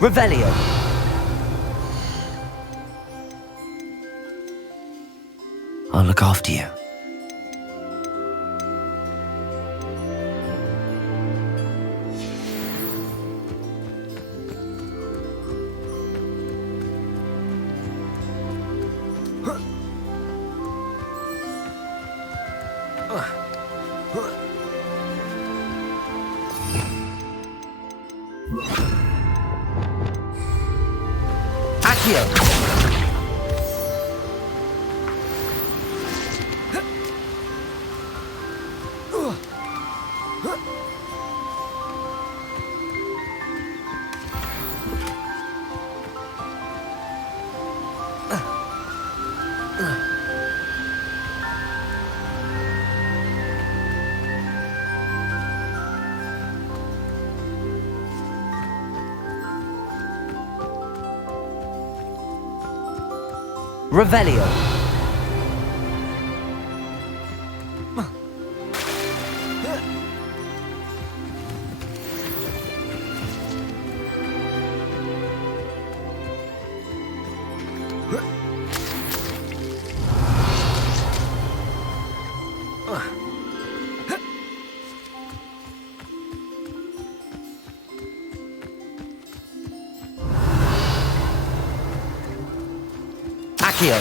Revelio. I'll look after you. Revelio. Accio.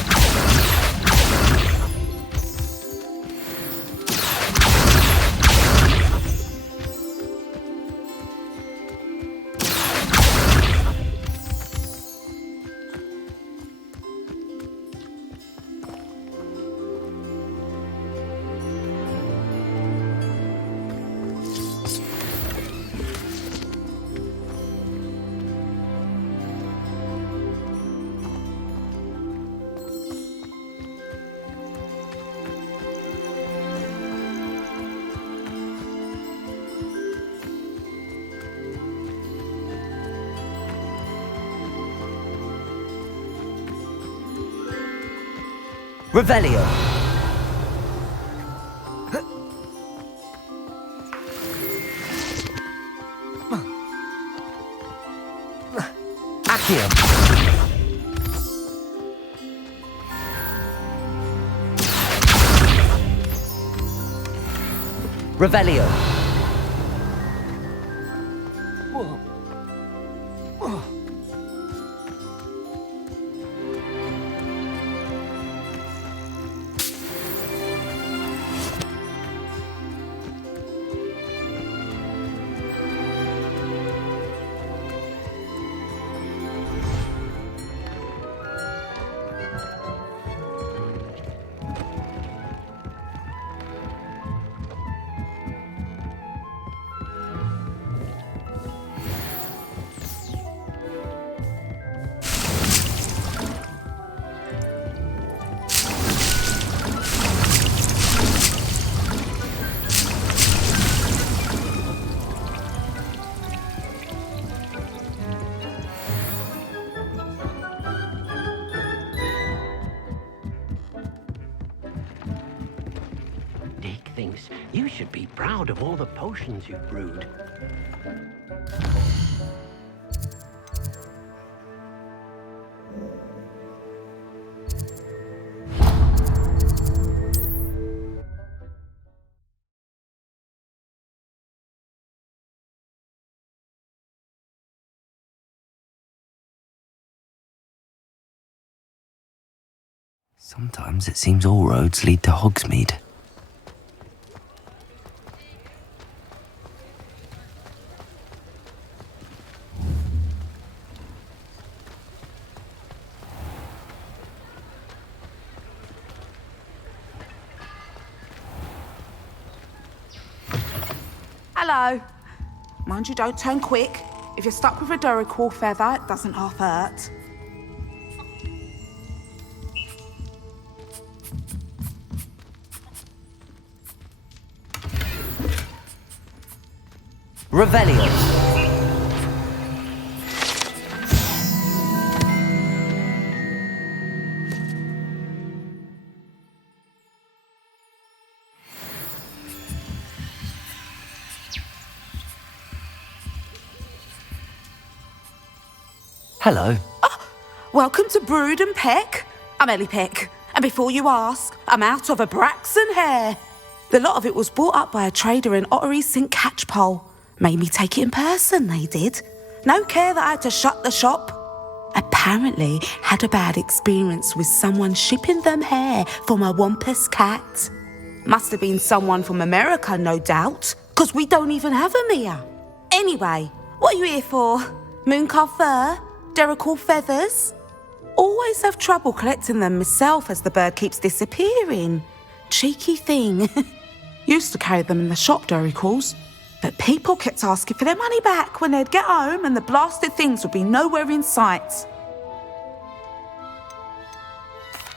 Revelio. Accio. Revelio. Dick thinks you should be proud of all the potions you've brewed. Sometimes it seems all roads lead to Hogsmeade. Hello. Mind you don't turn quick. If you're stuck with a Duracell feather, it doesn't half hurt. Revelio. Hello. Welcome to Brood and Peck. I'm Ellie Peck. And before you ask, I'm out of a Braxton hair. The lot of it was bought up by a trader in Ottery St. Catchpole. Made me take it in person, they did. No care that I had to shut the shop. Apparently had a bad experience with someone shipping them hair from a Wampus cat. Must have been someone from America, no doubt, because we don't even have them here. Anyway, what are you here for? Mooncar fur? Duracell feathers? Always have trouble collecting them myself as the bird keeps disappearing. Cheeky thing. Used to carry them in the shop, Duracells, but people kept asking for their money back when they'd get home and the blasted things would be nowhere in sight.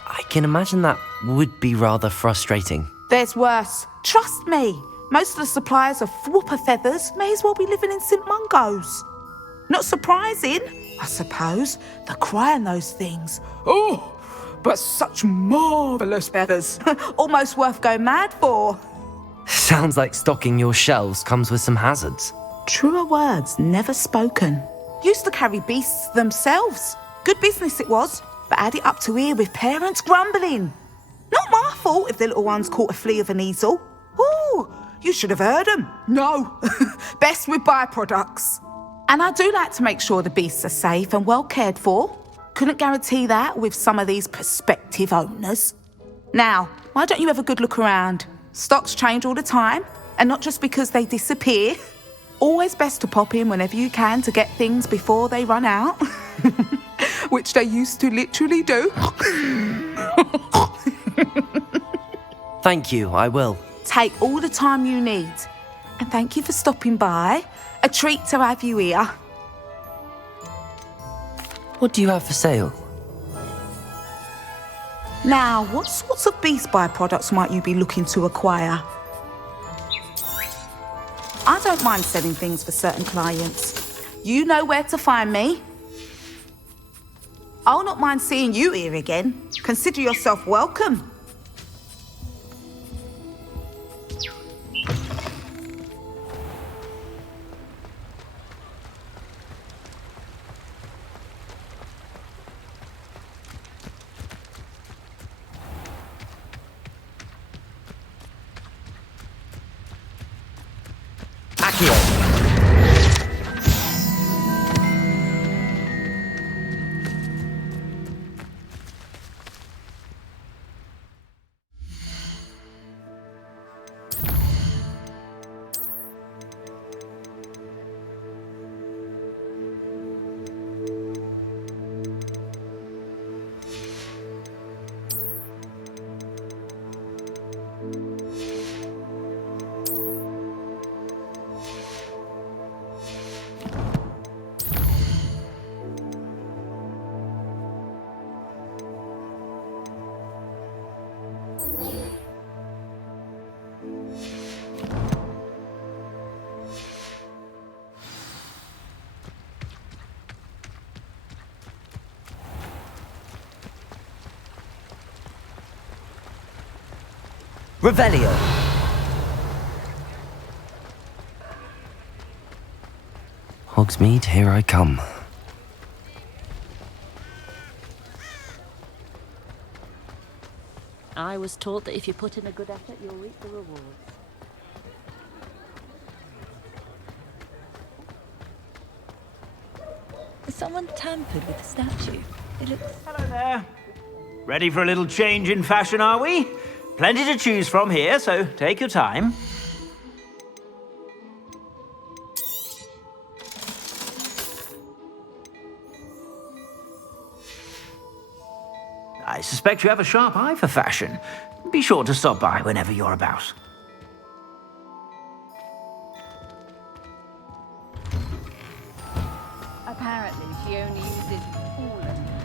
I can imagine that would be rather frustrating. There's worse. Trust me. Most of the suppliers of whooper feathers may as well be living in St. Mungo's. Not surprising, I suppose. The cry on those things. Oh, but such marvellous feathers. Almost worth going mad for. Sounds like stocking your shelves comes with some hazards. Truer words never spoken. Used to carry beasts themselves. Good business it was. but add it up to here with parents grumbling. Not my fault if the little one's caught a flea of an easel. Ooh, you should have heard them. No, best with byproducts. And I do like to make sure the beasts are safe and well cared for. Couldn't guarantee that with some of these prospective owners. Now, why don't you have a good look around? Stocks change all the time, and not just because they disappear. Always best to pop in whenever you can to get things before they run out. Which they used to literally do. Thank you, I will. Take all the time you need. And thank you for stopping by. A treat to have you here. What do you have for sale? Now, what sorts of beast byproducts might you be looking to acquire? I don't mind selling things for certain clients. You know where to find me. I'll not mind seeing you here again. Consider yourself welcome. Revelio. Hogsmeade, here I come. I was taught that if you put in a good effort, you'll reap the rewards. Has someone tampered with the statue? It looks... Hello there. Ready for a little change in fashion, are we? Plenty to choose from here, so take your time. I suspect you have a sharp eye for fashion. Be sure to stop by whenever you're about. Apparently, she only uses all of them.